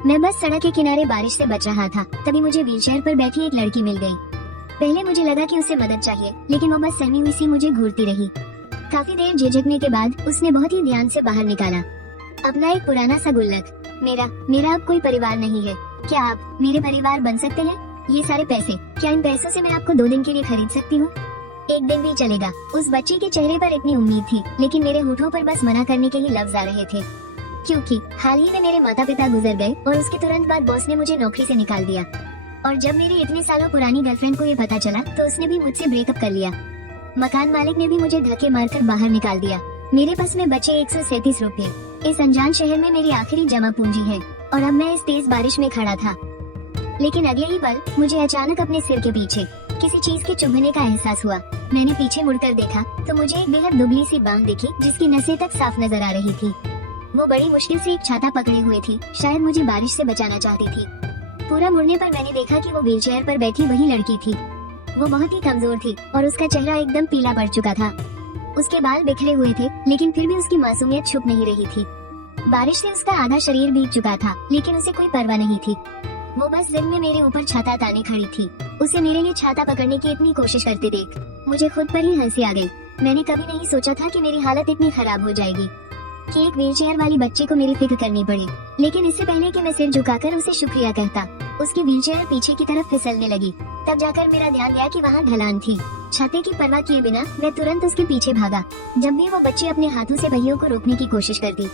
मैं बस सड़क के किनारे बारिश से बच रहा था, तभी मुझे व्हीलचेयर पर बैठी एक लड़की मिल गई। पहले मुझे लगा कि उसे मदद चाहिए, लेकिन वो बस सहमी हुई सी मुझे घूरती रही। काफी देर झिझकने के बाद उसने बहुत ही ध्यान से बाहर निकाला अपना एक पुराना सा गुल्लक। मेरा अब कोई परिवार नहीं है, क्या आप मेरे परिवार बन सकते हैं? ये सारे पैसे, क्या इन पैसों से मैं आपको 2 दिन के लिए खरीद सकती हूँ? एक दिन भी चलेगा। उस बच्ची के चेहरे पर इतनी उम्मीद थी, लेकिन मेरे होठों पर बस मना करने के ही लफ्ज आ रहे थे, क्योंकि हाल ही में मेरे माता पिता गुजर गए और उसके तुरंत बाद बॉस ने मुझे नौकरी से निकाल दिया। और जब मेरी इतने सालों पुरानी गर्लफ्रेंड को ये पता चला तो उसने भी मुझसे ब्रेकअप कर लिया। मकान मालिक ने भी मुझे धक्के मारकर बाहर निकाल दिया। मेरे पास में बचे 137 रुपए। इस अनजान शहर में मेरी आखिरी जमा पूंजी है और अब मैं इस तेज बारिश में खड़ा था। लेकिन अगले ही पल मुझे अचानक अपने सिर के पीछे किसी चीज के चुभने का एहसास हुआ। मैंने पीछे मुड़कर देखा तो मुझे एक बेहद दुबली सी बांह दिखी, जिसकी नसें तक साफ नजर आ रही थी। वो बड़ी मुश्किल से एक छाता पकड़े हुए थी, शायद मुझे बारिश से बचाना चाहती थी। पूरा मुड़ने पर मैंने देखा कि वो व्हीलचेयर पर बैठी वही लड़की थी। वो बहुत ही कमजोर थी और उसका चेहरा एकदम पीला पड़ चुका था। उसके बाल बिखरे हुए थे, लेकिन फिर भी उसकी मासूमियत छुप नहीं रही थी। बारिश से उसका आधा शरीर भीग चुका था, लेकिन उसे कोई परवाह नहीं थी। वो बस जिद में मेरे ऊपर छाता ताने खड़ी थी। उसे मेरे लिए छाता पकड़ने की इतनी कोशिश करते देख मुझे खुद पर ही हंसी आ गई। मैंने कभी नहीं सोचा था कि मेरी हालत इतनी खराब हो जाएगी कि एक व्हीलचेयर वाली बच्ची को मेरी फिक्र करनी पड़े। लेकिन इससे पहले कि मैं सिर झुकाकर उसे शुक्रिया कहता, उसकी व्हीलचेयर पीछे की तरफ फिसलने लगी। तब जाकर मेरा ध्यान गया कि वहाँ ढलान थी। छाते की परवाह किए बिना मैं तुरंत उसके पीछे भागा। जब भी वो बच्ची अपने हाथों से पहियों को रोकने की कोशिश करती,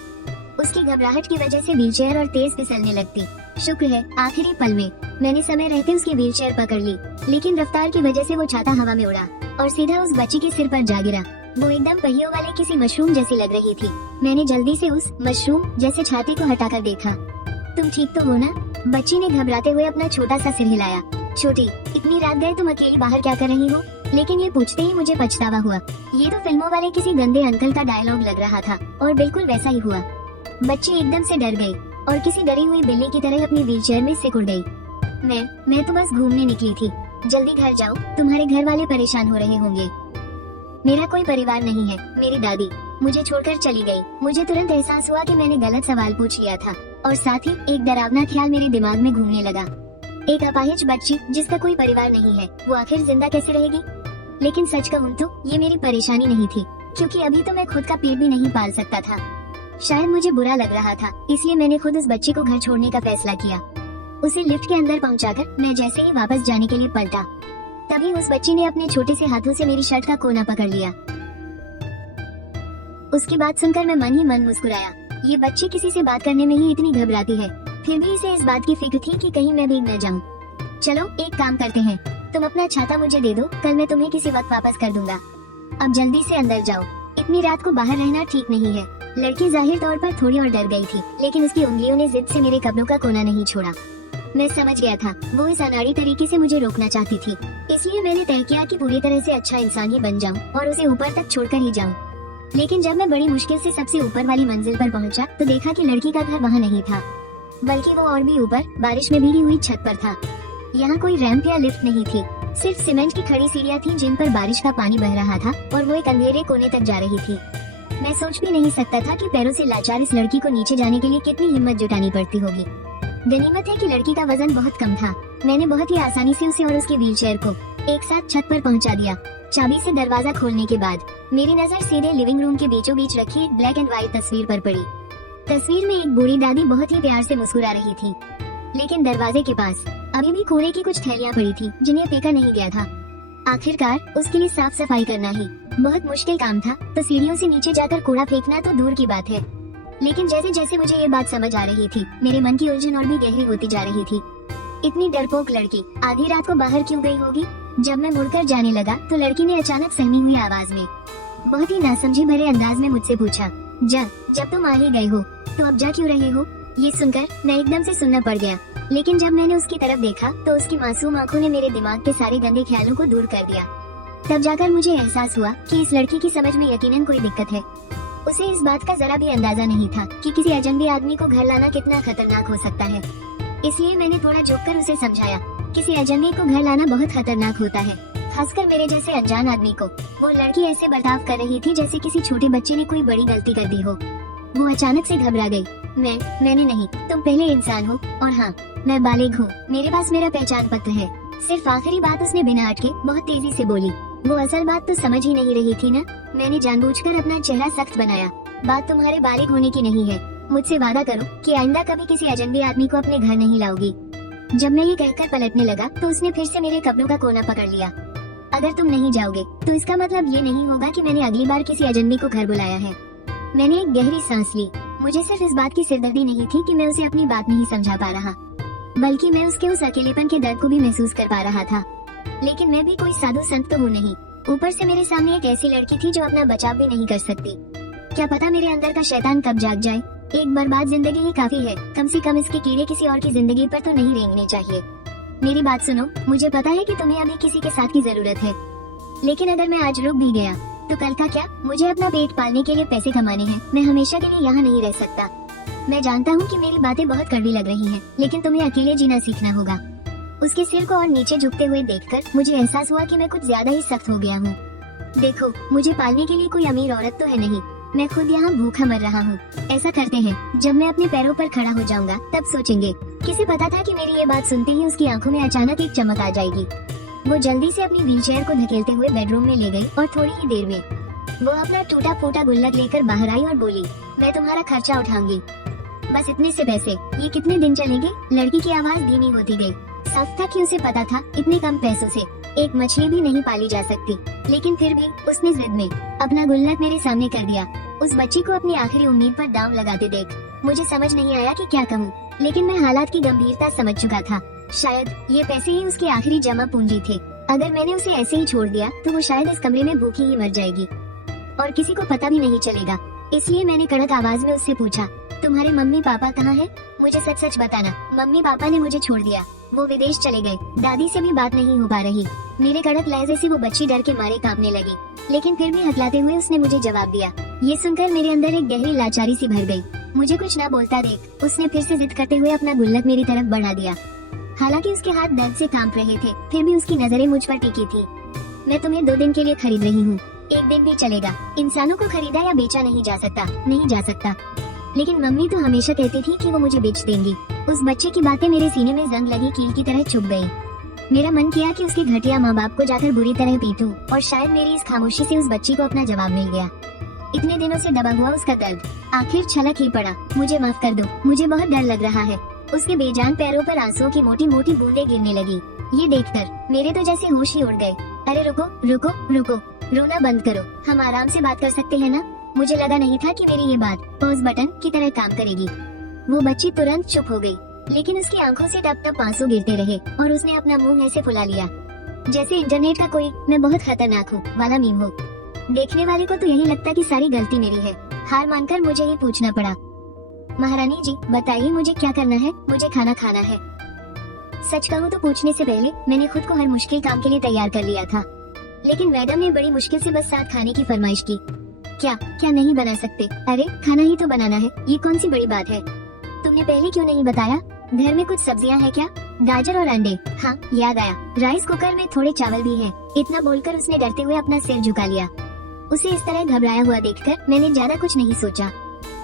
उसकी घबराहट की वजह से व्हीलचेयर और तेज फिसलने लगती। शुक्र है आखिरी पल में मैंने समय रहते उसकी व्हीलचेयर पकड़ ली, लेकिन रफ्तार की वजह से वो छाता हवा में उड़ा और सीधा उस बच्ची के सिर पर जा गिरा। वो एकदम पहियों वाले किसी मशरूम जैसी लग रही थी। मैंने जल्दी से उस मशरूम जैसे छाते को हटाकर देखा। तुम ठीक तो हो ना? बच्ची ने घबराते हुए अपना छोटा सा सिर हिलाया। छोटी, इतनी रात गए तुम अकेली बाहर क्या कर रही हो? लेकिन ये पूछते ही मुझे पछतावा हुआ। ये तो फिल्मों वाले किसी गंदे अंकल का डायलॉग लग रहा था और बिल्कुल वैसा ही हुआ। बच्ची एकदम से डर गई और किसी डरी हुई बिल्ली की तरह अपनी व्हीलचेयर में सिकुड़ गई। मैं तो बस घूमने निकली थी। जल्दी घर जाओ, तुम्हारे घर वाले परेशान हो रहे होंगे। मेरा कोई परिवार नहीं है। मेरी दादी मुझे छोड़कर चली गई। मुझे तुरंत एहसास हुआ कि मैंने गलत सवाल पूछ लिया था और साथ ही एक डरावना ख्याल मेरे दिमाग में घूमने लगा। एक अपाहिज बच्ची जिसका कोई परिवार नहीं है, वो आखिर जिंदा कैसे रहेगी? लेकिन सच कहूँ तो ये मेरी परेशानी नहीं थी, क्योंकि अभी तो मैं खुद का पेट भी नहीं पाल सकता था। शायद मुझे बुरा लग रहा था, इसलिए मैंने खुद उस बच्ची को घर छोड़ने का फैसला किया। उसे लिफ्ट के अंदर पहुंचाकर मैं जैसे ही वापस जाने के लिए पलटा, तभी उस बच्ची ने अपने छोटे से हाथों से मेरी शर्ट का कोना पकड़ लिया। उसकी बात सुनकर मैं मन ही मन मुस्कुराया। ये बच्ची किसी से बात करने में ही इतनी घबराती है, फिर भी इसे इस बात की फिक्र थी कि कहीं मैं भीग न जाऊं। चलो एक काम करते हैं, तुम अपना छाता मुझे दे दो, कल मैं तुम्हें किसी वक्त वापस कर दूंगा। अब जल्दी से अंदर जाओ, इतनी रात को बाहर रहना ठीक नहीं है। लड़की जाहिर तौर पर थोड़ी और डर गई थी, लेकिन उसकी उंगलियों ने जिद से मेरे कपड़ों का कोना नहीं छोड़ा। मैं समझ गया था, वो इस अनाड़ी तरीके से मुझे रोकना चाहती थी। इसलिए मैंने तय किया कि पूरी तरह से अच्छा इंसान ही बन जाऊं और उसे ऊपर तक छोड़कर ही जाऊं। लेकिन जब मैं बड़ी मुश्किल से सबसे ऊपर वाली मंजिल पर पहुंचा, तो देखा कि लड़की का घर वहाँ नहीं था, बल्कि वो और भी ऊपर बारिश में भीगी हुई छत पर था। यहाँ कोई रैंप या लिफ्ट नहीं थी, सिर्फ सीमेंट की खड़ी सीढ़ियाँ थी जिन पर बारिश का पानी बह रहा था और वो एक अंधेरे कोने तक जा रही थी। मैं सोच भी नहीं सकता था कि पैरों से लाचार इस लड़की को नीचे जाने के लिए कितनी हिम्मत जुटानी पड़ती होगी। गनीमत है कि लड़की का वजन बहुत कम था। मैंने बहुत ही आसानी से उसे और उसकी व्हीलचेयर को एक साथ छत पर पहुंचा दिया। चाबी से दरवाजा खोलने के बाद मेरी नजर सीधे लिविंग रूम के बीचों बीच रखी एक ब्लैक एंड व्हाइट तस्वीर पर पड़ी। तस्वीर में एक बूढ़ी दादी बहुत ही प्यार से मुस्कुरा रही थी, लेकिन दरवाजे के पास अभी भी कूड़े की कुछ थैलियाँ पड़ी थी जिन्हें फेंका नहीं गया था। आखिरकार उसके लिए साफ सफाई करना ही बहुत मुश्किल काम था, तो सीढ़ियों से नीचे जाकर कूड़ा फेंकना तो दूर की बात है। लेकिन जैसे जैसे मुझे ये बात समझ आ रही थी, मेरे मन की उलझन और भी गहरी होती जा रही थी। इतनी डरपोक लड़की आधी रात को बाहर क्यों गई होगी? जब मैं मुड़कर जाने लगा तो लड़की ने अचानक सहमी हुई आवाज में बहुत ही नासमझी भरे अंदाज में मुझसे पूछा, जब तुम आ ही गए हो तो अब जा क्यों रहे हो? ये सुनकर मैं एकदम से सुनना पड़ गया, लेकिन जब मैंने उसकी तरफ देखा तो उसकी मासूम आंखों ने मेरे दिमाग के सारे गंदे ख्यालों को दूर कर दिया। तब जाकर मुझे एहसास हुआ कि इस लड़की की समझ में यकीनन कोई दिक्कत है। उसे इस बात का जरा भी अंदाजा नहीं था कि किसी अजनबी आदमी को घर लाना कितना खतरनाक हो सकता है। इसलिए मैंने थोड़ा झुककर उसे समझाया, किसी अजनबी को घर लाना बहुत खतरनाक होता है, खासकर मेरे जैसे अनजान आदमी को। वो लड़की ऐसे बर्ताव कर रही थी जैसे किसी छोटे बच्चे ने कोई बड़ी गलती कर दी हो। वो अचानक से घबरा गई। मैंने नहीं, तुम पहले इंसान हो, और हाँ, मैं बालिग हूँ। मेरे पास मेरा पहचान पत्र है। सिर्फ आखिरी बात उसने बिना अटके बहुत तेजी से बोली। वो असल बात तो समझ ही नहीं रही थी ना। मैंने जानबूझकर अपना चेहरा सख्त बनाया। बात तुम्हारे बालिग होने की नहीं है। मुझसे वादा करो कि आइंदा कभी किसी अजनबी आदमी को अपने घर नहीं लाओगी। जब मैं ये कहकर पलटने लगा तो उसने फिर से मेरे कपड़ों का कोना पकड़ लिया। अगर तुम नहीं जाओगे तो इसका मतलब ये नहीं होगा कि मैंने अगली बार किसी अजनबी को घर बुलाया है। मैंने एक गहरी सांस ली। मुझे सिर्फ इस बात की सिरदर्दी नहीं थी कि मैं उसे अपनी बात नहीं समझा पा रहा, बल्कि मैं उसके उस अकेलेपन के दर्द को भी महसूस कर पा रहा था। लेकिन मैं भी कोई साधु संत तो हूँ नहीं। ऊपर से मेरे सामने एक ऐसी लड़की थी जो अपना बचाव भी नहीं कर सकती। क्या पता मेरे अंदर का शैतान कब जाग जाए। एक बर्बाद जिंदगी ही काफी है। कम से कम इसके कीड़े किसी और की जिंदगी पर तो नहीं रेंगने चाहिए। मेरी बात सुनो। मुझे पता है कि तुम्हें अभी किसी के साथ की जरूरत है, लेकिन अगर मैं आज रुक भी गया तो कल का क्या? मुझे अपना पेट पालने के लिए पैसे कमाने हैं। मैं हमेशा के लिए यहाँ नहीं रह सकता। मैं जानता हूँ कि मेरी बातें बहुत कड़वी लग रही हैं, लेकिन तुम्हें अकेले जीना सीखना होगा। उसके सिर को और नीचे झुकते हुए देखकर मुझे एहसास हुआ कि मैं कुछ ज्यादा ही सख्त हो गया हूँ। देखो, मुझे पालने के लिए कोई अमीर औरत तो है नहीं। मैं खुद यहाँ भूखा मर रहा हूँ। ऐसा करते हैं, जब मैं अपने पैरों पर खड़ा हो जाऊंगा तब सोचेंगे। किसे पता था कि मेरी ये बात सुनते ही उसकी आंखों में अचानक एक चमक आ जाएगी। वो जल्दी से अपनी व्हीलचेयर को धकेलते हुए बेडरूम में ले गई और थोड़ी ही देर में वो अपना टूटा फूटा गुल्लक लेकर बाहर आई और बोली, मैं तुम्हारा खर्चा उठाऊंगी, बस इतने से पैसे। ये कितने दिन चलेंगे? लड़की की आवाज धीमी होती गई। साफ था कि उसे पता था इतने कम पैसों से एक मछली भी नहीं पाली जा सकती, लेकिन फिर भी उसने जिद में अपना गुल्लक मेरे सामने कर दिया। उस बच्ची को अपनी आखिरी उम्मीद पर दांव लगाते देख मुझे समझ नहीं आया कि क्या कहूँ, लेकिन मैं हालात की गंभीरता समझ चुका था। शायद ये पैसे ही उसकी आखिरी जमा पूंजी थे। अगर मैंने उसे ऐसे ही छोड़ दिया तो वो शायद इस कमरे में भूखी ही मर जाएगी और किसी को पता भी नहीं चलेगा। इसलिए मैंने कड़क आवाज में उससे पूछा, तुम्हारे मम्मी पापा कहाँ हैं? मुझे सच सच बताना। मम्मी पापा ने मुझे छोड़ दिया, वो विदेश चले गए। दादी से भी बात नहीं हो पा रही। मेरे कड़क लहजे से वो बच्ची डर के मारे कांपने लगी, लेकिन फिर भी हकलाते हुए उसने मुझे जवाब दिया। ये सुनकर मेरे अंदर एक गहरी लाचारी सी भर गई। मुझे कुछ ना बोलता देख उसने फिर से जिद करते हुए अपना गुल्लक मेरी तरफ बढ़ा दिया। हालांकि उसके हाथ दर्द से कांप रहे थे, फिर भी उसकी नजरें मुझ पर टिकी थी। मैं तुम्हें 2 दिन के लिए खरीद रही हूँ, एक दिन भी चलेगा। इंसानों को खरीदा या बेचा नहीं जा सकता। लेकिन मम्मी तो हमेशा कहती थी कि वो मुझे बेच देंगी। उस बच्चे की बातें मेरे सीने में जंग लगी कील की तरह चुभ गई। मेरा मन किया कि उसके घटिया माँ बाप को जाकर बुरी तरह पीटूं, और शायद मेरी इस खामोशी से उस बच्ची को अपना जवाब मिल गया। इतने दिनों से दबा हुआ उसका दर्द आखिर छलक ही पड़ा। मुझे माफ कर दो, मुझे बहुत डर लग रहा है। उसके बेजान पैरों पर आंसुओं की मोटी मोटी बूंदें गिरने लगी। ये देखकर मेरे तो जैसे होश ही उड़ गए। अरे रुको रुको रुको, रोना बंद करो, हम आराम से बात कर सकते हैं ना? मुझे लगा नहीं था कि मेरी ये बात पॉज बटन की तरह काम करेगी। वो बच्ची तुरंत चुप हो गई, लेकिन उसकी आंखों से टप टप आंसू गिरते रहे और उसने अपना मुंह ऐसे फुला लिया जैसे इंटरनेट का कोई मैं बहुत खतरनाक हूँ वाला मीम हो। देखने वाले को तो यही लगता कि सारी गलती मेरी है। हार मानकर मुझे ही पूछना पड़ा, महारानी जी बताइए मुझे क्या करना है? मुझे खाना खाना है। सच कहूँ तो पूछने से पहले मैंने खुद को हर मुश्किल काम के लिए तैयार कर लिया था, लेकिन मैडम ने बड़ी मुश्किल से बस 7 खाने की फरमाइश की। क्या नहीं बना सकते? अरे खाना ही तो बनाना है, ये कौन सी बड़ी बात है? तुमने पहले क्यों नहीं बताया? घर में कुछ सब्जियां हैं क्या? गाजर और अंडे। हाँ याद आया, राइस कुकर में थोड़े चावल भी हैं। इतना बोलकर उसने डरते हुए अपना सिर झुका लिया। उसे इस तरह घबराया हुआ देखकर मैंने ज्यादा कुछ नहीं सोचा।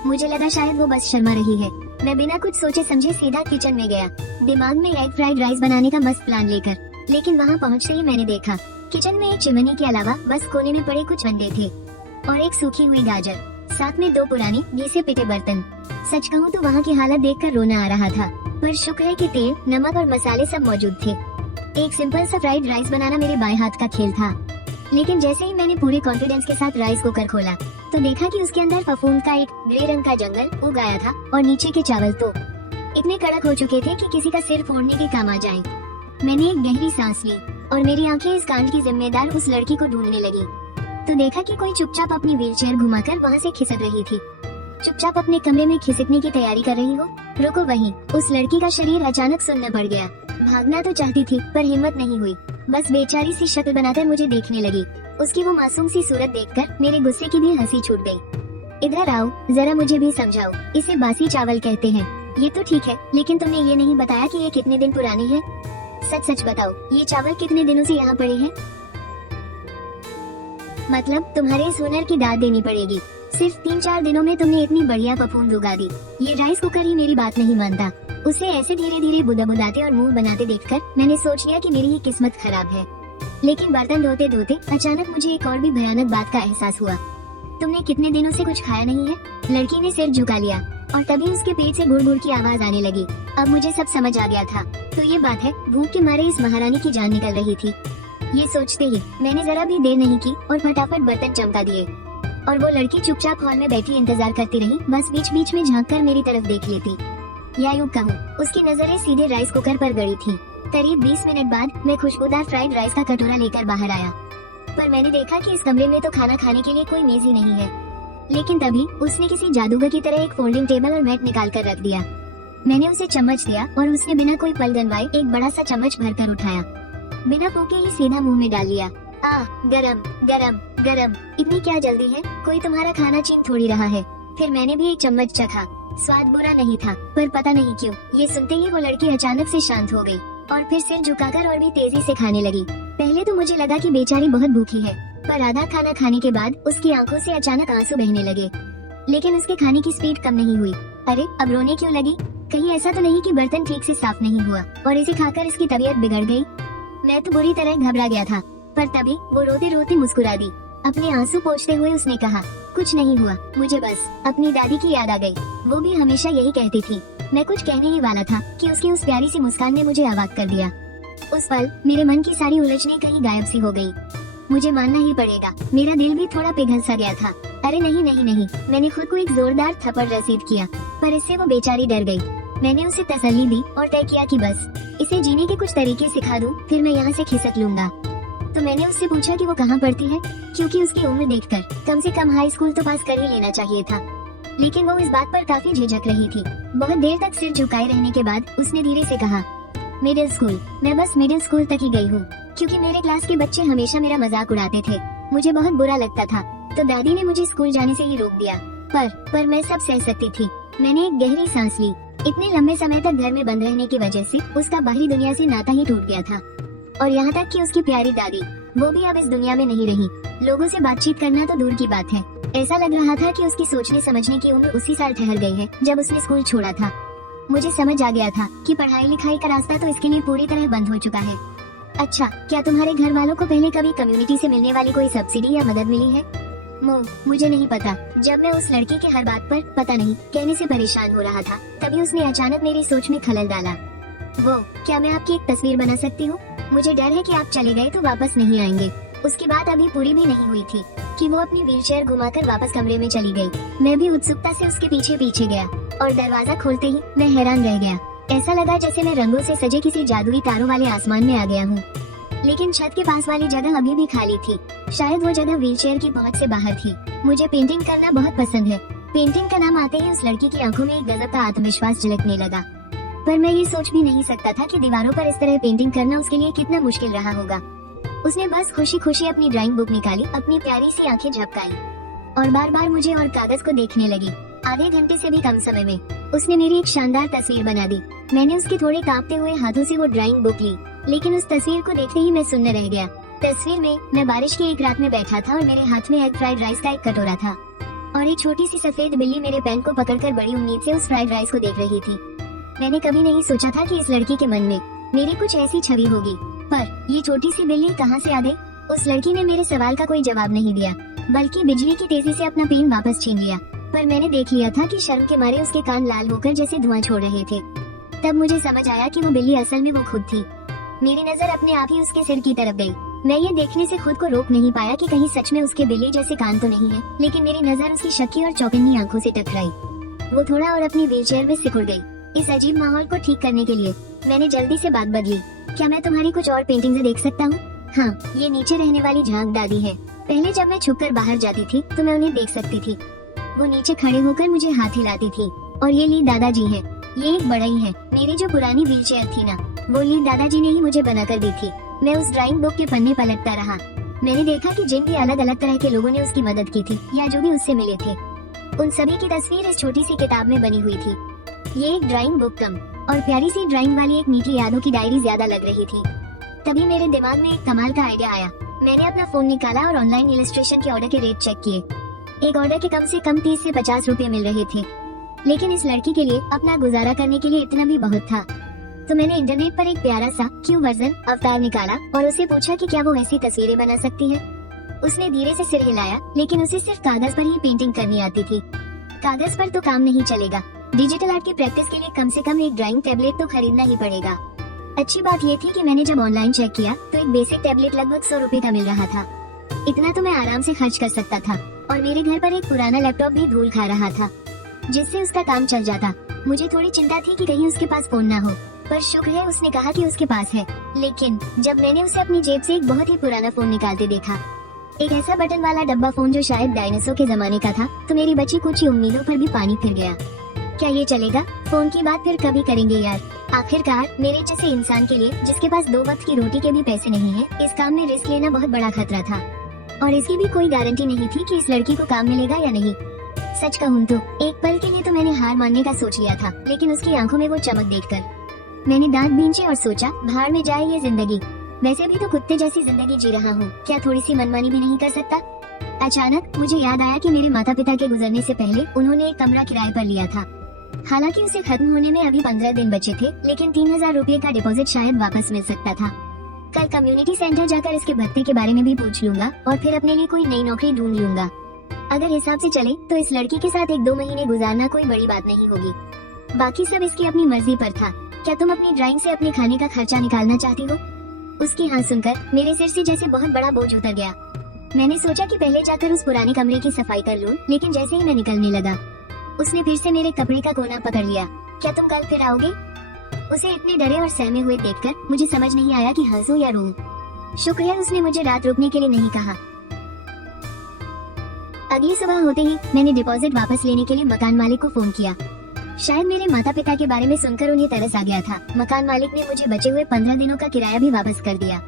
मुझे लगा शायद वो बस शर्मा रही है। मैं बिना कुछ सोचे समझे सीधा किचन में गया, दिमाग में एग फ्राइड राइस बनाने का मस्त प्लान लेकर। लेकिन वहाँ पहुँचते ही मैंने देखा किचन में एक चिमनी के अलावा बस कोने में पड़े कुछ अंडे थे और एक सूखी हुई गाजर, साथ में 2 पुरानी घिसे पिटे बर्तन। सच कहूँ तो वहाँ की हालत देखकर रोना आ रहा था, पर शुक्र है कि तेल, नमक और मसाले सब मौजूद थे। एक सिंपल सा फ्राइड राइस बनाना मेरे बाएं हाथ का खेल था। लेकिन जैसे ही मैंने पूरे कॉन्फिडेंस के साथ राइस कुकर खोला तो देखा कि उसके अंदर फफूंद का एक ग्रे रंग का जंगल उग आया था और नीचे के चावल तो इतने कड़क हो चुके थे कि किसी का सिर फोड़ने के काम आ जाए। मैंने एक गहरी सांस ली और मेरी आंखें इस कांड की जिम्मेदार उस लड़की को ढूंढने लगी तो देखा कि कोई चुपचाप अपनी व्हीलचेयर घुमाकर वहाँ से खिसक रही थी। चुपचाप अपने कमरे में खिसकने की तैयारी कर रही हो। रुको वहीं। उस लड़की का शरीर अचानक सुन्न पड़ गया। भागना तो चाहती थी पर हिम्मत नहीं हुई, बस बेचारी सी शक्ल बनाकर मुझे देखने लगी। उसकी वो मासूम सी सूरत देखकर मेरे गुस्से की भी हंसी छूट गई। इधर आओ, जरा मुझे भी समझाओ। इसे बासी चावल कहते हैं। ये तो ठीक है, लेकिन तुमने ये नहीं बताया कि ये कितने दिन पुराने हैं। सच सच बताओ, ये चावल कितने दिनों से यहाँ पड़े हैं? मतलब तुम्हारे इस हुनर की दाद देनी पड़ेगी। सिर्फ 3-4 दिनों में तुमने इतनी बढ़िया फफूंद उगा दी। ये राइस कुकर ही मेरी बात नहीं मानता। उसे ऐसे धीरे धीरे बुदाबुदाते और मुंह बनाते देखकर मैंने सोच लिया कि मेरी ही किस्मत खराब है। लेकिन बर्तन धोते धोते अचानक मुझे एक और भी भयानक बात का एहसास हुआ। तुमने कितने दिनों से कुछ खाया नहीं है? लड़की ने सिर झुका लिया और तभी उसके पेट से गुड़ गुड़ की आवाज आने लगी। अब मुझे सब समझ आ गया था। तो ये बात है, भूख के मारे इस महारानी की जान निकल रही थी। ये सोचते ही मैंने जरा भी देर नहीं की और फटाफट बर्तन चमका दिए। और वो लड़की चुपचाप हॉल में बैठी इंतजार करती रही, बस बीच बीच में झांक कर मेरी तरफ देख लेती। या यूं कहूँ, उसकी नजरें सीधे राइस कुकर पर गड़ी थी। करीब 20 मिनट बाद मैं खुशबूदार फ्राइड राइस का कटोरा लेकर बाहर आया, पर मैंने देखा कि इस कमरे में तो खाना खाने के लिए कोई मेज ही नहीं है। लेकिन तभी उसने किसी जादूगर की तरह एक फोल्डिंग टेबल और मैट निकाल कर रख दिया। मैंने उसे चम्मच दिया और उसने बिना कोई पल गनवाए एक बड़ा सा चम्मच भरकर उठाया, बिना फूके ही सीधा मुंह में डाल लिया। गरम गरम गरम। इतनी क्या जल्दी है? कोई तुम्हारा खाना छीन थोड़ी रहा है। फिर मैंने भी एक चम्मच चखा। स्वाद बुरा नहीं था, पर पता नहीं क्यों ये सुनते ही वो लड़की अचानक से शांत हो गई और फिर सिर झुकाकर और भी तेजी से खाने लगी। पहले तो मुझे लगा कि बेचारी बहुत भूखी है, पर आधा खाना खाने के बाद उसकी आंखों से अचानक आंसू बहने लगे। लेकिन उसके खाने की स्पीड कम नहीं हुई। अरे अब रोने क्यों लगी? कहीं ऐसा तो नहीं कि बर्तन ठीक से साफ नहीं हुआ और इसे खाकर इसकी तबीयत बिगड़ गई? मैं तो बुरी तरह घबरा गया था, पर तभी वो रोते रोते मुस्कुरा दी। अपने आंसू पोंछते हुए उसने कहा, कुछ नहीं हुआ, मुझे बस अपनी दादी की याद आ गई। वो भी हमेशा यही कहती थी। मैं कुछ कहने ही वाला था कि उसकी उस प्यारी सी मुस्कान ने मुझे अवाक कर दिया। उस पल मेरे मन की सारी उलझनें कहीं गायब सी हो गई। मुझे मानना ही पड़ेगा, मेरा दिल भी थोड़ा पिघल सा गया था। अरे नहीं नहीं नहीं, मैंने खुद को एक जोरदार थप्पड़ रसीद किया, पर इससे वो बेचारी डर गई। मैंने उसे तसल्ली दी और तय किया कि बस इसे जीने के कुछ तरीके सिखा दूं, फिर मैं यहाँ से खिसक लूंगा। तो मैंने उससे पूछा कि वो कहाँ पढ़ती है, क्योंकि उसकी उम्र देखकर कम से कम हाई स्कूल तो पास कर ही लेना चाहिए था। लेकिन वो इस बात पर काफी झिझक रही थी। बहुत देर तक सिर झुकाए रहने के बाद उसने धीरे से कहा, मिडिल स्कूल। मैं बस मिडिल स्कूल तक ही गई हूँ, क्योंकि मेरे क्लास के बच्चे हमेशा मेरा मजाक उड़ाते थे। मुझे बहुत बुरा लगता था, तो दादी ने मुझे स्कूल जाने से ही रोक दिया। पर मैं सब सह सकती थी। मैंने एक गहरी सांस ली। इतने लंबे समय तक घर में बंद रहने की वजह से उसका बाहरी दुनिया से नाता ही टूट गया था। और यहाँ तक कि उसकी प्यारी दादी, वो भी अब इस दुनिया में नहीं रही। लोगों से बातचीत करना तो दूर की बात है। ऐसा लग रहा था कि उसकी सोचने समझने की उम्र उसी साल ठहर गई है जब उसने स्कूल छोड़ा था। मुझे समझ आ गया था कि पढ़ाई लिखाई का रास्ता तो इसके लिए पूरी तरह बंद हो चुका है। अच्छा, क्या तुम्हारे घर वालों को पहले कभी कम्युनिटी से मिलने वाली कोई सब्सिडी या मदद मिली है? मुझे नहीं पता। जब मैं उस लड़की के हर बात पर पता नहीं कहने से परेशान हो रहा था, तभी उसने अचानक मेरी सोच में खलल डाला। वो, क्या मैं आपकी एक तस्वीर बना सकती हूँ? मुझे डर है कि आप चले गए तो वापस नहीं आएंगे। उसकी बात अभी पूरी भी नहीं हुई थी कि वो अपनी व्हीलचेयर घुमाकर वापस कमरे में चली गई। मैं भी उत्सुकता से उसके पीछे पीछे गया और दरवाजा खोलते ही मैं हैरान रह गया। ऐसा लगा जैसे मैं रंगों से सजे किसी जादुई तारों वाले आसमान में आ गया हूँ। लेकिन छत के पास वाली जगह अभी भी खाली थी। शायद वो जगह व्हीलचेयर की पहुंच से बाहर थी। मुझे पेंटिंग करना बहुत पसंद है। पेंटिंग का नाम आते ही उस लड़की की आंखों में एक गजब का आत्मविश्वास झलकने लगा। पर मैं ये सोच भी नहीं सकता था कि दीवारों पर इस तरह पेंटिंग करना उसके लिए कितना मुश्किल रहा होगा। उसने बस खुशी खुशी अपनी ड्राइंग बुक निकाली, अपनी प्यारी सी आंखें झपकाई और बार बार मुझे और कागज को देखने लगी। आधे घंटे से भी कम समय में उसने मेरी एक शानदार तस्वीर बना दी। मैंने उसके थोड़े कांपते हुए हाथों से वो ड्राइंग बुक ली, लेकिन उस तस्वीर को देखते ही मैं सुन्न रह गया। तस्वीर में मैं बारिश की एक रात में बैठा था और मेरे हाथ में एग फ्राइड राइस का एक कटोरा था और एक छोटी सी सफेद बिल्ली मेरे पेन को पकड़कर बड़ी उम्मीद से उस फ्राइड राइस को देख रही थी। मैंने कभी नहीं सोचा था कि इस लड़की के मन में मेरी कुछ ऐसी छवि होगी। पर ये छोटी सी बिल्ली कहाँ से आ गई? उस लड़की ने मेरे सवाल का कोई जवाब नहीं दिया, बल्कि बिजली की तेजी से अपना पेन वापस छीन लिया। पर मैंने देख लिया था कि शर्म के मारे उसके कान लाल होकर जैसे धुआं छोड़ रहे थे। तब मुझे समझ आया कि वो बिल्ली असल में वो खुद थी। मेरी नजर अपने आप ही उसके सिर की तरफ गई। मैं ये देखने से खुद को रोक नहीं पाया कि कहीं सच में उसके बिल्ली जैसे कान तो नहीं है, लेकिन मेरी नजर उसकी शक्की और चौकन्नी आंखों से टकराई। वो थोड़ा और अपनी व्हीलचेयर में सिकुड़ गई। इस अजीब माहौल को ठीक करने के लिए मैंने जल्दी से बात बदली। क्या मैं तुम्हारी कुछ और पेंटिंग्स देख सकता हूँ? हाँ, ये नीचे रहने वाली झांक दादी है। पहले जब मैं छुपकर बाहर जाती थी तो मैं उन्हें देख सकती थी। वो नीचे खड़े होकर मुझे हाथ हिलाती थी। और ये लीड दादाजी है। ये एक बड़ई है। मेरी जो पुरानी व्हीलचेयर थी ना, वो लीड दादाजी ने ही मुझे बनाकर दी थी। मैं उस ड्राइंग बुक के पन्ने पलटता रहा। मैंने देखा कि जिन भी अलग अलग तरह के लोगों ने उसकी मदद की थी या जो भी उससे मिले थे, उन सभी की तस्वीर इस छोटी सी किताब में बनी हुई थी। ये एक ड्राइंग बुक कम और प्यारी सी ड्राइंग वाली एक मीठी यादों की डायरी ज्यादा लग रही थी। तभी मेरे दिमाग में एक कमाल का आइडिया आया। मैंने अपना फोन निकाला और ऑनलाइन इलस्ट्रेशन के ऑर्डर के रेट चेक किए। एक ऑर्डर के कम से कम 30 से 50 रुपए मिल रहे थे, लेकिन इस लड़की के लिए अपना गुजारा करने के लिए इतना भी बहुत था। तो मैंने इंटरनेट पर एक प्यारा सा क्यूब वर्जन अवतार निकाला और उसे पूछा कि क्या वो ऐसी तस्वीरें बना सकती है। उसने धीरे से सिर हिलाया, लेकिन उसे सिर्फ कागज पर ही पेंटिंग करनी आती थी। कागज पर तो काम नहीं चलेगा, डिजिटल आर्ट की प्रैक्टिस के लिए कम से कम एक ड्राइंग टैबलेट तो खरीदना ही पड़ेगा। अच्छी बात ये थी कि मैंने जब ऑनलाइन चेक किया तो एक बेसिक टैबलेट लगभग 100 रुपए का मिल रहा था। इतना तो मैं आराम से खर्च कर सकता था, और मेरे घर पर एक पुराना लैपटॉप भी धूल खा रहा था, जिससे उसका काम चल जाता। मुझे थोड़ी चिंता थी कि कहीं उसके पास फोन ना हो, पर शुक्र है उसने कहा कि उसके पास है। लेकिन जब मैंने उसे अपनी जेब से एक बहुत ही पुराना फोन निकालते देखा, एक ऐसा बटन वाला डब्बा फोन जो शायद डायनासोर के जमाने का था, तो मेरी बची कुछ उम्मीदों पर भी पानी फिर गया। क्या ये चलेगा? फोन की बात फिर कभी करेंगे यार। आखिरकार मेरे जैसे इंसान के लिए, जिसके पास 2 वक्त की रोटी के भी पैसे नहीं है, इस काम में रिस्क लेना बहुत बड़ा खतरा था, और इसकी भी कोई गारंटी नहीं थी कि इस लड़की को काम मिलेगा या नहीं। सच कहूँ तो एक पल के लिए तो मैंने हार मानने का सोच लिया था, लेकिन उसकी आंखों में वो चमक देखकर मैंने दांत बींचे और सोचा, भाड़ में जाए ये जिंदगी। वैसे भी तो कुत्ते जैसी जिंदगी जी रहा हूँ, क्या थोड़ी सी मनमानी भी नहीं कर सकता? अचानक मुझे याद आया कि मेरे माता पिता के गुजरने से पहले उन्होंने एक कमरा किराए पर लिया था। हालांकि उसे खत्म होने में अभी 15 दिन बचे थे, लेकिन 3000 रुपए का डिपॉजिट शायद वापस मिल सकता था। कल कम्युनिटी सेंटर जाकर इसके भत्ते के बारे में भी पूछ लूंगा और फिर अपने लिए कोई नई नौकरी ढूंढ लूंगा। अगर हिसाब से चले तो इस लड़की के साथ 1-2 महीने गुजारना कोई बड़ी बात नहीं होगी। बाकी सब इसकी अपनी मर्जी पर था। क्या तुम अपनी ड्राइंग से अपने खाने का खर्चा निकालना चाहती हो? उसकी हाँ सुनकर मेरे सिर से जैसे बहुत बड़ा बोझ उतर गया। मैंने सोचा कि पहले जाकर उस पुराने कमरे की सफाई कर लूं, लेकिन जैसे ही मैं निकलने लगा, उसने फिर से मेरे कपड़े का कोना पकड़ लिया। क्या तुम कल फिर आओगे? उसे इतने डरे और सहमे हुए देखकर मुझे समझ नहीं आया कि हंसूं या रोऊं। शुक्र है उसने मुझे रात रुकने के लिए नहीं कहा। अगली सुबह होते ही मैंने डिपॉजिट वापस लेने के लिए मकान मालिक को फोन किया। शायद मेरे माता पिता के बारे में सुनकर उन्हें तरस आ गया था। मकान मालिक ने मुझे बचे हुए 15 दिनों का किराया भी वापस कर दिया।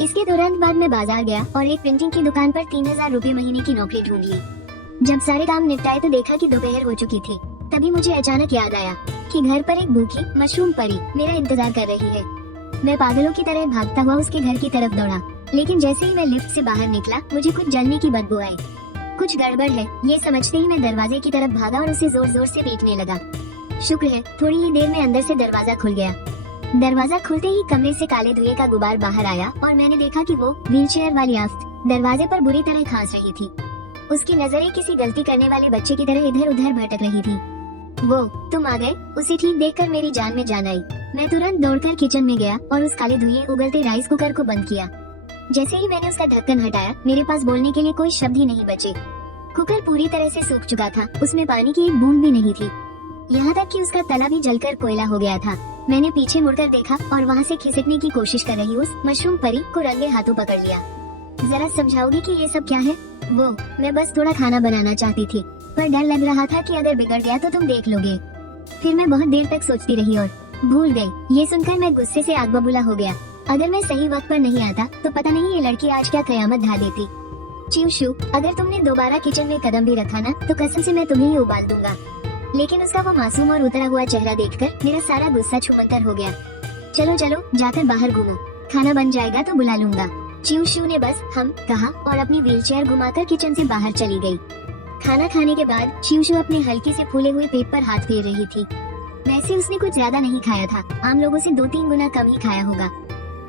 इसके तुरंत बाद मैं बाजार गया और एक प्रिंटिंग की दुकान पर 3000 रुपए महीने की नौकरी ढूंढ ली। जब सारे काम निपटाए तो देखा कि दोपहर हो चुकी थी। तभी मुझे अचानक याद आया कि घर पर एक भूखी मशरूम परी मेरा इंतजार कर रही है। मैं पागलों की तरह भागता हुआ उसके घर की तरफ दौड़ा, लेकिन जैसे ही मैं लिफ्ट से बाहर निकला मुझे कुछ जलने की बदबू आई। कुछ गड़बड़ है, ये समझते ही मैं दरवाजे की तरफ भागा और उसे जोर जोर से पीटने लगा। शुक्र है थोड़ी ही देर में अंदर से दरवाजा खुल गया। दरवाजा खुलते ही कमरे से काले धुएं का गुबार बाहर आया और मैंने देखा कि वो व्हीलचेयर वाली आफ्त दरवाजे पर बुरी तरह खांस रही थी। उसकी नजरें किसी गलती करने वाले बच्चे की तरह इधर उधर भटक रही थी। वो तुम आ गए? उसे ठीक देखकर मेरी जान में जान आई। मैं तुरंत दौड़कर किचन में गया और उस काले धुएं उगलते राइस कुकर को बंद किया। जैसे ही मैंने उसका ढक्कन हटाया, मेरे पास बोलने के लिए कोई शब्द ही नहीं बचे। कुकर पूरी तरह से सूख चुका था, उसमें पानी की एक बूंद भी नहीं थी। यहाँ तक कि उसका तला भी जलकर कोयला हो गया था। मैंने पीछे मुड़कर देखा और वहाँ से खिसकने की कोशिश कर रही उस मशरूम परी को रंगे हाथों पकड़ लिया। जरा समझाओगी कि ये सब क्या है? वो मैं बस थोड़ा खाना बनाना चाहती थी, पर डर लग रहा था कि अगर बिगड़ गया तो तुम देख लोगे। फिर मैं बहुत देर तक सोचती रही और भूल गई। ये सुनकर मैं गुस्से से आग बबूला हो गया। अगर मैं सही वक्त पर नहीं आता तो पता नहीं ये लड़की आज क्या कयामत ढा देती। चिवशु, अगर तुमने दोबारा किचन में कदम भी रखा ना तो कसम से मैं तुम्हें ही उबाल दूंगा। लेकिन उसका वो मासूम और उतरा हुआ चेहरा देखकर मेरा सारा गुस्सा छुमंतर हो गया। चलो चलो जाकर बाहर घूमो, खाना बन जाएगा तो बुला लूंगा। चिवशु ने बस हम कहा और अपनी व्हीलचेयर घुमाकर किचन से बाहर चली गई। खाना खाने के बाद चिवशु अपने हल्के से फूले हुए पेट पर हाथ फेर रही थी। वैसे उसने कुछ ज्यादा नहीं खाया था, आम लोगों से 2-3 गुना कम ही खाया होगा।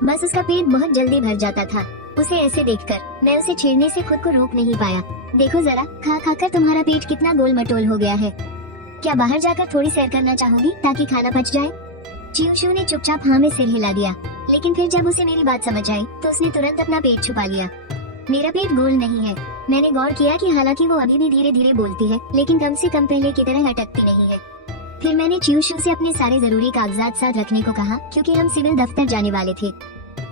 बस उसका पेट बहुत जल्दी भर जाता था। उसे ऐसे देखकर मैं उसे छेड़ने से खुद को रोक नहीं पाया। देखो जरा, खा खाकर तुम्हारा पेट कितना गोल मटोल हो गया है। क्या बाहर जाकर थोड़ी सैर करना चाहोगी ताकि खाना पच जाए? चिवशु ने चुपचाप हाँ में सिर हिला दिया, लेकिन फिर जब उसे मेरी बात समझ आई तो उसने तुरंत अपना पेट छुपा लिया। मेरा पेट गोल नहीं है। मैंने गौर किया कि हालांकि वो अभी भी धीरे धीरे बोलती है, लेकिन कम से कम पहले की तरह अटकती नहीं है। फिर मैंने चिवशु से अपने सारे जरूरी कागजात साथ रखने को कहा, क्योंकि हम सिविल दफ्तर जाने वाले थे।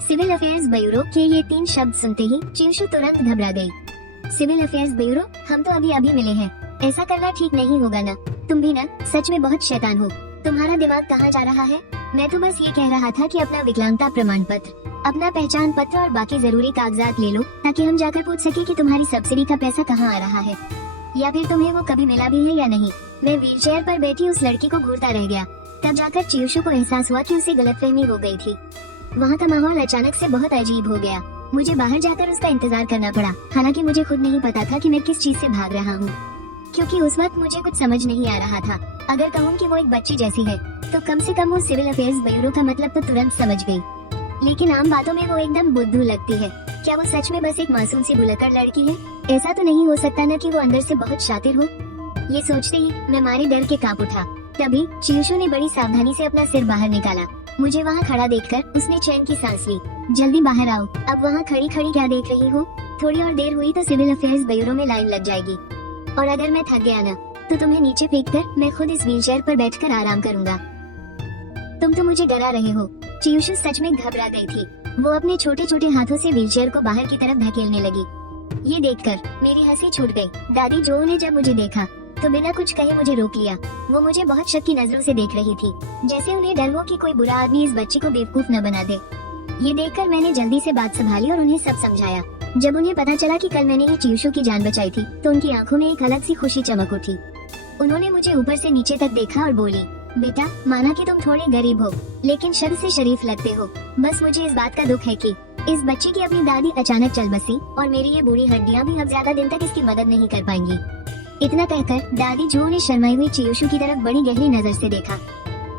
सिविल अफेयर्स ब्यूरो के ये 3 शब्द सुनते ही चिवशु तुरंत घबरा गई। Civil affairs bureau? हम तो अभी मिले हैं। ऐसा करना ठीक नहीं होगा ना। तुम भी ना सच में बहुत शैतान हो। तुम्हारा दिमाग कहाँ जा रहा है? मैं तो बस ये कह रहा था कि अपना विकलांगता प्रमाण पत्र, अपना पहचान पत्र और बाकी जरूरी कागजात ले लो, ताकि हम जाकर पूछ सके कि तुम्हारी सब्सिडी का पैसा कहाँ आ रहा है, या फिर तुम्हें वो कभी मिला भी है या नहीं। मैं व्हीलचेयर पर बैठी उस लड़की को घूरता रह गया। तब जाकर चिवशु को एहसास हुआ कि उसे गलतफहमी हो गई थी। वहाँ का माहौल अचानक से बहुत अजीब हो गया। मुझे बाहर जाकर उसका इंतजार करना पड़ा। हालांकि मुझे खुद नहीं पता था कि मैं किस चीज से भाग रहा हूँ, क्योंकि उस वक्त मुझे कुछ समझ नहीं आ रहा था। अगर कहूँ कि वो एक बच्ची जैसी है तो कम से कम वो सिविल अफेयर्स ब्यूरो का मतलब तो तुरंत समझ गई, लेकिन आम बातों में वो एकदम बुद्धू लगती है। क्या वो सच में बस एक मासूम सी भुलक्कड़ लड़की है? ऐसा तो नहीं हो सकता ना कि वो अंदर से बहुत शातिर हो। ये सोचते ही मैं मारे डर के कांप उठा। तभी चियूशू ने बड़ी सावधानी से अपना सिर बाहर निकाला। मुझे वहाँ खड़ा देखकर उसने चैन की सांस ली। जल्दी बाहर आओ, अब वहाँ खड़ी खड़ी क्या देख रही हो? थोड़ी और देर हुई तो सिविल अफेयर्स ब्यूरो में लाइन लग जाएगी, और अगर मैं थक गया ना तो तुम्हें नीचे फेंककर मैं खुद इस व्हीलचेयर पर बैठकर आराम करूंगा। तुम तो मुझे डरा रहे हो। चियूशू सच में घबरा गई थी। वो अपने छोटे छोटे हाथों से व्हीलचेयर को बाहर की तरफ धकेलने लगी। ये देखकर मेरी हंसी छूट गई। दादी जो ने जब मुझे देखा तो बिना कुछ कहे मुझे रोक लिया। वो मुझे बहुत शक की नजरों से देख रही थी, जैसे उन्हें डर हो कि कोई बुरा आदमी इस बच्ची को बेवकूफ न बना दे। ये देखकर मैंने जल्दी से बात संभाली और उन्हें सब समझाया। जब उन्हें पता चला कि कल मैंने ये चियूशू की जान बचाई थी तो उनकी आंखों में एक अलग सी खुशी चमक उठी। उन्होंने मुझे ऊपर से नीचे तक देखा और बोली, बेटा, माना कि तुम थोड़े गरीब हो लेकिन शर्म से शरीफ लगते हो। बस मुझे इस बात का दुख है कि इस बच्ची की अपनी दादी अचानक चल बसी और मेरी ये बूढ़ी हड्डियां भी अब ज्यादा दिन तक इसकी मदद नहीं कर पाएंगी। इतना कहकर दादी जो ने शर्माई हुई चियूशू की तरफ बड़ी गहरी नजर से देखा।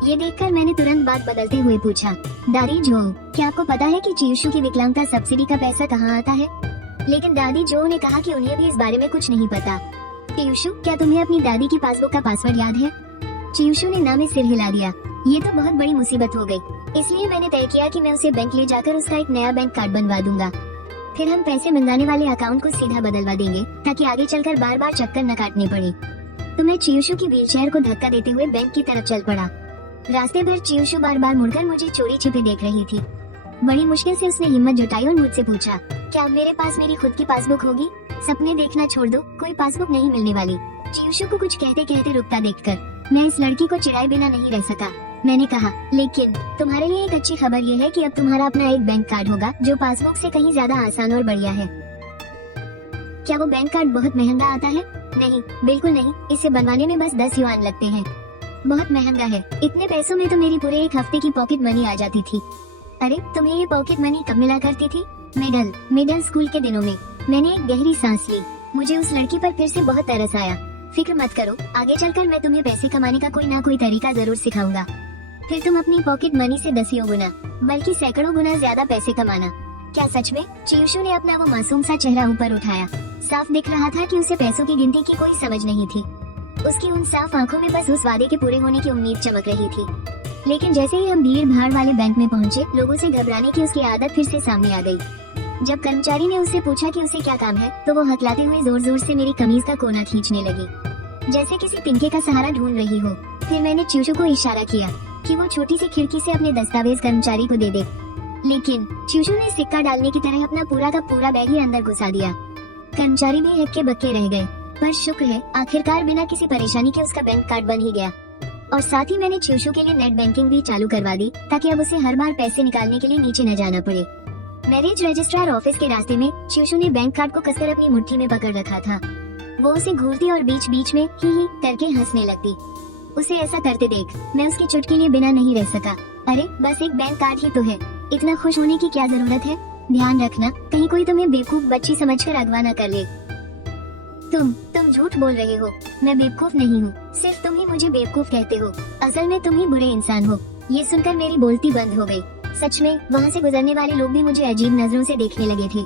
ये देखकर मैंने तुरंत बात बदलते हुए पूछा, दादी जो, क्या आपको पता है कि चियूशू की विकलांगता सब्सिडी का पैसा कहाँ आता है? लेकिन दादी जो ने कहा कि उन्हें भी इस बारे में कुछ नहीं पता। चियूशू, क्या तुम्हें अपनी दादी की पासबुक का पासवर्ड याद है? चियूशू ने ना में सिर हिला दिया। ये तो बहुत बड़ी मुसीबत हो गई, इसलिए मैंने तय किया कि मैं उसे बैंक ले जाकर उसका एक नया बैंक कार्ड बनवा दूंगा। फिर हम पैसे मंगाने वाले अकाउंट को सीधा बदलवा देंगे ताकि आगे चलकर बार बार चक्कर न काटने पड़े। तो मैं चियूशू की व्हीलचेयर को धक्का देते हुए बैंक की तरफ चल पड़ा। रास्ते भर चियूशू बार बार मुड़कर मुझे चोरी छिपे देख रही थी। बड़ी मुश्किल से उसने हिम्मत जुटाई और मुझसे पूछा, क्या मेरे पास मेरी खुद की पासबुक होगी? सपने देखना छोड़ दो, कोई पासबुक नहीं मिलने वाली। चियूशू को कुछ कहते कहते रुकता देखकर मैं इस लड़की को चिढ़ाए बिना नहीं रह सका। मैंने कहा, लेकिन तुम्हारे लिए एक अच्छी खबर ये है कि अब तुम्हारा अपना एक बैंक कार्ड होगा जो पासबुक से कहीं ज्यादा आसान और बढ़िया है। क्या वो बैंक कार्ड बहुत महंगा आता है? नहीं, बिल्कुल नहीं। इसे बनवाने में बस 10 युआन लगते हैं। बहुत महंगा है। इतने पैसों में तो मेरी पूरे एक हफ्ते की पॉकेट मनी आ जाती थी। अरे, तुम्हें ये पॉकेट मनी कब मिला करती थी? मिडिल स्कूल के दिनों में। मैंने एक गहरी सांस ली। मुझे उस लड़की पर फिर से बहुत तरस आया। फिक्र मत करो, आगे चलकर मैं तुम्हें पैसे कमाने का कोई ना कोई तरीका जरूर सिखाऊंगा। फिर तुम अपनी पॉकेट मनी से 10 गुना बल्कि सैकड़ों गुना ज्यादा पैसे कमाना। क्या सच में? चियूशू ने अपना वो मासूम सा चेहरा ऊपर उठाया। साफ दिख रहा था कि उसे पैसों की गिनती की कोई समझ नहीं थी। उसकी उन साफ आंखों में बस उस वादे के पूरे होने की उम्मीद चमक रही थी। लेकिन जैसे ही हम भीड़ भाड़ वाले बैंक में पहुंचे, लोगों से घबराने की उसकी आदत फिर से सामने आ गई। जब कर्मचारी ने उससे पूछा कि उसे क्या काम है तो वो हकलाते हुए जोर जोर से मेरी कमीज का कोना खींचने लगी, जैसे किसी तिनके का सहारा ढूंढ रही हो। फिर मैंने चियूशू को इशारा किया कि वो छोटी सी खिड़की से अपने दस्तावेज कर्मचारी को दे दे, लेकिन चियूशू ने सिक्का डालने की तरह अपना पूरा का पूरा बैग ही अंदर घुसा दिया। कर्मचारी भी हक्के बक्के रह गए, पर शुक्र है आखिरकार बिना किसी परेशानी के उसका बैंक कार्ड बन ही गया। और साथ ही मैंने चियूशू के लिए नेट बैंकिंग भी चालू करवा दी ताकि अब उसे हर बार पैसे निकालने के लिए नीचे न जाना पड़े। मैरिज रजिस्ट्रार ऑफिस के रास्ते में चियूशू ने बैंक कार्ड को कसकर अपनी मुट्ठी में पकड़ रखा था। वो उसे घूरती और बीच बीच में ही करके हंसने लगती। उसे ऐसा करते देख मैं उसकी चुटकी लिए बिना नहीं रह सका। अरे बस एक बैंक कार्ड ही तो है, इतना खुश होने की क्या जरूरत है? ध्यान रखना कहीं कोई तुम्हें बेवकूफ बच्ची समझकर अगवा न कर ले। तुम झूठ बोल रहे हो। मैं बेवकूफ नहीं हूँ, सिर्फ तुम ही मुझे बेवकूफ कहते हो। असल में तुम ही बुरे इंसान हो। ये सुनकर मेरी बोलती बंद हो गई। सच में वहाँ से गुजरने वाले लोग भी मुझे अजीब नजरों से देखने लगे थे।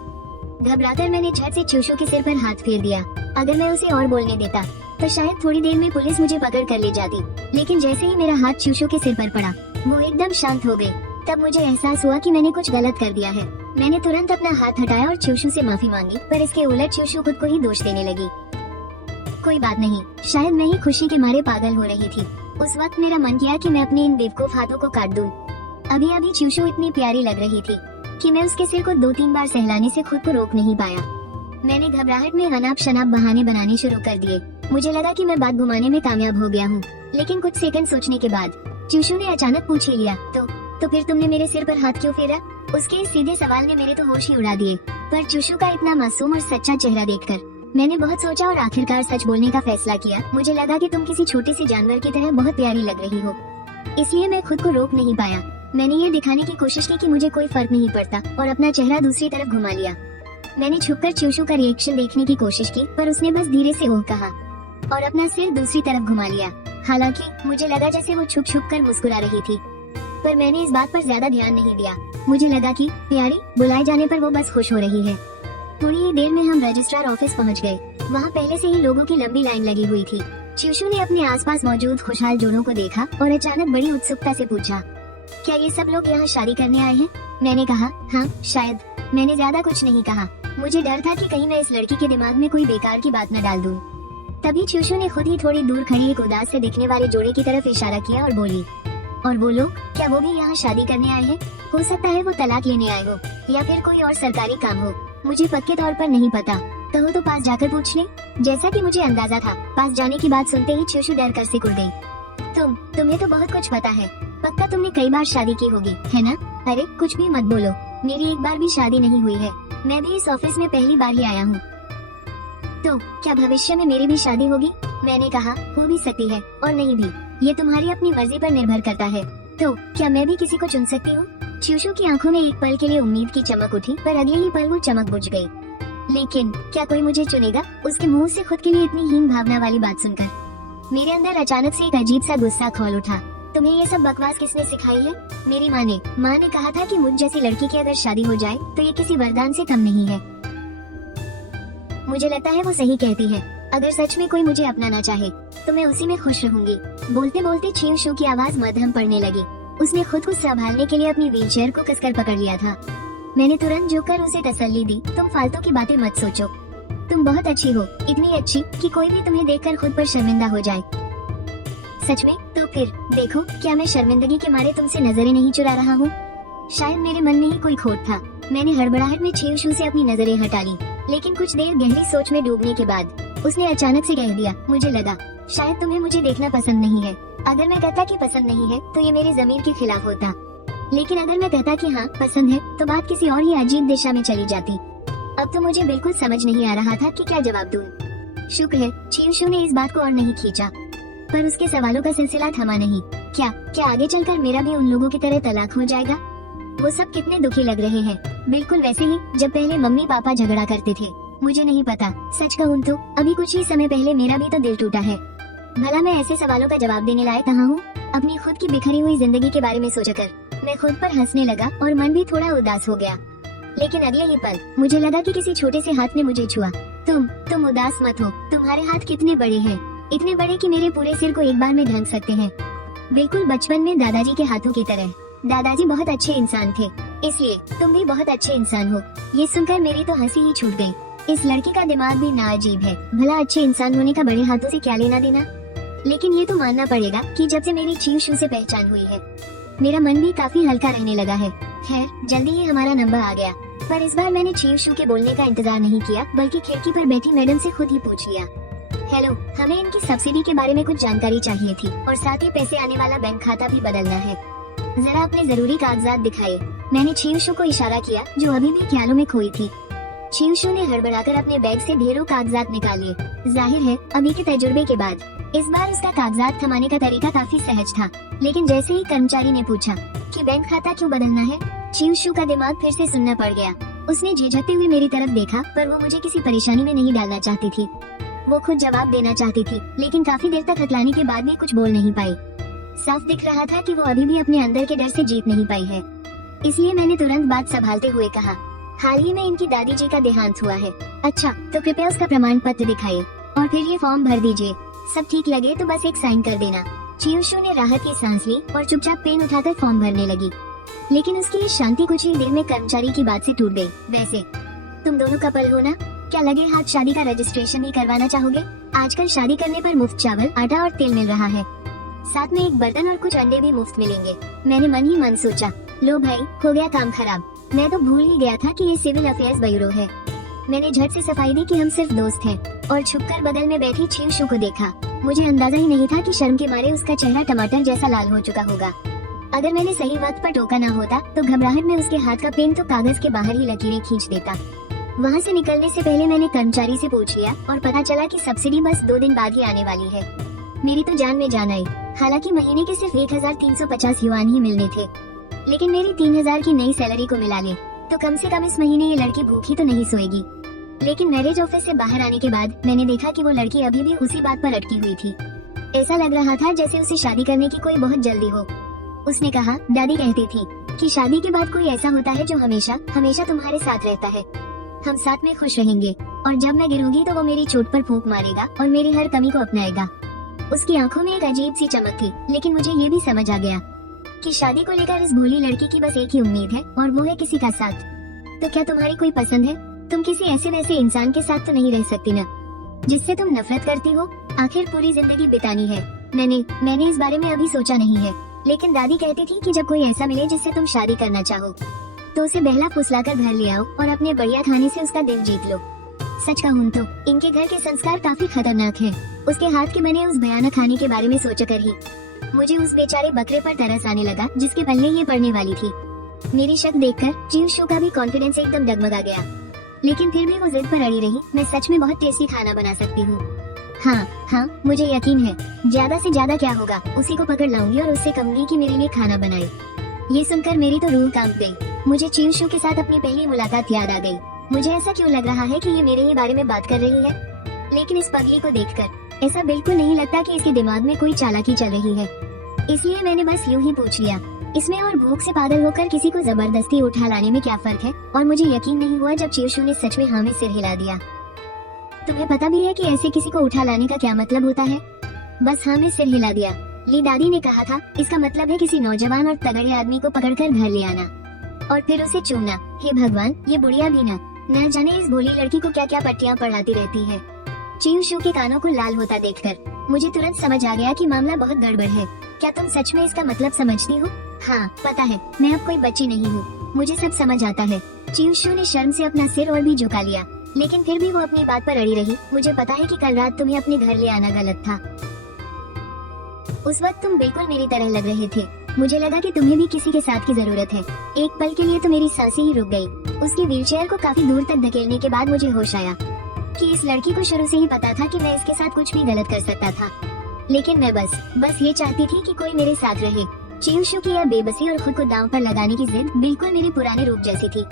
घबराकर मैंने झट से चियूशू के सिर पर हाथ फेर दिया। अगर मैं उसे और बोलने देता तो शायद थोड़ी देर में पुलिस मुझे पकड़ कर ले जाती, लेकिन जैसे ही मेरा हाथ चियूशू के सिर पर पड़ा वो एकदम शांत हो गई। तब मुझे एहसास हुआ कि मैंने कुछ गलत कर दिया है। मैंने तुरंत अपना हाथ हटाया और चियूशू से माफी मांगी, पर इसके उलट चियूशू खुद को ही दोष देने लगी। कोई बात नहीं, शायद मैं ही खुशी के मारे पागल हो रही थी। उस वक्त मेरा मन किया कि मैं अपने इन बेवकूफ हाथों को काट दूं। अभी अभी चियूशू इतनी प्यारी लग रही थी कि मैं उसके सिर को 2-3 बार सहलाने से खुद को रोक नहीं पाया। मैंने घबराहट में अनाप शनाप बहाने बनाने शुरू कर दिए। मुझे लगा कि मैं बात घुमाने में कामयाब हो गया हूँ, लेकिन कुछ सेकंड सोचने के बाद चियूशू ने अचानक पूछ ही लिया, तो फिर तुमने मेरे सिर पर हाथ क्यों फेरा? उसके इस सीधे सवाल ने मेरे तो होश ही उड़ा दिए। पर चियूशू का इतना मासूम और सच्चा चेहरा देखकर मैंने बहुत सोचा और आखिरकार सच बोलने का फैसला किया। मुझे लगा कि तुम किसी छोटे से जानवर की तरह बहुत प्यारी लग रही हो, इसलिए मैं खुद को रोक नहीं पाया। मैंने ये दिखाने की कोशिश की कि मुझे कोई फर्क नहीं पड़ता और अपना चेहरा दूसरी तरफ घुमा लिया। मैंने छुपकर च्यूशू का रिएक्शन देखने की कोशिश की, पर उसने बस धीरे से ओह कहा और अपना सिर दूसरी तरफ घुमा लिया। हालांकि मुझे लगा जैसे वो छुप छुप कर मुस्कुरा रही थी, पर मैंने इस बात पर ज्यादा ध्यान नहीं दिया। मुझे लगा कि प्यारी बुलाए जाने पर वो बस खुश हो रही है। थोड़ी ही देर में हम रजिस्ट्रार ऑफिस पहुंच गए। वहाँ पहले से ही लोगों की लंबी लाइन लगी हुई थी। च्यूशू ने अपने आसपास मौजूद खुशहाल जोड़ों को देखा और अचानक बड़ी उत्सुकता से पूछा, क्या ये सब लोग यहाँ शादी करने आए हैं? मैंने कहा, हाँ शायद। मैंने ज्यादा कुछ नहीं कहा। मुझे डर था कि कहीं मैं इस लड़की के दिमाग में कोई बेकार की बात न डाल दूं। तभी च्यूशू ने खुद ही थोड़ी दूर खड़ी एक उदास से दिखने वाले जोड़े की तरफ इशारा किया और बोली, और वो लोग, क्या वो भी यहाँ शादी करने आए हैं? हो सकता है वो तलाक लेने आए हो या फिर कोई और सरकारी काम हो, मुझे पक्के तौर पर नहीं पता। कहो तो पास जाकर पूछ ले। जैसा कि मुझे अंदाजा था, पास जाने की बात सुनते ही च्यूशू डर कर सिकुड़ गई। तुम्हें तो बहुत कुछ पता है। पक्का तुमने कई बार शादी की होगी, है ना? अरे कुछ भी मत बोलो, मेरी एक बार भी शादी नहीं हुई है। मैं भी इस ऑफिस में पहली बार ही आया हूँ। तो क्या भविष्य में मेरी भी शादी होगी? मैंने कहा, हो भी सकती है और नहीं भी, ये तुम्हारी अपनी मर्जी पर निर्भर करता है। तो क्या मैं भी किसी को चुन सकती हूँ? च्यूशू की आंखों में एक पल के लिए उम्मीद की चमक उठी, पर अगले ही पल वो चमक बुझ गई। लेकिन क्या कोई मुझे चुनेगा? उसके मुंह से खुद के लिए इतनी हीन भावना वाली बात सुनकर मेरे अंदर अचानक से एक अजीब सा गुस्सा खोल उठा। तुम्हें ये सब बकवास किसने सिखाई है? मेरी माँ ने कहा था कि मुझ जैसी लड़की की अगर शादी हो जाए तो ये किसी वरदान से कम नहीं है। मुझे लगता है वो सही कहती है। अगर सच में कोई मुझे अपनाना चाहे तो मैं उसी में खुश रहूंगी। बोलते बोलते च्यूशू की आवाज मध्यम पड़ने लगी। उसने खुद को संभालने के लिए अपनी व्हीलचेयर को कसकर पकड़ लिया था। मैंने तुरंत झुककर उसे तसल्ली दी, तुम फालतू की बातें मत सोचो। तुम बहुत अच्छी हो, इतनी अच्छी कि कोई भी तुम्हें देखकर खुद पर शर्मिंदा हो जाए। सच में? तो फिर देखो, क्या मैं शर्मिंदगी के मारे तुमसे नजरें नहीं चुरा रहा हूँ? शायद मेरे मन में ही कोई खोट था। मैंने हड़बड़ाहट में च्यूशू से अपनी नजरें हटा ली, लेकिन कुछ देर गहरी सोच में डूबने के बाद उसने अचानक से कह दिया, मुझे लगा शायद तुम्हें मुझे देखना पसंद नहीं है। अगर मैं कहता कि पसंद नहीं है तो ये मेरे ज़मीर के खिलाफ होता, लेकिन अगर मैं कहता कि हाँ पसंद है तो बात किसी और ही अजीब दिशा में चली जाती। अब तो मुझे बिल्कुल समझ नहीं आ रहा था कि क्या जवाब दूं। शुक्र है च्यूशू ने इस बात को और नहीं खींचा, पर उसके सवालों का सिलसिला थमा नहीं। क्या आगे चलकर मेरा भी उन लोगों की तरह तलाक हो जाएगा? वो सब कितने दुखी लग रहे हैं, बिल्कुल वैसे ही जब पहले मम्मी पापा झगड़ा करते थे। मुझे नहीं पता, सच कहूँ तो अभी कुछ ही समय पहले मेरा भी तो दिल टूटा है। भला मैं ऐसे सवालों का जवाब देने लायक कहाँ हूँ? अपनी खुद की बिखरी हुई जिंदगी के बारे में सोचकर मैं खुद पर हंसने लगा और मन भी थोड़ा उदास हो गया। लेकिन अगले ही पल मुझे लगा कि किसी छोटे से हाथ ने मुझे छुआ। तुम उदास मत हो, तुम्हारे हाथ कितने बड़े हैं, इतने बड़े कि मेरे पूरे सिर को एक बार में ढक सकते हैं, बिल्कुल बचपन में दादाजी के हाथों की तरह। दादाजी बहुत अच्छे इंसान थे, इसलिए तुम भी बहुत अच्छे इंसान हो। ये सुनकर मेरी तो हंसी ही छूट गई। इस लड़की का दिमाग भी ना अजीब है। भला अच्छे इंसान होने का बड़े हाथों से क्या लेना देना? लेकिन ये तो मानना पड़ेगा कि जब से मेरी च्यूशू से पहचान हुई है मेरा मन भी काफी हल्का रहने लगा है। खैर जल्दी ही हमारा नंबर आ गया, पर इस बार मैंने च्यूशू के बोलने का इंतजार नहीं किया, बल्कि खिड़की पर बैठी मैडम से खुद ही पूछ लिया, हेलो, हमें इनकी सब्सिडी के बारे में कुछ जानकारी चाहिए थी और साथ ही पैसे आने वाला बैंक खाता भी बदलना है। जरा अपने जरूरी कागजात दिखाए। मैंने च्यूशू को इशारा किया जो अभी भी ख्यालों में खोई थी। च्यूशू ने हड़बड़ाकर अपने बैग से ढेरों कागजात निकाले। जाहिर है अभी के तजुर्बे के बाद इस बार उसका कागजात थमाने का तरीका काफी सहज था। लेकिन जैसे ही कर्मचारी ने पूछा कि बैंक खाता क्यों बदलना है, च्यूशू का दिमाग फिर से सुनना पड़ गया। उसने झिझकते हुए मेरी तरफ देखा, पर वो मुझे किसी परेशानी में नहीं डालना चाहती थी। वो खुद जवाब देना चाहती थी, लेकिन काफी देर तक हथलाने के बाद भी कुछ बोल नहीं पाई। साफ दिख रहा था कि वो अभी भी अपने अंदर के डर से जीत नहीं पाई है। इसलिए मैंने तुरंत बात संभालते हुए कहा, हाल ही में इनकी दादी जी का देहांत हुआ है। अच्छा, तो कृपया उसका प्रमाण पत्र दिखाइए और फिर ये फॉर्म भर दीजिए। सब ठीक लगे तो बस एक साइन कर देना। च्यूशू ने राहत की सांस ली और चुपचाप पेन उठाकर फॉर्म भरने लगी, लेकिन उसकी ये शांति कुछ ही देर में कर्मचारी की बात से टूट गई। वैसे तुम दोनों कपल हो ना? क्या लगे हाथ शादी का रजिस्ट्रेशन भी करवाना चाहोगे? आजकल शादी करने पर मुफ्त चावल, आटा और तेल मिल रहा है, साथ में एक बर्तन और कुछ अंडे भी मुफ्त मिलेंगे। मैंने मन ही मन सोचा, लो भाई, हो गया काम खराब। मैं तो भूल ही गया था कि ये सिविल अफेयर्स ब्यूरो है। मैंने झट से सफाई दी कि हम सिर्फ दोस्त हैं और छुपकर बगल में बैठी च्यूशू को देखा। मुझे अंदाजा ही नहीं था कि शर्म के मारे उसका चेहरा टमाटर जैसा लाल हो चुका होगा। अगर मैंने सही वक्त पर टोका ना होता तो घबराहट में उसके हाथ का पेन तो कागज के बाहर ही लकीरें खींच देता। वहाँ से निकलने से पहले मैंने कर्मचारी से पूछ लिया और पता चला कि सब्सिडी बस 2 दिन बाद ही आने वाली है। मेरी तो जान में जान आई। हालांकि महीने के सिर्फ 1350 युआन ही मिलने थे। लेकिन मेरी 3,000 की नई सैलरी को मिला ले तो कम से कम इस महीने ये लड़की भूखी तो नहीं सोएगी। लेकिन मैरिज ऑफिस से बाहर आने के बाद मैंने देखा कि वो लड़की अभी भी उसी बात पर अटकी हुई थी। ऐसा लग रहा था जैसे उसे शादी करने की कोई बहुत जल्दी हो। उसने कहा, दादी कहती थी कि शादी के बाद कोई ऐसा होता है जो हमेशा हमेशा तुम्हारे साथ रहता है। हम साथ में खुश रहेंगे और जब मैं गिरूंगी तो वो मेरी चोट पर फूंक मारेगा और मेरी हर कमी को अपनाएगा। उसकी आंखों में एक अजीब सी चमक थी, लेकिन मुझे ये भी समझ आ गया कि शादी को लेकर इस भोली लड़की की बस एक ही उम्मीद है और वो है किसी का साथ। तो क्या तुम्हारी कोई पसंद है? तुम किसी ऐसे वैसे इंसान के साथ तो नहीं रह सकती ना, जिससे तुम नफरत करती हो? आखिर पूरी जिंदगी बितानी है। मैंने इस बारे में अभी सोचा नहीं है, लेकिन दादी कहती थी कि जब कोई ऐसा मिले जिससे तुम शादी करना चाहो तो उसे बहला फुसलाकर घर ले आओ और अपने बढ़िया खाने से उसका दिल जीत लो। सच कहूँ तो इनके घर के संस्कार काफी खतरनाक है। उसके हाथ के बने उस भयानक खाने के बारे में सोचकर ही मुझे उस बेचारे बकरे पर तरस आने लगा जिसके पल्ले ये पड़ने वाली थी। मेरी शक देखकर चिंशू का भी कॉन्फिडेंस एकदम डगमगा गया, लेकिन फिर भी वो जिद पर अड़ी रही। मैं सच में बहुत टेस्टी खाना बना सकती हूँ। हाँ, मुझे यकीन है। ज्यादा से ज्यादा क्या होगा, उसी को पकड़ लाऊंगी और उससे कहूंगी कि मेरे लिए खाना बनाए। ये सुनकर मेरी तो रूह कांप गई। मुझे चिंशू के साथ अपनी पहली मुलाकात याद आ गई। मुझे ऐसा क्यों लग रहा है कि ये मेरे ही बारे में बात कर रही है, लेकिन इस पगली को देखकर ऐसा बिल्कुल नहीं लगता कि इसके दिमाग में कोई चालाकी चल रही है। इसलिए मैंने बस यूं ही पूछ लिया, इसमें और भूख से पागल होकर किसी को जबरदस्ती उठा लाने में क्या फर्क है? और मुझे यकीन नहीं हुआ जब चिंशू ने सच में हाँ में सिर हिला दिया। तुम्हें पता भी है कि ऐसे किसी को उठा लाने का क्या मतलब होता है? बस हाँ में सिर हिला दिया। ली दादी ने कहा था, इसका मतलब है किसी नौजवान और तगड़े आदमी को पकड़कर घर ले आना और फिर उसे चूमना। हे भगवान, ये बुढ़िया भी न जाने इस भोली लड़की को क्या क्या पट्टियाँ पढ़ाती रहती है। चिंशू के कानों को लाल होता देखकर मुझे तुरंत समझ आ गया कि मामला बहुत गड़बड़ है। क्या तुम सच में इसका मतलब समझती हो? हाँ, पता है, मैं अब कोई बच्ची नहीं हूँ, मुझे सब समझ आता है। चिंशू ने शर्म से अपना सिर और भी झुका लिया, लेकिन फिर भी वो अपनी बात पर अड़ी रही। मुझे पता है कि कल रात तुम्हें अपने घर ले आना गलत था। उस वक्त तुम बिल्कुल मेरी तरह लग रहे थे। मुझे लगा कि तुम्हें भी किसी के साथ की जरूरत है। एक पल के लिए तो मेरी सांसें ही रुक गई। उसकी व्हीलचेयर को काफी दूर तक धकेलने के बाद मुझे होश आया कि इस लड़की को शुरू से ही पता था कि मैं इसके साथ कुछ भी गलत कर सकता था, लेकिन मैं बस ये चाहती थी कि कोई मेरे साथ रहे। चिंशू की यह बेबसी और खुद को दांव पर लगाने की जिद बिल्कुल मेरे पुराने रूप जैसी थी,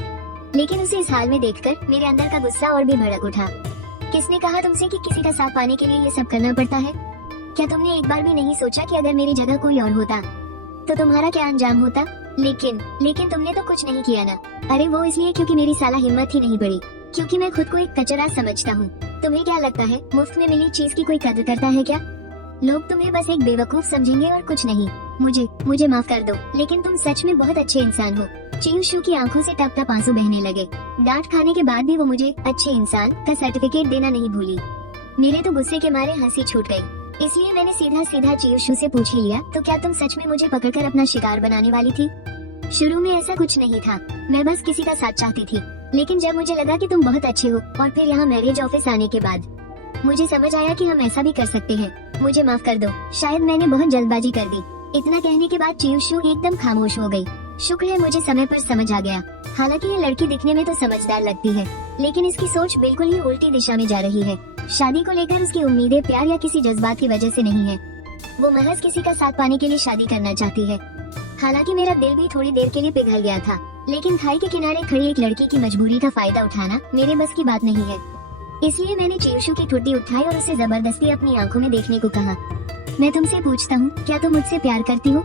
लेकिन उसे इस हाल में देखकर मेरे अंदर का गुस्सा और भी भड़क उठा। किसने कहा तुमसे कि किसी का साथ पाने के लिए ये सब करना पड़ता है? क्या तुमने एक बार भी नहीं सोचा कि अगर मेरी जगह कोई और होता तो तुम्हारा क्या अंजाम होता? लेकिन तुमने तो कुछ नहीं किया ना। अरे वो इसलिए क्योंकि मेरी साला हिम्मत ही नहीं पड़ी, क्योंकि मैं खुद को एक कचरा समझता हूँ। तुम्हें क्या लगता है मुफ्त में मिली चीज की कोई कदर करता है क्या? लोग तुम्हें बस एक बेवकूफ समझेंगे और कुछ नहीं। मुझे माफ कर दो, लेकिन तुम सच में बहुत अच्छे इंसान हो। चिंशू की आंखों से टप टप आंसू बहने लगे। डांट खाने के बाद भी वो मुझे अच्छे इंसान का सर्टिफिकेट देना नहीं भूली। मेरे तो गुस्से के मारे हंसी छूट गई। इसलिए मैंने सीधा चिंशू से पूछ ही लिया, तो क्या तुम सच में मुझे पकड़कर अपना शिकार बनाने वाली थी? शुरू में ऐसा कुछ नहीं था, मैं बस किसी का साथ चाहती थी। लेकिन जब मुझे लगा कि तुम बहुत अच्छे हो और फिर यहाँ मैरिज ऑफिस आने के बाद मुझे समझ आया कि हम ऐसा भी कर सकते हैं। मुझे माफ कर दो, शायद मैंने बहुत जल्दबाजी कर दी। इतना कहने के बाद चिंशू एकदम खामोश हो गई। शुक्र है मुझे समय पर समझ आ गया। हालांकि ये लड़की दिखने में तो समझदार लगती है, लेकिन इसकी सोच बिल्कुल ही उल्टी दिशा में जा रही है। शादी को लेकर उसकी उम्मीदें प्यार या किसी जज्बात की वजह से नहीं है, वो महज किसी का साथ पाने के लिए शादी करना चाहती है। हालांकि मेरा दिल भी थोड़ी देर के लिए पिघल गया था, लेकिन खाई के किनारे खड़ी एक लड़की की मजबूरी का फायदा उठाना मेरे बस की बात नहीं है। इसलिए मैंने चिंशू की ठुड्डी उठाई और उसे जबरदस्ती अपनी आंखों में देखने को कहा। मैं तुमसे पूछता हूँ, क्या तुम मुझसे प्यार करती हो?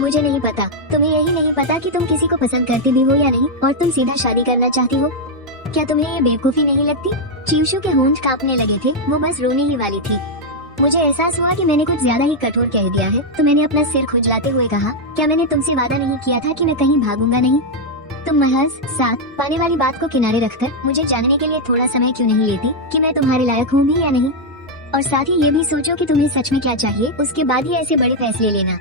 मुझे नहीं पता। तुम्हें यही नहीं पता कि तुम किसी को पसंद करती भी हो या नहीं, और तुम सीधा शादी करना चाहती हो? क्या तुम्हें ये बेवकूफी नहीं लगती? चिंशू के होंठ कांपने लगे थे, वो बस रोने ही वाली थी। मुझे एहसास हुआ कि मैंने कुछ ज्यादा ही कठोर कह दिया है, तो मैंने अपना सिर खुजलाते हुए कहा, क्या मैंने तुमसे वादा नहीं किया था कि मैं कहीं भागूंगा नहीं? तुम महज साथ पाने वाली बात को किनारे रखकर मुझे जानने के लिए थोड़ा समय क्यों नहीं लेती कि मैं तुम्हारे लायक हूँ भी या नहीं? और साथ ही ये भी सोचो कि तुम्हें सच में क्या चाहिए, उसके बाद ही ऐसे बड़े फैसले लेना।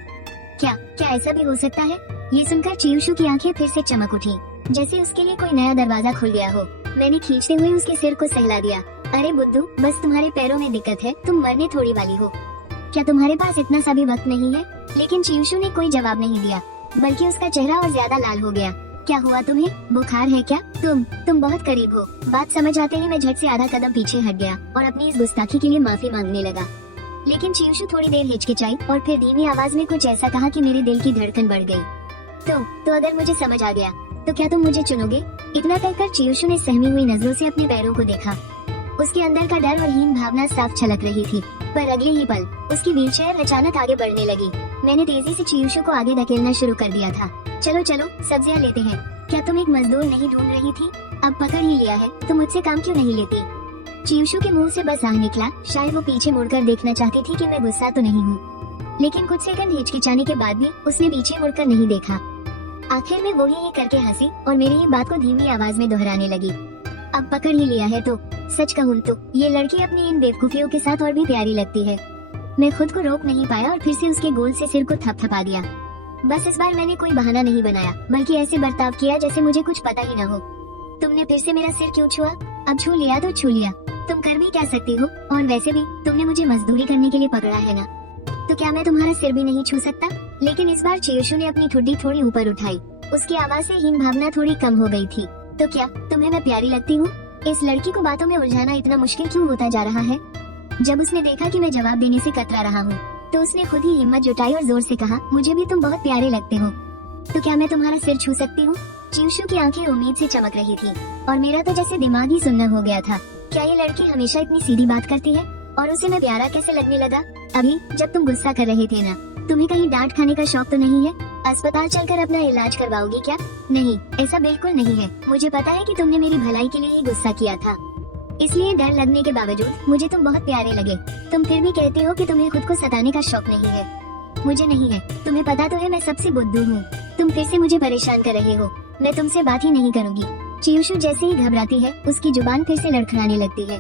क्या ऐसा भी हो सकता है? ये सुनकर चिंशू की आंखें फिर से चमक उठी, जैसे उसके लिए कोई नया दरवाजा खुल गया हो। मैंने खींचते हुए उसके सिर को सहला दिया। अरे बुद्धू, बस तुम्हारे पैरों में दिक्कत है, तुम मरने थोड़ी वाली हो। क्या तुम्हारे पास इतना सा भी वक्त नहीं है? लेकिन चिंशू ने कोई जवाब नहीं दिया, बल्कि उसका चेहरा और ज्यादा लाल हो गया। क्या हुआ तुम्हें? बुखार है क्या? तुम बहुत करीब हो। बात समझ आते ही मैं झट से आधा कदम पीछे हट गया और अपनी इस गुस्ताखी के लिए माफी मांगने लगा। लेकिन चिंशू थोड़ी देर हिचकिचाई और फिर धीमी आवाज में कुछ ऐसा कहा कि मेरे दिल की धड़कन बढ़ गई। तो अगर मुझे समझ आ गया तो क्या तुम मुझे चुनोगे? इतना कहकर चियुशु ने सहमी हुई नजरों से अपने पैरों को देखा। उसके अंदर का डर और हीन भावना साफ छलक रही थी, पर अगले ही पल उसकी व्हीलचेयर अचानक आगे बढ़ने लगी। मैंने तेजी से चियुशु को आगे धकेलना शुरू कर दिया था। चलो चलो सब्जियां लेते हैं। क्या तुम एक मजदूर नहीं ढूंढ रही थी? अब पकड़ ही लिया है तो मुझसे काम क्यों नहीं लेती? चियुशु के मुंह से बस आह निकला। शायद वो पीछे मुड़कर देखना चाहती थी कि मैं गुस्सा तो नहीं हूँ, लेकिन कुछ सेकंड हिचकिचाने के बाद भी उसने पीछे मुड़कर नहीं देखा। आखिर में वो ही ये करके हंसी और मेरी ही बात को धीमी आवाज में दोहराने लगी। अब पकड़ ही लिया है तो सच कहूँ तो ये लड़की अपनी इन बेवकूफियों के साथ और भी प्यारी लगती है। मैं खुद को रोक नहीं पाया और फिर से उसके गोल से सिर को थपथपा दिया। बस इस बार मैंने कोई बहाना नहीं बनाया, बल्कि ऐसे बर्ताव किया जैसे मुझे कुछ पता ही न हो। तुमने फिर से मेरा सिर क्यों छुआ? अब छू लिया तो छू लिया, तुम कर भी क्या सकती हो? और वैसे भी तुमने मुझे मजदूरी करने के लिए पकड़ा है ना, तो क्या मैं तुम्हारा सिर भी नहीं छू सकता? लेकिन इस बार चियुशु ने अपनी ठुड्डी थोड़ी ऊपर उठाई। उसकी आवाज से हीन भावना थोड़ी कम हो गई थी। तो क्या तुम्हें मैं प्यारी लगती हूँ? इस लड़की को बातों में उलझाना इतना मुश्किल क्यों होता जा रहा है? जब उसने देखा कि मैं जवाब देने से कतरा रहा हूँ, तो उसने खुद ही हिम्मत जुटाई और जोर से कहा, मुझे भी तुम बहुत प्यारे लगते हो। तो क्या मैं तुम्हारा सिर छू सकती हूँ? चियुशु की आंखें उम्मीद से चमक रही थी और मेरा तो जैसे दिमाग ही सुन्न हो गया था। क्या ये लड़की हमेशा इतनी सीधी बात करती है? और उसे मैं प्यारा कैसे लगने लगा? अभी जब तुम गुस्सा कर रहे थे ना, तुम्हें कहीं डांट खाने का शौक तो नहीं है? अस्पताल चलकर अपना इलाज करवाओगी क्या? नहीं, ऐसा बिल्कुल नहीं है। मुझे पता है कि तुमने मेरी भलाई के लिए ही गुस्सा किया था, इसलिए डर लगने के बावजूद मुझे तुम बहुत प्यारे लगे। तुम फिर भी कहते हो कि तुम्हें खुद को सताने का शौक नहीं है। मुझे नहीं है। तुम्हें पता तो है मैं सबसे बुद्धू हूँ। तुम फिर से मुझे परेशान कर रहे हो। मैं तुमसे बात ही नहीं करूँगी। चियुशु जैसे ही घबराती है, उसकी जुबान फिर से लड़खड़ाने लगती है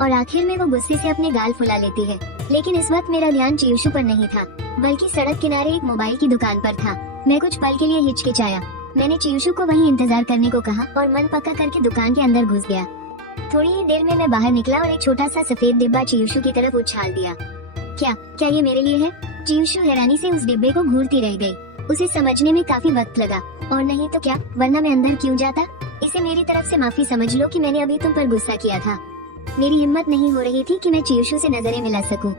और आखिर में वो गुस्से से अपने गाल फुला लेती है। लेकिन इस वक्त मेरा ध्यान चियुशु पर नहीं था, बल्कि सड़क किनारे एक मोबाइल की दुकान पर था। मैं कुछ पल के लिए हिचकिचाया। मैंने चियुशु को वहीं इंतजार करने को कहा और मन पक्का करके दुकान के अंदर घुस गया। थोड़ी ही देर में मैं बाहर निकला और एक छोटा सा सफेद डिब्बा चियुशु की तरफ उछाल दिया। क्या ये मेरे लिए है? चियुशु हैरानी से उस डिब्बे को घूरती रह गई। उसे समझने में काफी वक्त लगा। और नहीं तो क्या, वरना मैं अंदर क्यों जाता? इसे मेरी तरफ से माफी समझ लो कि मैंने अभी तुम पर गुस्सा किया था। मेरी हिम्मत नहीं हो रही थी कि मैं चियुशु से नजरें मिला सकूं।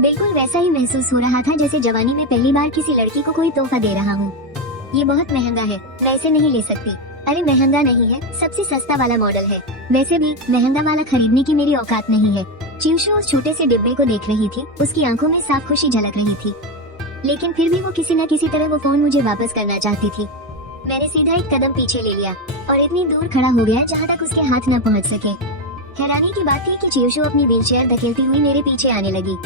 बिल्कुल वैसा ही महसूस हो रहा था जैसे जवानी में पहली बार किसी लड़की को कोई तोहफा दे रहा हूँ। ये बहुत महंगा है, मैं इसे नहीं ले सकती। अरे महंगा नहीं है, सबसे सस्ता वाला मॉडल है। वैसे भी महंगा वाला खरीदने की मेरी औकात नहीं है। चियुशु उस छोटे से डिब्बे को देख रही थी। उसकी आंखों में साफ खुशी झलक रही थी, लेकिन फिर भी वो किसी न किसी तरह वो फोन मुझे वापस करना चाहती थी। मैंने सीधा एक कदम पीछे ले लिया और इतनी दूर खड़ा हो गया जहाँ तक उसके हाथ न पहुँच सके। हैरानी की बात थी कि चियुशु अपनी व्हीलचेयर धकेलती हुई मेरे पीछे आने लगी।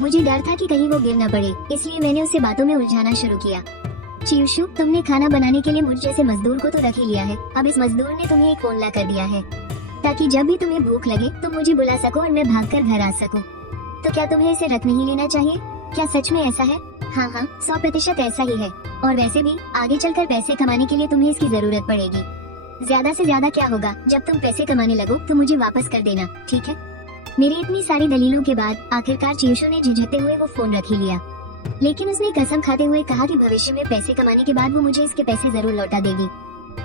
मुझे डर था कि कहीं वो गिर न पड़े, इसलिए मैंने उसे बातों में उलझाना शुरू किया। चियुशु, तुमने खाना बनाने के लिए मुझ जैसे मजदूर को तो रख ही लिया है। अब इस मजदूर ने तुम्हें एक फोन ला कर दिया है ताकि जब भी तुम्हें भूख लगे तुम मुझे बुला सको और मैं भागकर घर आ सकूं। तो क्या तुम्हें इसे रख नहीं लेना चाहिए? क्या सच में ऐसा है? हाँ, 100% ऐसा ही है। और वैसे भी आगे चलकर पैसे कमाने के लिए तुम्हें इसकी जरूरत पड़ेगी। ज्यादा से ज्यादा क्या होगा, जब तुम पैसे कमाने लगो तो मुझे वापस कर देना, ठीक है? मेरी इतनी सारी दलीलों के बाद आखिरकार चियुशु ने झिझकते हुए वो फोन रख ही लिया। लेकिन उसने कसम खाते हुए कहा कि भविष्य में पैसे कमाने के बाद वो मुझे इसके पैसे जरूर लौटा देगी।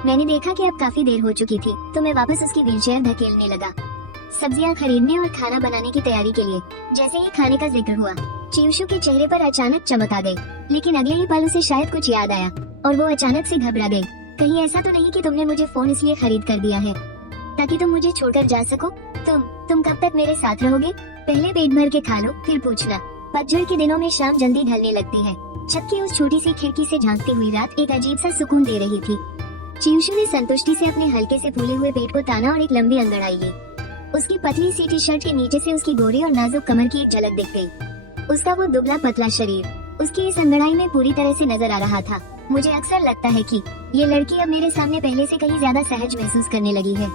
मैंने देखा कि अब काफी देर हो चुकी थी, तो मैं वापस उसकी व्हीलचेयर धकेलने लगा, सब्जियां खरीदने और खाना बनाने की तैयारी के लिए। जैसे ही खाने का जिक्र हुआ, चियुशु के चेहरे पर अचानक चमक आ गई। लेकिन अगले ही पल उसे शायद कुछ याद आया और वो अचानक से घबरा गई। कहीं ऐसा तो नहीं कि तुमने मुझे फोन इसलिए खरीद कर दिया है ताकि तुम मुझे छोड़कर जा सको? तुम कब तक मेरे साथ रहोगे? पहले पेट भर के खा लो, फिर पूछना। पतझड़ के दिनों में शाम जल्दी ढलने लगती है। छत की उस छोटी सी खिड़की से झांकती हुई रात एक अजीब सा सुकून दे रही थी। चियुशु ने संतुष्टि से अपने हल्के से फूले हुए पेट को ताना और एक लंबी अंगड़ाई ली। उसकी पतली सी टी शर्ट के नीचे से उसकी गोरी और नाजुक कमर की एक झलक दिख गई। उसका वो दुबला पतला शरीर उसकी इस अंगड़ाई में पूरी तरह से नजर आ रहा था। मुझे अक्सर लगता है कि ये लड़की अब मेरे सामने पहले से कहीं ज्यादा सहज महसूस करने लगी है।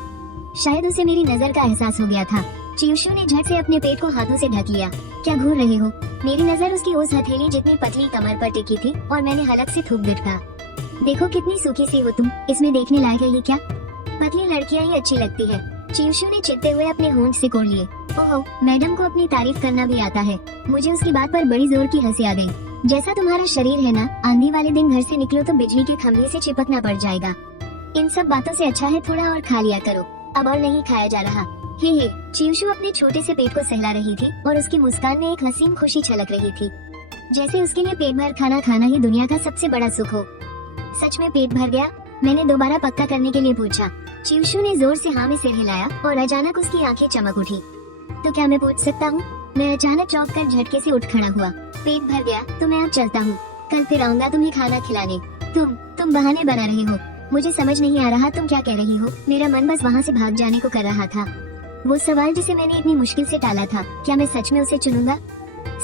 शायद उसे मेरी नजर का एहसास हो गया था। चियुशु ने झट से अपने पेट को हाथों से ढक लिया। क्या घूर रहे हो? मेरी नजर उसकी उस हथेली जितनी पतली कमर पर टिकी थी और मैंने हलक से थूक दिखा। देखो कितनी सूखी सी हो तुम, इसमें देखने लायक है ये क्या? पतली लड़कियां ही अच्छी लगती है। चियुशु ने चिढ़ते हुए अपने होंठ सिकोड़ लिए। ओहो, मैडम को अपनी तारीफ करना भी आता है। मुझे उसकी बात पर बड़ी जोर की हंसी आ गई। जैसा तुम्हारा शरीर है ना, आंधी वाले दिन घर से निकलो तो बिजली के खंभे से चिपकना पड़ जाएगा। इन सब बातों से अच्छा है थोड़ा और खा लिया करो, अब और नहीं खाया जा रहा। हे। चियुशु अपने छोटे से पेट को सहला रही थी और उसकी मुस्कान में एक हसीन खुशी छलक रही थी, जैसे उसके लिए पेट भर खाना खाना ही दुनिया का सबसे बड़ा सुख हो। सच में पेट भर गया? मैंने दोबारा पक्का करने के लिए पूछा। चीवशु ने जोर से हाँ में सिर हिलाया और अचानक उसकी आंखें चमक उठी। तो क्या मैं पूछ सकता हूँ? मैं अचानक चौंक कर झटके से उठ खड़ा हुआ। पेट भर गया तो मैं अब चलता हूँ, कल फिर आऊंगा तुम्हें खाना खिलाने। तुम बहाने बना रहे हो। मुझे समझ नहीं आ रहा तुम क्या कह रही हो। मेरा मन बस वहाँ से भाग जाने को कर रहा था। वो सवाल जिसे मैंने इतनी मुश्किल से टाला था, क्या मैं सच में उसे चुनूंगा?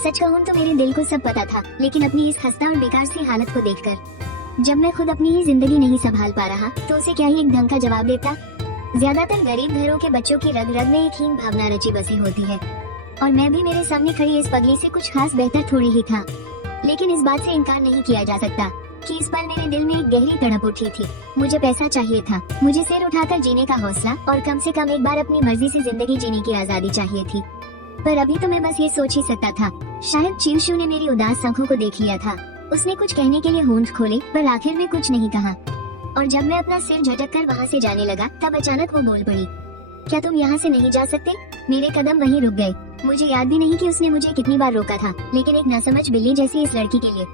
सच कहूँ तो मेरे दिल को सब पता था, लेकिन अपनी इस खस्ता और बेकार सी हालत को देखकर जब मैं खुद अपनी ही जिंदगी नहीं संभाल पा रहा तो उसे क्या ही एक ढंग का जवाब देता। ज्यादातर गरीब घरों के बच्चों की रग रग में एक हीन भावना रची बसी होती है, और मैं भी मेरे सामने खड़ी इस पगली से कुछ खास बेहतर थोड़ी ही था। लेकिन इस बात से इनकार नहीं किया जा सकता कि इस पल मेरे दिल में एक गहरी तड़प उठी थी। मुझे पैसा चाहिए था, मुझे सिर उठाकर जीने का हौसला और कम से कम एक बार अपनी मर्जी से जिंदगी जीने की आजादी चाहिए थी। पर अभी तो मैं बस ये सोच ही सकता था। शायद चीवशु ने मेरी उदास आंखों को देख लिया था। उसने कुछ कहने के लिए होंठ खोले पर आखिर में कुछ नहीं कहा, और जब मैं अपना सिर झटक कर वहाँ से जाने लगा तब अचानक वो बोल पड़ी, क्या तुम यहाँ से नहीं जा सकते? मेरे कदम वहीं रुक गए। मुझे याद भी नहीं कि उसने मुझे कितनी बार रोका था, लेकिन एक नासमझ बिल्ली जैसी इस लड़की के लिए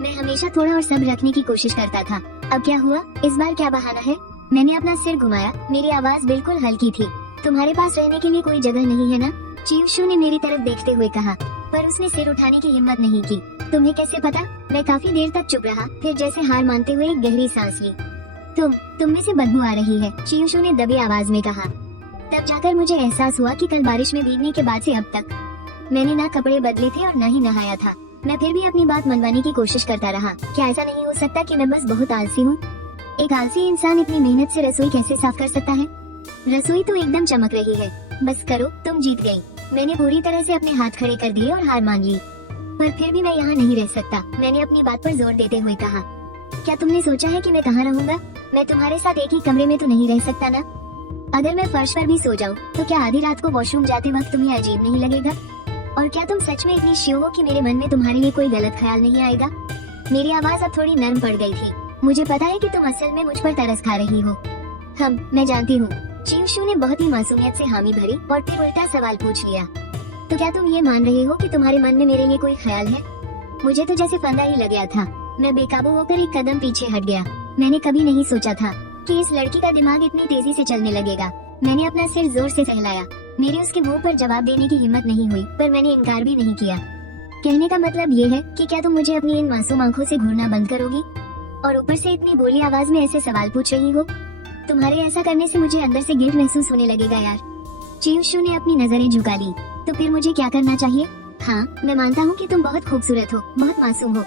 मैं हमेशा थोड़ा और सब्र रखने की कोशिश करता था। अब क्या हुआ? इस बार क्या बहाना है? मैंने अपना सिर घुमाया। मेरी आवाज बिल्कुल हल्की थी। तुम्हारे पास रहने के लिए कोई जगह नहीं है ना? चीवशु ने मेरी तरफ देखते हुए कहा, पर उसने सिर उठाने की हिम्मत नहीं की। तुम्हें कैसे पता? मैं काफी देर तक चुप रहा, फिर जैसे हार मानते हुए एक गहरी सांस ली। तुम में से बदबू आ रही है, चीवशु ने दबी आवाज में कहा। तब जाकर मुझे एहसास हुआ कि कल बारिश में भीगने के बाद से अब तक मैंने ना कपड़े बदले थे और ना ही नहाया था। मैं फिर भी अपनी बात मनवाने की कोशिश करता रहा। क्या ऐसा नहीं हो सकता कि मैं बस बहुत आलसी हूँ? एक आलसी इंसान इतनी मेहनत से रसोई कैसे साफ कर सकता है? रसोई तो एकदम चमक रही है। बस करो, तुम जीत गई। मैंने पूरी तरह से अपने हाथ खड़े कर दिए और हार मान ली। पर फिर भी मैं यहाँ नहीं रह सकता, मैंने अपनी बात पर जोर देते हुए कहा। क्या तुमने सोचा है कि मैं कहाँ रहूंगा? मैं तुम्हारे साथ एक ही कमरे में तो नहीं रह सकता ना? अगर मैं फर्श पर भी सो जाऊं, तो क्या आधी रात को वॉशरूम जाते वक्त तुम्हें अजीब नहीं लगेगा? और क्या तुम सच में इतनी श्योर हो कि मेरे मन में तुम्हारे लिए कोई गलत ख्याल नहीं आएगा? मेरी आवाज अब थोड़ी नरम पड़ गई थी। मुझे पता है कि तुम असल में मुझ पर तरस खा रही हो। मैं जानती हूँ। चीवशु ने बहुत ही मासूमियत से हामी भरी और फिर उल्टा सवाल पूछ लिया। तो क्या तुम ये मान रहे हो कि तुम्हारे मन में मेरे लिए कोई ख्याल है? मुझे तो जैसे फंदा ही लग गया था। मैं बेकाबू होकर एक कदम पीछे हट गया। मैंने कभी नहीं सोचा था कि इस लड़की का दिमाग इतनी तेजी से चलने लगेगा। मैंने अपना सिर जोर से सहलाया। मेरी उसके मुंह पर जवाब देने की हिम्मत नहीं हुई, पर मैंने इनकार भी नहीं किया। कहने का मतलब ये है कि क्या तुम मुझे अपनी इन मासूम आंखों से घूरना बंद करोगी? और ऊपर से इतनी बोली आवाज में ऐसे सवाल पूछ रही हो? तुम्हारे ऐसा करने से मुझे अंदर से गिल्ट महसूस होने लगेगा यार। चीवशु ने अपनी नजरें झुका ली। तो फिर मुझे क्या करना चाहिए? हाँ, मैं मानता हूँ कि तुम बहुत खूबसूरत हो, बहुत मासूम हो।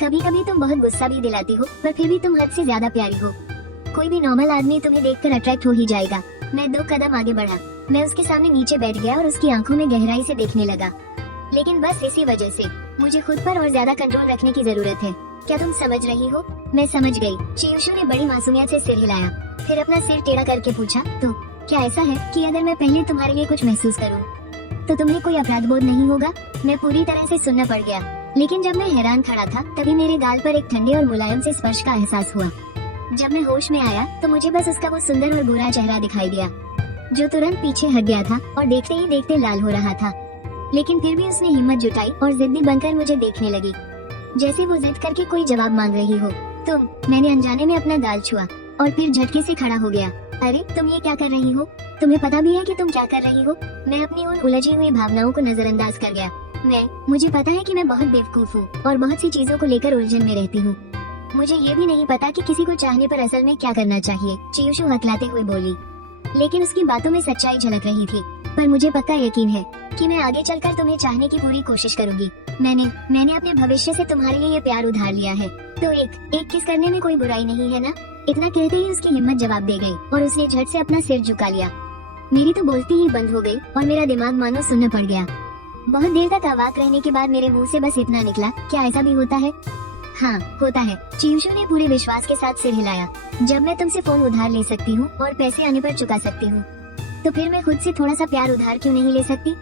कभी कभी तुम बहुत गुस्सा भी दिलाती हो, पर फिर भी तुम हद से ज्यादा प्यारी हो। कोई भी नॉर्मल आदमी तुम्हें देखकर अट्रैक्ट हो ही जाएगा। मैं 2 कदम आगे बढ़ा। मैं उसके सामने नीचे बैठ गया और उसकी आंखों में गहराई से देखने लगा। लेकिन बस इसी वजह से मुझे खुद पर और ज्यादा कंट्रोल रखने की जरूरत है। क्या तुम समझ रही हो? मैं समझ गई। चीवशु ने बड़ी मासूमियत से सिर हिलाया, फिर अपना सिर टेढ़ा करके पूछा, तो क्या ऐसा है कि अगर मैं पहले तुम्हारे लिए कुछ महसूस करूं, तो तुम्हें कोई अपराध बोध नहीं होगा? मैं पूरी तरह से सुनना पड़ गया, लेकिन जब मैं हैरान खड़ा था तभी मेरे गाल पर एक ठंडे और मुलायम से स्पर्श का एहसास हुआ। जब मैं होश में आया तो मुझे बस उसका वो सुंदर और गोरा चेहरा दिखाई दिया, जो तुरंत पीछे हट गया था और देखते ही देखते लाल हो रहा था। लेकिन फिर भी उसने हिम्मत जुटाई और जिद्दी बनकर मुझे देखने लगी, जैसे वो जिद करके कोई जवाब मांग रही हो। मैंने अनजाने में अपना गाल छुआ और फिर झटके से खड़ा हो गया। अरे तुम ये क्या कर रही हो? तुम्हें पता भी है कि तुम क्या कर रही हो? मैं अपनी उन उलझी हुई भावनाओं को नजरअंदाज कर गया। मुझे पता है कि मैं बहुत बेवकूफ हूँ और बहुत सी चीजों को लेकर उलझन में रहती हूँ। मुझे ये भी नहीं पता कि किसी को चाहने पर असल में क्या करना चाहिए, चीवशु हकलाते हुए बोली। लेकिन उसकी बातों में सच्चाई झलक रही थी। पर मुझे पक्का यकीन है कि मैं आगे चलकर तुम्हें चाहने की पूरी कोशिश करूंगी। मैंने अपने भविष्य से तुम्हारे लिए ये प्यार उधार लिया है, तो एक किस करने में कोई बुराई नहीं है ना? इतना कहते ही उसकी हिम्मत जवाब दे गई और उसने झट से अपना सिर झुका लिया। मेरी तो बोलती ही बंद हो गई और मेरा दिमाग मानो सुन्न पड़ गया। बहुत देर तक अवाक रहने के बाद मेरे मुंह से बस इतना निकला, क्या ऐसा भी होता है? हाँ, होता है। चीवशु ने पूरे विश्वास के साथ सिर हिलाया। जब मैं तुमसे फोन उधार ले सकती हूँ और पैसे आने पर चुका सकती हूँ, तो फिर मैं खुद से थोड़ा सा प्यार उधार क्यों नहीं ले सकती?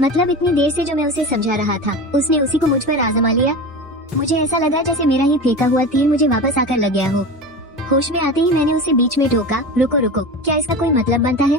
मतलब इतनी देर से जो मैं उसे समझा रहा था, उसने उसी को मुझ पर आजमा लिया। मुझे ऐसा लगा जैसे मेरा ही फेंका हुआ तीर मुझे वापस आकर लग गया हो। होश में आते ही मैंने उसे बीच में टोका, रुको, क्या इसका कोई मतलब बनता है?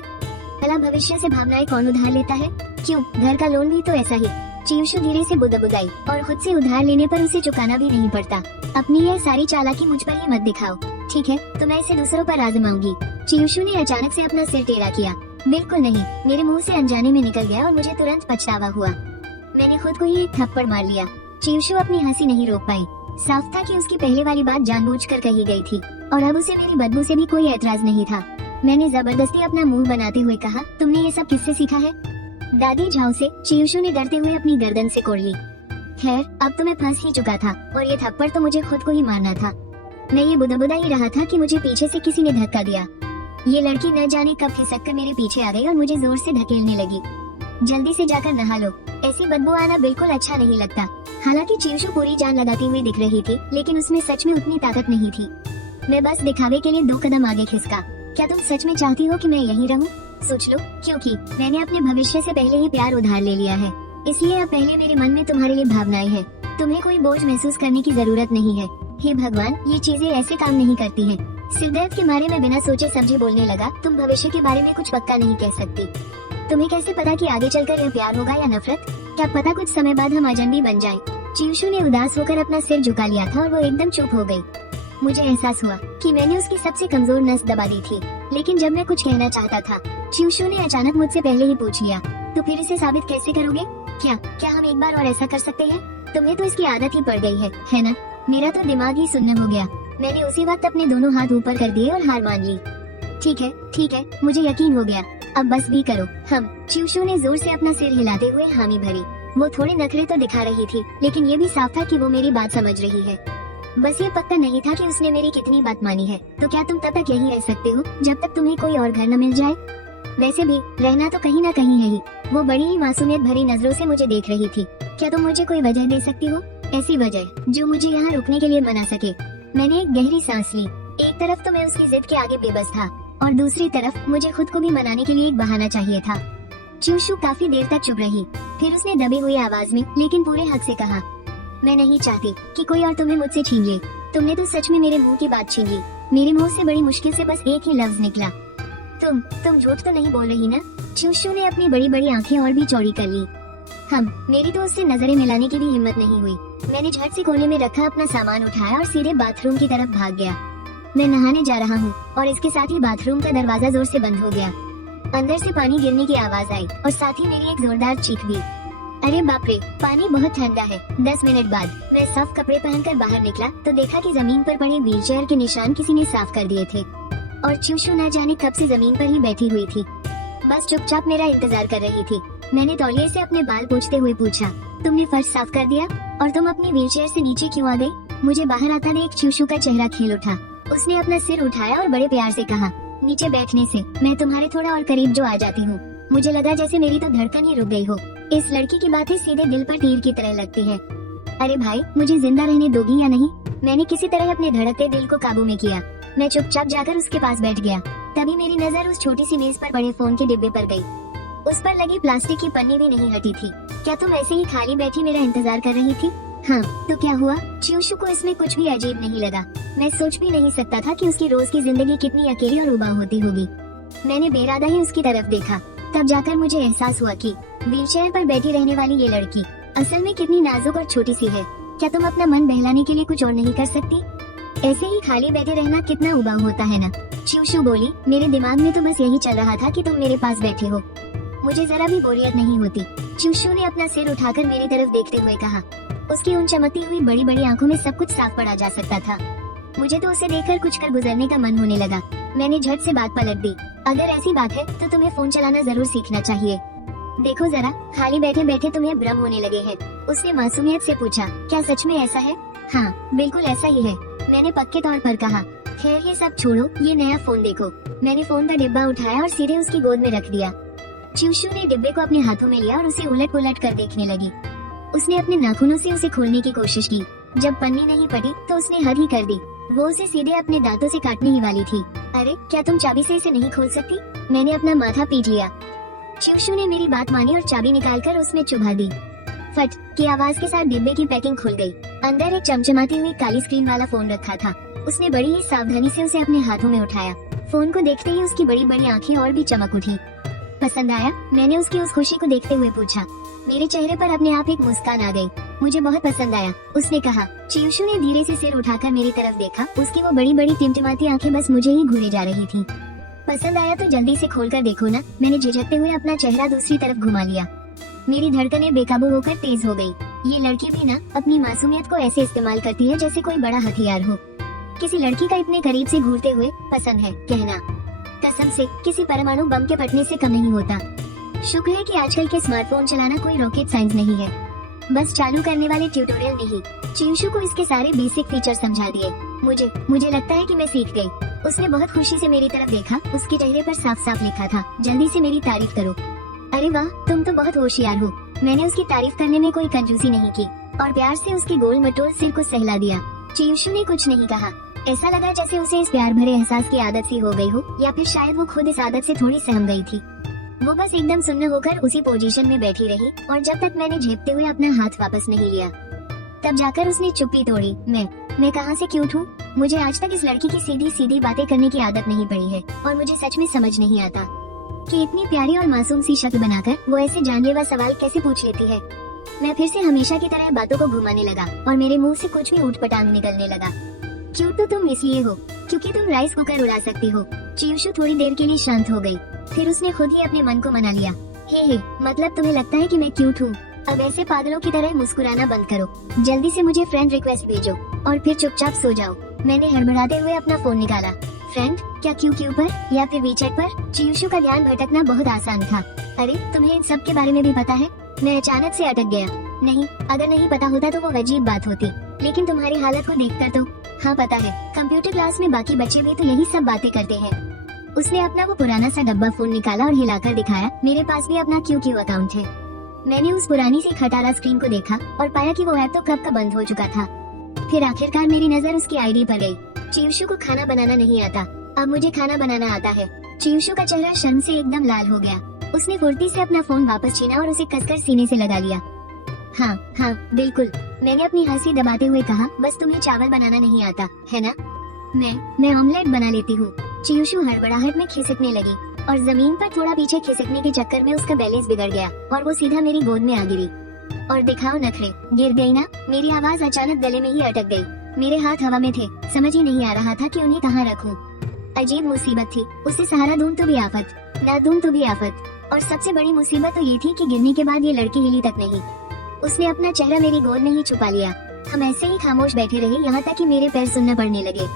भला भविष्य से भावनाएं कौन उधार लेता है? क्यों, घर का लोन भी तो ऐसा ही। चियुशु धीरे से बुदबुदाई और खुद से उधार लेने पर उसे चुकाना भी नहीं पड़ता। अपनी यह सारी चालाकी मुझ पर ही मत दिखाओ, ठीक है? तो मैं इसे दूसरों पर आजमाऊंगी। चियुशु ने अचानक से अपना सिर टेढ़ा किया। बिल्कुल नहीं, मेरे मुंह से अनजाने में निकल गया और मुझे तुरंत पछतावा हुआ। मैंने खुद को ही एक थप्पड़ मार लिया। चियुशु अपनी हंसी नहीं रोक पाई। साफ था कि उसकी पहले वाली बात जानबूझकर कही गई थी और अब उसे मेरी बदबू से भी कोई एतराज नहीं था। मैंने जबरदस्ती अपना मुंह बनाते हुए कहा, तुमने ये सब किससे सीखा है? दादी झाओ से। चियुशु ने डरते हुए अपनी गर्दन से कोड़ ली। खैर, अब तो मैं फंस ही चुका था और ये थप्पड़ तो मुझे खुद को ही मारना था। मैं ये बुदबुदा ही रहा था कि मुझे पीछे से किसी ने धक्का दिया। ये लड़की न जाने कब खिसक कर मेरे पीछे आ गई और मुझे जोर से धकेलने लगी। जल्दी से जाकर नहा लो, ऐसी बदबू आना बिल्कुल अच्छा नहीं लगता। हालांकि चियुशु पूरी जान लगाती हुई दिख रही थी, लेकिन उसमें सच में उतनी ताकत नहीं थी। मैं बस दिखावे के लिए 2 कदम आगे खिसका। क्या तुम सच में चाहती हो कि मैं यहीं रहूं? सोच लो, क्योंकि मैंने अपने भविष्य से पहले ही प्यार उधार ले लिया है, इसलिए अब पहले मेरे मन में तुम्हारे लिए भावनाएं हैं। तुम्हें कोई बोझ महसूस करने की जरूरत नहीं है। हे भगवान, ये चीजें ऐसे काम नहीं करती हैं। सिरदर्द के मारे में बिना सोचे समझे बोलने लगा, तुम भविष्य के बारे में कुछ पक्का नहीं कह सकती। तुम्हें कैसे पता कि आगे चलकर यह प्यार होगा या नफरत? क्या पता कुछ समय बाद हम अजनबी बन जाएं। चियुशु ने उदास होकर अपना सिर झुका लिया था और वो एकदम चुप हो गई। मुझे एहसास हुआ कि मैंने उसकी सबसे कमजोर नस दबा दी थी, लेकिन जब मैं कुछ कहना चाहता था, चियुशु ने अचानक मुझसे पहले ही पूछ लिया, तो फिर इसे साबित कैसे करोगे? क्या हम एक बार और ऐसा कर सकते हैं? तुम्हें तो इसकी आदत ही पड़ गई है ना? मेरा तो दिमाग ही सुन्न हो गया। मैंने उसी वक्त अपने दोनों हाथ ऊपर कर दिए और हार मान ली। ठीक है, मुझे यकीन हो गया। अब बस भी करो। हम। चियुशु ने जोर से अपना सिर हिलाते हुए हामी भरी। वो थोड़े नखरे तो दिखा रही थी, लेकिन ये भी साफ था कि वो मेरी बात समझ रही है। बस ये पक्का नहीं था कि उसने मेरी कितनी बात मानी है। तो क्या तुम तब तक यहीं रह सकते हो जब तक तुम्हें कोई और घर न मिल जाए? वैसे भी रहना तो कहीं ना कहीं है ही। वो बड़ी ही मासूमियत भरी नजरों से मुझे देख रही थी। क्या तुम मुझे कोई वजह दे सकती हो? ऐसी वजह जो मुझे यहाँ रुकने के लिए मना सके। मैंने एक गहरी सांस ली। एक तरफ तो मैं उसकी जिद के आगे बेबस था और दूसरी तरफ मुझे खुद को भी मनाने के लिए एक बहाना चाहिए था। चियुशु काफी देर तक चुप रही। फिर उसने दबी हुई आवाज में लेकिन पूरे हक से कहा, मैं नहीं चाहती कि कोई और तुम्हें मुझसे छीन ले। तुमने तो सच में मेरे मुंह की बात छीन ली। मेरे मुंह से बड़ी मुश्किल से बस एक ही लफ्ज निकला, तुम झूठ तो नहीं बोल रही ना? चियुशु ने अपनी बड़ी बड़ी आंखें और भी चौड़ी कर ली। मेरी तो उससे नजरें मिलाने की भी हिम्मत नहीं हुई। मैंने झट से कोने में रखा अपना सामान उठाया और सीधे बाथरूम की तरफ भाग गया। मैं नहाने जा रहा हूँ और इसके साथ ही बाथरूम का दरवाजा जोर से बंद हो गया। अंदर से पानी गिरने की आवाज आई और साथ ही मेरी एक जोरदार चीख भी। अरे बाप रे, पानी बहुत ठंडा है। 10 मिनट बाद मैं साफ कपड़े पहनकर बाहर निकला तो देखा कि जमीन पर पड़े व्हीलचेयर के निशान किसी ने साफ कर दिए थे और चियुशु न जाने कब से जमीन पर ही बैठी हुई थी, बस चुपचाप मेरा इंतजार कर रही थी। मैंने तौलिए से अपने बाल पोंछते हुए पूछा, तुमने फर्श साफ कर दिया और तुम अपनी व्हीलचेयर से नीचे क्यों आ गई? मुझे बाहर आता देख चियुशु का चेहरा खिल उठा। उसने अपना सिर उठाया और बड़े प्यार से कहा, नीचे बैठने से मैं तुम्हारे थोड़ा और करीब जो आ जाती हूँ। मुझे लगा जैसे मेरी तो धड़कन ही रुक गई हो। इस लड़की की बातें सीधे दिल पर तीर की तरह लगती है। अरे भाई, मुझे जिंदा रहने दोगी या नहीं? मैंने किसी तरह अपने धड़कते दिल को काबू में किया। मैं चुपचाप जाकर उसके पास बैठ गया। तभी मेरी नजर उस छोटी सी मेज पर पड़े फोन के डिब्बे पर गई। उस पर लगी प्लास्टिक की पन्नी भी नहीं हटी थी। क्या तुम ऐसे ही खाली बैठी मेरा इंतजार कर रही थी? हाँ, तो क्या हुआ? चियुशु को इसमें कुछ भी अजीब नहीं लगा। मैं सोच भी नहीं सकता था कि उसकी रोज की जिंदगी कितनी अकेली और उबाऊ होती होगी। मैंने बेइरादा ही उसकी तरफ देखा। तब जाकर मुझे एहसास हुआ कि व्हीलचेयर पर बैठी रहने वाली ये लड़की असल में कितनी नाजुक और छोटी सी है। क्या तुम अपना मन बहलाने के लिए कुछ और नहीं कर सकती? ऐसे ही खाली बैठे रहना कितना उबाऊ होता है ना? चियुशु बोली, मेरे दिमाग में तो बस यही चल रहा था कि तुम मेरे पास बैठे हो। मुझे जरा भी बोरियत नहीं होती। चियुशु ने अपना सिर उठाकर मेरी तरफ देखते हुए कहा। उसकी उन चमकती हुई बड़ी बड़ी आंखों में सब कुछ साफ पड़ा जा सकता था। मुझे तो उसे देखकर कुछ कर गुजरने का मन होने लगा। मैंने झट से बात पलट दी। अगर ऐसी बात है तो तुम्हें फोन चलाना जरूर सीखना चाहिए। देखो जरा, खाली बैठे बैठे तुम्हें भ्रम होने लगे हैं। उसने मासूमियत से पूछा, क्या सच में ऐसा है? हाँ, बिल्कुल ऐसा ही है, मैंने पक्के तौर पर कहा। खैर ये सब छोड़ो, ये नया फोन देखो। मैंने फोन का डिब्बा उठाया और सीधे उसकी गोद में रख दिया। चियुशु ने डिब्बे को अपने हाथों में लिया और उसे उलट पुलट कर देखने लगी। उसने अपने नाखूनों से उसे खोलने की कोशिश की। जब पन्नी नहीं पड़ी तो उसने हद ही कर दी। वो उसे सीधे अपने दांतों से काटने ही वाली थी। अरे, क्या तुम चाबी से इसे नहीं खोल सकती? मैंने अपना माथा पीट लिया। चियुशु ने मेरी बात मानी और चाबी निकालकर उसमें चुभा दी। फट की आवाज के साथ डिब्बे की पैकिंग खुल गई। अंदर एक चमचमाती हुई काली स्क्रीन वाला फोन रखा था। उसने बड़ी ही सावधानी से उसे अपने हाथों में उठाया। फोन को देखते ही उसकी बड़ी बड़ी आंखें और भी चमक उठी। पसंद आया? मैंने उसकी उस खुशी को देखते हुए पूछा। मेरे चेहरे पर अपने आप एक मुस्कान आ गई। मुझे बहुत पसंद आया, उसने कहा। चियुशु ने धीरे से सिर उठाकर मेरी तरफ देखा। उसकी वो बड़ी बड़ी टिमटिमाती आंखें बस मुझे ही घूरे जा रही थी। पसंद आया तो जल्दी से खोलकर देखो ना। मैंने झिझकते हुए अपना चेहरा दूसरी तरफ घुमा लिया। मेरी धड़कनें बेकाबू होकर तेज हो गई। ये लड़की भी ना अपनी मासूमियत को ऐसे इस्तेमाल करती है जैसे कोई बड़ा हथियार हो। किसी लड़की का इतने करीब से घूरते हुए पसंद है कहना कसम से किसी परमाणु बम के फटने से कम नहीं होता। शुक्र है कि आजकल के स्मार्टफोन चलाना कोई रॉकेट साइंस नहीं है, बस चालू करने वाले ट्यूटोरियल नहीं। चियुशु को इसके सारे बेसिक फीचर समझा दिए। मुझे लगता है कि मैं सीख गई। उसने बहुत खुशी से मेरी तरफ देखा। उसके चेहरे पर साफ साफ लिखा था, जल्दी से मेरी तारीफ करो। अरे वाह, तुम तो बहुत होशियार हो। मैंने उसकी तारीफ करने में कोई कंजूसी नहीं की और प्यार से उसके गोल मटोल सिर को सहला दिया। चियुशु ने कुछ नहीं कहा। ऐसा लगा जैसे उसे इस प्यार भरे एहसास की आदत सी हो गई हो, या फिर शायद वो खुद इस आदत से थोड़ी सहम गई थी। वो बस एकदम सुन्न होकर उसी पोजीशन में बैठी रही और जब तक मैंने झेपते हुए अपना हाथ वापस नहीं लिया, तब जाकर उसने चुप्पी तोड़ी। मैं कहाँ से क्यूट हूँ? मुझे आज तक इस लड़की की सीधी सीधी बातें करने की आदत नहीं पड़ी है और मुझे सच में समझ नहीं आता कि इतनी प्यारी और मासूम सी शक्ल बनाकर वो ऐसे जानलेवा सवाल कैसे पूछ लेती है। मैं फिर से हमेशा की तरह बातों को घुमाने लगा और मेरे मुंह से कुछ भी ऊटपटांग निकलने लगा। क्यूट तो तुम इसलिए हो क्योंकि तुम राइस कुकर उड़ा सकती हो। चियुशु थोड़ी देर के लिए शांत हो गई, फिर उसने खुद ही अपने मन को मना लिया। हे मतलब तुम्हें लगता है कि मैं क्यूट हूँ? अब ऐसे पागलों की तरह मुस्कुराना बंद करो। जल्दी से मुझे फ्रेंड रिक्वेस्ट भेजो और फिर चुपचाप सो जाओ। मैंने हड़बड़ाते हुए अपना फोन निकाला। फ्रेंड? क्या QQ पर या फिर WeChat पर? चियुशु का ध्यान भटकना बहुत आसान था। अरे तुम्हें इन सब के बारे में भी पता है? मैं अचानक से अटक गया। नहीं, अगर नहीं पता होता तो वो अजीब बात होती, लेकिन तुम्हारी हालत को देखकर तो हाँ पता है। कंप्यूटर क्लास में बाकी बच्चे भी तो यही सब बातें करते हैं। उसने अपना वो पुराना सा डब्बा फोन निकाला और हिलाकर दिखाया। मेरे पास भी अपना QQ अकाउंट है। मैंने उस पुरानी सी खटारा स्क्रीन को देखा और पाया कि वो ऐप तो कब का बंद हो चुका था। फिर आखिरकार मेरी नजर उसकी आईडी पर गई। चियुशु को खाना बनाना नहीं आता, अब मुझे खाना बनाना आता है। चियुशु का चेहरा शर्म से एकदम लाल हो गया। उसने फुर्ती से अपना फोन वापस छीना और उसे कसकर सीने से लगा लिया। हाँ बिल्कुल, मैंने अपनी हंसी दबाते हुए कहा। बस तुम्हें चावल बनाना नहीं आता है ना? मैं ऑमलेट बना लेती हूँ। चियुशु हड़बड़ाहट में खिसकने लगी और जमीन पर थोड़ा पीछे खिसकने के चक्कर में उसका बैलेंस बिगड़ गया और वो सीधा मेरी गोद में आ गिरी। और दिखाओ नखरे, गिर गई ना? मेरी आवाज अचानक गले में ही अटक गई। मेरे हाथ हवा में थे, समझ ही नहीं आ रहा था कि उन्हें कहाँ रखूं। अजीब मुसीबत थी। उसे सहारा दूं तो भी आफत, ना दूं तो भी आफत। और सबसे बड़ी मुसीबत तो ये थी कि गिरने के बाद ये लड़की हिली तक नहीं। उसने अपना चेहरा मेरी गोद में ही छुपा लिया। हम ऐसे ही खामोश बैठे रहे यहाँ तक कि मेरे पैर सुनना पड़ने लगे।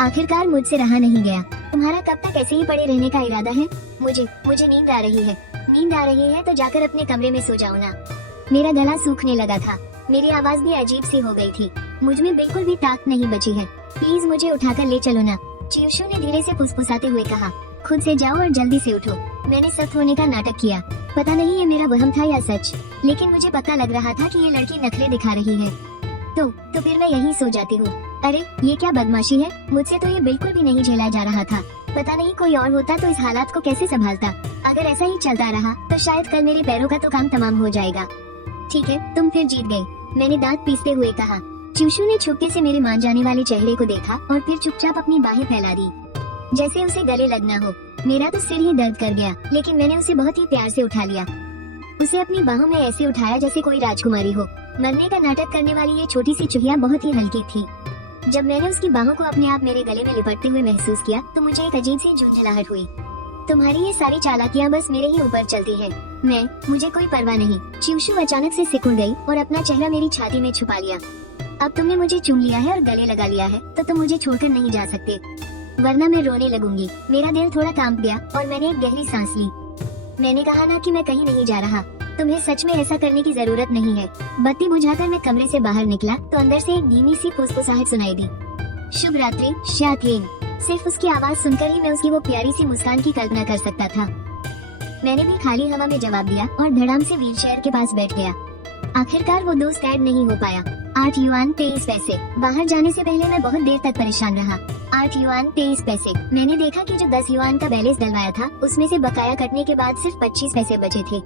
आखिरकार मुझसे रहा नहीं गया। तुम्हारा कब तक ऐसे ही पड़े रहने का इरादा है? मुझे नींद आ रही है। नींद आ रही है तो जाकर अपने कमरे में सो जाओ ना। मेरा गला सूखने लगा था, मेरी आवाज भी अजीब सी हो गई थी। मुझ में बिल्कुल भी ताकत नहीं बची है। प्लीज मुझे उठाकर ले चलो ना, चियुशु ने धीरे से फुसफुसाते हुए कहा। खुद से जाओ और जल्दी से उठो। मैंने सख्त होने का नाटक किया। पता नहीं ये मेरा वहम था या सच, लेकिन मुझे पता लग रहा था कि ये लड़की नखरे दिखा रही है। तो फिर मैं यहीं सो जाती हूँ। अरे ये क्या बदमाशी है? मुझसे तो ये बिल्कुल भी नहीं झेला जा रहा था। पता नहीं कोई और होता तो इस हालात को कैसे संभालता। अगर ऐसा ही चलता रहा तो शायद कल मेरे पैरों का तो काम तमाम हो जाएगा। ठीक है, तुम फिर जीत गई, मैंने दांत पीसते हुए कहा। चियुशु ने छुपके से मेरे मान जाने वाले चेहरे को देखा और फिर चुपचाप अपनी बाहें फैला दी, जैसे उसे गले लगना हो। मेरा तो सिर ही दर्द कर गया, लेकिन मैंने उसे बहुत ही प्यार से उठा लिया। उसे अपनी बाहों में ऐसे उठाया जैसे कोई राजकुमारी हो। मरने का नाटक करने वाली ये छोटी सी चुहिया बहुत ही हल्की थी। जब मैंने उसकी बाहों को अपने आप मेरे गले में लिपटते हुए महसूस किया तो मुझे एक अजीब सी झुंझलाहट हुई। तुम्हारी ये सारी चालाकियां बस मेरे ही ऊपर चलती है। मुझे कोई परवाह नहीं। चियुशु अचानक से सिकुड़ गई और अपना चेहरा मेरी छाती में छुपा लिया। अब तुमने मुझे चूम लिया है और गले लगा लिया है तो तुम मुझे छोड़कर नहीं जा सकते, वरना मैं रोने लगूंगी। मेरा दिल थोड़ा कांप गया और मैंने एक गहरी सांस ली। मैंने कहा ना कि मैं कहीं नहीं जा रहा। तुम्हें सच में ऐसा करने की जरूरत नहीं है। बत्ती बुझाकर मैं कमरे से बाहर निकला तो अंदर से एक धीमी सी फुसफुसाहट सुनाई दी। शुभ रात्रि शाथीन। सिर्फ उसकी आवाज सुनकर ही मैं उसकी वो प्यारी सी मुस्कान की कल्पना कर सकता था। मैंने भी खाली हवा में जवाब दिया और धड़ाम से व्हीलचेयर के पास बैठ गया। आखिरकार वो दोस्त ऐड नहीं हो पाया। 8 युआन 23 पैसे। बाहर जाने से पहले मैं बहुत देर तक परेशान रहा। 8 युआन 23 पैसे। मैंने देखा कि जो 10 युआन का बैलेंस डलवाया था उसमें से बकाया कटने के बाद सिर्फ 25 पैसे बचे थे।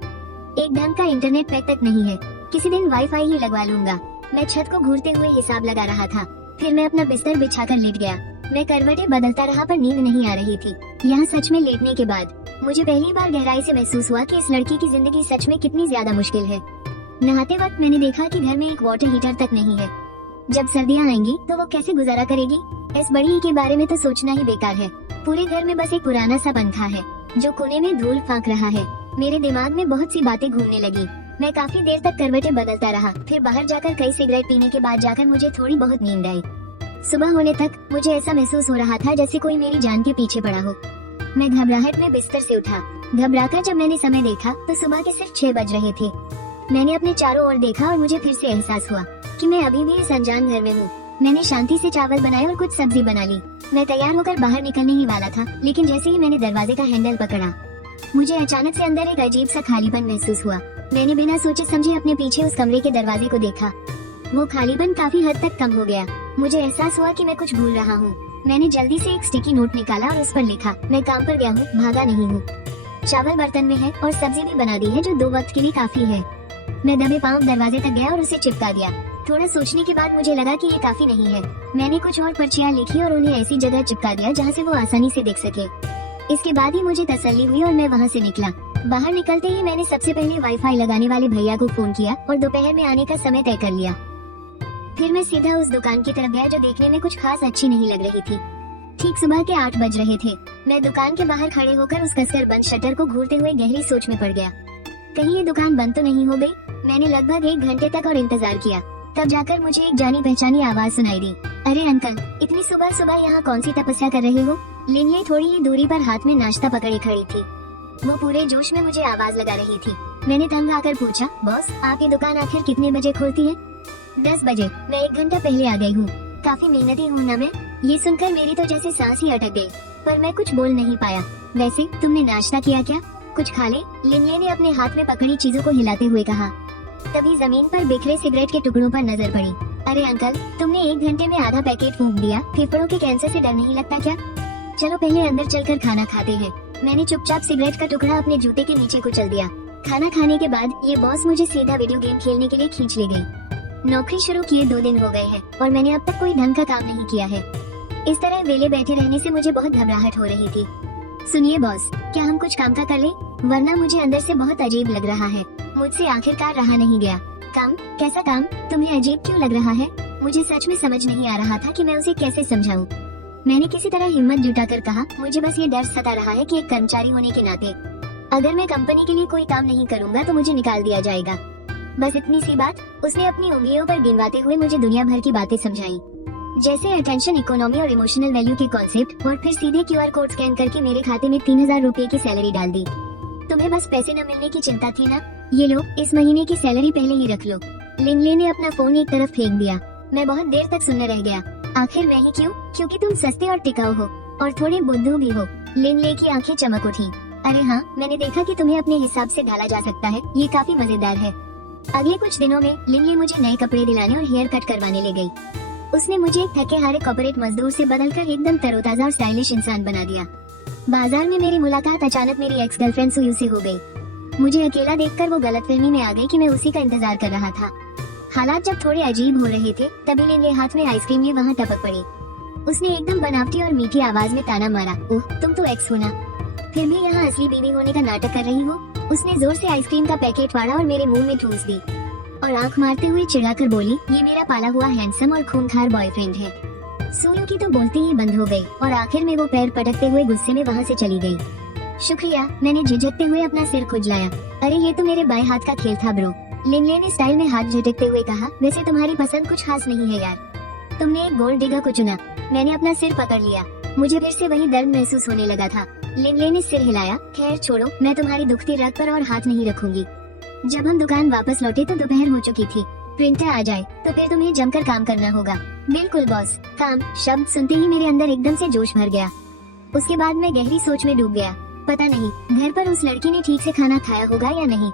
एक ढंग का इंटरनेट पैक तक नहीं है। किसी दिन वाईफाई ही लगवा लूंगा। मैं छत को घूरते हुए हिसाब लगा रहा था। फिर मैं अपना बिस्तर बिछाकर लेट गया। मैं करवटें बदलता रहा पर नींद नहीं आ रही थी। यहाँ सच में लेटने के बाद मुझे पहली बार गहराई से महसूस हुआ कि इस लड़की की जिंदगी सच में कितनी ज्यादा मुश्किल है। नहाते वक्त मैंने देखा कि घर में एक वाटर हीटर तक नहीं है। जब सर्दियाँ आएंगी तो वो कैसे गुजारा करेगी? इस बड़ी के बारे में तो सोचना ही बेकार है। पूरे घर में बस एक पुराना सा पंखा है जो कोने में धूल फांक रहा है। मेरे दिमाग में बहुत सी बातें घूमने लगी। मैं काफी देर तक करवटें बदलता रहा। फिर बाहर जाकर कई सिगरेट पीने के बाद जाकर मुझे थोड़ी बहुत नींद आई। सुबह होने तक मुझे ऐसा महसूस हो रहा था जैसे कोई मेरी जान के पीछे पड़ा हो। मैं घबराहट में बिस्तर से उठा। घबराकर जब मैंने समय देखा तो सुबह के सिर्फ 6 बज रहे थे। मैंने अपने चारों ओर देखा और मुझे फिर से एहसास हुआ कि मैं अभी भी इस अनजान घर में हूँ। मैंने शांति से चावल बनाए और कुछ सब्जी बना ली। मैं तैयार होकर बाहर निकलने ही वाला था, लेकिन जैसे ही मैंने दरवाजे का हैंडल पकड़ा, मुझे अचानक से अंदर एक अजीब सा खालीपन महसूस हुआ। मैंने बिना सोचे समझे अपने पीछे उस कमरे के दरवाजे को देखा। वो खालीपन काफी हद तक कम हो गया। मुझे एहसास हुआ कि मैं कुछ भूल रहा हूँ। मैंने जल्दी से एक स्टिकी नोट निकाला और उस पर लिखा, मैं काम पर गया हूँ, भागा नहीं हूँ। चावल बर्तन में है और सब्जी भी बना दी है जो 2 वक्त के लिए काफी है। मैं दबे पांव दरवाजे तक गया और उसे चिपका दिया। थोड़ा सोचने के बाद मुझे लगा कि ये काफी नहीं है। मैंने कुछ और पर्चियां लिखी और उन्हें ऐसी जगह चिपका दिया जहाँ से वो आसानी से देख सके। इसके बाद ही मुझे तसल्ली हुई और मैं वहाँ से निकला। बाहर निकलते ही मैंने सबसे पहले वाईफाई लगाने वाले भैया को फोन किया और दोपहर में आने का समय तय कर लिया। फिर मैं सीधा उस दुकान की तरफ गया जो देखने में कुछ खास अच्छी नहीं लग रही थी। ठीक सुबह के 8 बज रहे थे। मैं दुकान के बाहर खड़े होकर उस कसकर बंद शटर को घूरते हुए गहरी सोच में पड़ गया। कहीं ये दुकान बंद तो नहीं हो गई? मैंने लगभग 1 घंटे तक और इंतजार किया। तब जाकर मुझे एक जानी पहचानी आवाज सुनाई दी। अरे अंकल, इतनी सुबह सुबह यहाँ कौन सी तपस्या कर रहे हो? लिनले थोड़ी ही दूरी पर हाथ में नाश्ता पकड़े खड़ी थी। वो पूरे जोश में मुझे आवाज लगा रही थी। मैंने तंग आकर पूछा, बॉस आपकी दुकान आखिर कितने बजे खुलती है? 10 बजे। मैं 1 घंटा पहले आ गई हूँ। काफी मेहनती हूँ ना मैं? ये सुनकर मेरी तो जैसे सांस ही अटक गई, पर मैं कुछ बोल नहीं पाया। वैसे तुमने नाश्ता किया क्या? कुछ खा ले, लिनले ने अपने हाथ में पकड़ी चीजों को हिलाते हुए कहा। तभी जमीन पर बिखरे सिगरेट के टुकड़ों पर नजर पड़ी। अरे अंकल, तुमने 1 घंटे में आधा पैकेट फूंक दिया। फेफड़ों के कैंसर से डर नहीं लगता क्या? चलो पहले अंदर चलकर खाना खाते हैं। मैंने चुपचाप सिगरेट का टुकड़ा अपने जूते के नीचे कुचल दिया। खाना खाने के बाद ये बॉस मुझे सीधा वीडियो गेम खेलने के लिए खींच ले गई। नौकरी शुरू किए 2 दिन हो गए हैं और मैंने अब तक कोई ढंग का काम नहीं किया है। इस तरह वेले बैठे रहने से मुझे बहुत घबराहट हो रही थी। सुनिए बॉस, क्या हम कुछ काम का कर लें? वरना मुझे अंदर से बहुत अजीब लग रहा है। मुझसे आखिरकार रहा नहीं गया। काम? कैसा काम? तुम्हें अजीब क्यों लग रहा है? मुझे सच में समझ नहीं आ रहा था कि मैं उसे कैसे समझाऊं। मैंने किसी तरह हिम्मत जुटाकर कहा, मुझे बस ये डर सता रहा है कि एक कर्मचारी होने के नाते अगर मैं कंपनी के लिए कोई काम नहीं करूंगा तो मुझे निकाल दिया जाएगा। बस इतनी सी बात। उसने अपनी उंगलियों पर गिनवाते हुए मुझे दुनिया भर की बातें समझाई, जैसे अटेंशन इकोनॉमी और इमोशनल वैल्यू के कॉन्सेप्ट, और फिर सीधे QR कोड स्कैन करके मेरे खाते में 3000 रुपए की सैलरी डाल दी। तुम्हें बस पैसे न मिलने की चिंता थी ना? ये लो, इस महीने की सैलरी पहले ही रख लो। लिनले ने अपना फोन एक तरफ फेंक दिया। मैं बहुत देर तक सुनने रह गया। आखिर मैं ही क्यों? क्योंकि तुम सस्ते और टिकाऊ हो और थोड़े बुद्धू भी हो। लिनले की आंखें चमक उठी। अरे हाँ, मैंने देखा कि तुम्हें अपने हिसाब से ढाला जा सकता है। ये काफी मजेदार है। अगले कुछ दिनों में लिनले मुझे नए कपड़े दिलाने और हेयर कट करवाने ले गई। उसने मुझे एक थके हारे कॉर्पोरेट मजदूर से बदलकर एकदम तरोताजा और स्टाइलिश इंसान बना दिया। बाजार में मेरी मुलाकात अचानक मेरी एक्स गर्लफ्रेंड सुयू से हो गई। मुझे अकेला देखकर वो गलतफहमी में आ गई कि मैं उसी का इंतजार कर रहा था। हालात जब थोड़े अजीब हो रहे थे तभी लिनले हाथ में आइसक्रीम लिए वहाँ टपक पड़ी। उसने एकदम बनावटी और मीठी आवाज में ताना मारा, ओह तुम तो एक्स हो ना, फिर भी यहाँ असली बीवी होने का नाटक कर रही हो। उसने जोर से आइसक्रीम का पैकेट फाड़ा और मेरे मुंह में ठूस दी और आंख मारते हुए चिढ़ाकर बोली, ये मेरा पाला हुआ हैंडसम और खूंखार बॉयफ्रेंड है। सुयू की तो बोलती ही बंद हो गई और आखिर में वो पैर पटकते हुए गुस्से में वहाँ से चली गई। शुक्रिया, मैंने झिझकते हुए अपना सिर खुजलाया। अरे ये तो मेरे बाएं हाथ का खेल था ब्रो, लिनले ने स्टाइल में हाथ झटकते हुए कहा। वैसे तुम्हारी पसंद कुछ खास नहीं है यार, तुमने एक गोल्ड डिगर को चुना। मैंने अपना सिर पकड़ लिया। मुझे फिर से वही दर्द महसूस होने लगा था। लिनले ने सिर हिलाया। खैर छोड़ो, मैं तुम्हारी दुखती रग पर और हाथ नहीं रखूंगी। जब हम दुकान वापस लौटे तो दोपहर हो चुकी थी। प्रिंटर आ जाए तो फिर तुम्हें जमकर काम करना होगा। बिल्कुल बॉस। काम शब्द सुनते ही मेरे अंदर एकदम से जोश भर गया। उसके बाद मैं गहरी सोच में डूब गया। पता नहीं घर पर उस लड़की ने ठीक से खाना खाया होगा या नहीं।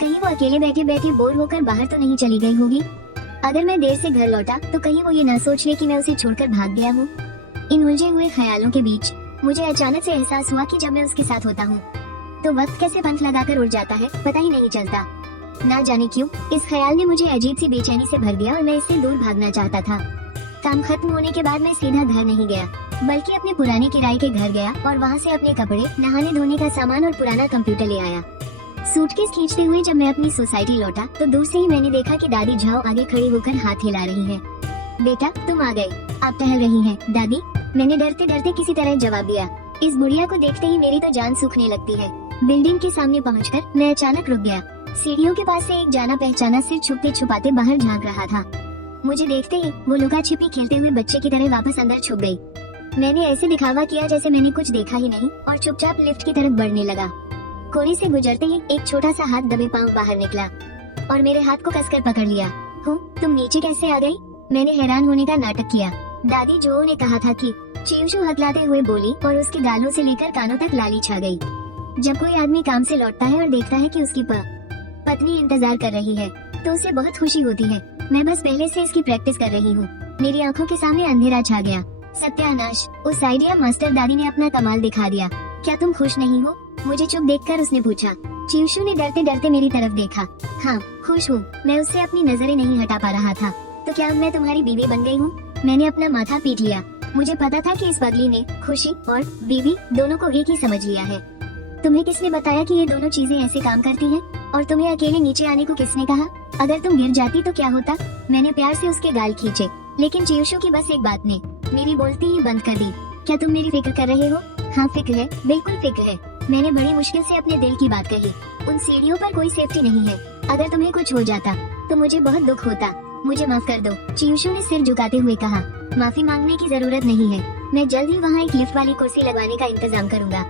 कहीं वो अकेले बैठे बैठे बोर होकर बाहर तो नहीं चली गई होगी। अगर मैं देर से घर लौटा तो कहीं वो ये ना सोच ले कि मैं उसे छोड़कर भाग गया हूँ। इन उलझे हुए ख्यालों के बीच मुझे अचानक से एहसास हुआ कि जब मैं उसके साथ होता हूँ तो वक्त कैसे पंख लगाकर उड़ जाता है, पता ही नहीं चलता। ना जाने क्यों इस ख्याल ने मुझे अजीब सी बेचैनी से भर दिया और मैं इससे दूर भागना चाहता था। काम खत्म होने के बाद मैं सीधा घर नहीं गया बल्कि अपने पुराने किराए के घर गया और वहाँ से अपने कपड़े, नहाने धोने का सामान और पुराना कंप्यूटर ले आया। सूटकेस खींचते हुए जब मैं अपनी सोसाइटी लौटा तो दूर से ही मैंने देखा कि दादी झाओ आगे खड़ी होकर हाथ हिला रही है। बेटा तुम आ गए, आप टहल रही हैं दादी, मैंने डरते डरते किसी तरह जवाब दिया। इस बुढ़िया को देखते ही मेरी तो जान सूखने लगती है। बिल्डिंग के सामने पहुंचकर मैं अचानक रुक गया। सीढ़ियों के पास से एक जाना पहचाना सिर छुपते छुपाते बाहर झांक रहा था। मुझे देखते ही वो लुका छिपी खेलते हुए बच्चे की तरह वापस अंदर छुप गई। मैंने ऐसे दिखावा किया जैसे मैंने कुछ देखा ही नहीं और चुपचाप लिफ्ट की तरफ बढ़ने लगा। कोने से गुजरते ही एक छोटा सा हाथ दबे पांव बाहर निकला और मेरे हाथ को कसकर पकड़ लिया। तुम नीचे कैसे आ गई? मैंने हैरान होने का नाटक किया। दादी जो ने कहा था कि चीवशु हकलाते हुए बोली और उसके गालों से लेकर कानों तक लाली छा गई। जब कोई आदमी काम से लौटता है और देखता है कि उसकी पत्नी इंतजार कर रही है तो उसे बहुत खुशी होती है। मैं बस पहले से इसकी प्रैक्टिस कर रही हूँ। मेरी आंखों के सामने अंधेरा छा गया। सत्यानाश, उस आइडिया मास्टर दादी ने अपना कमाल दिखा दिया। क्या तुम खुश नहीं हो? मुझे चुप देखकर उसने पूछा। चीवशु ने डरते डरते मेरी तरफ देखा। हाँ खुश हूँ। मैं उससे अपनी नजरें नहीं हटा पा रहा था। तो क्या अब मैं तुम्हारी बीवी बन गई हूँ? मैंने अपना माथा पीट लिया। मुझे पता था कि इस पगली ने खुशी और बीवी दोनों को एक ही समझ लिया है। तुम्हें किसने बताया कि ये दोनों चीजें ऐसे काम करती हैं? और तुम्हें अकेले नीचे आने को किसने कहा? अगर तुम गिर जाती तो क्या होता? मैंने प्यार से उसके गाल खींचे, लेकिन चीवशु की बस एक बात ने मेरी बोलती ही बंद कर दी। क्या तुम मेरी फिक्र कर रहे हो? हाँ फिक्र है, बिल्कुल फिक्र है। मैंने बड़ी मुश्किल से अपने दिल की बात कही। उन सीढ़ियों पर कोई सेफ्टी नहीं है। अगर तुम्हें कुछ हो जाता तो मुझे बहुत दुख होता। मुझे माफ कर दो, चीवशु ने सिर झुकाते हुए कहा। माफी मांगने की जरूरत नहीं है। मैं जल्द ही वहाँ एक लिफ्ट वाली कुर्सी लगवाने का इंतजाम करूँगा।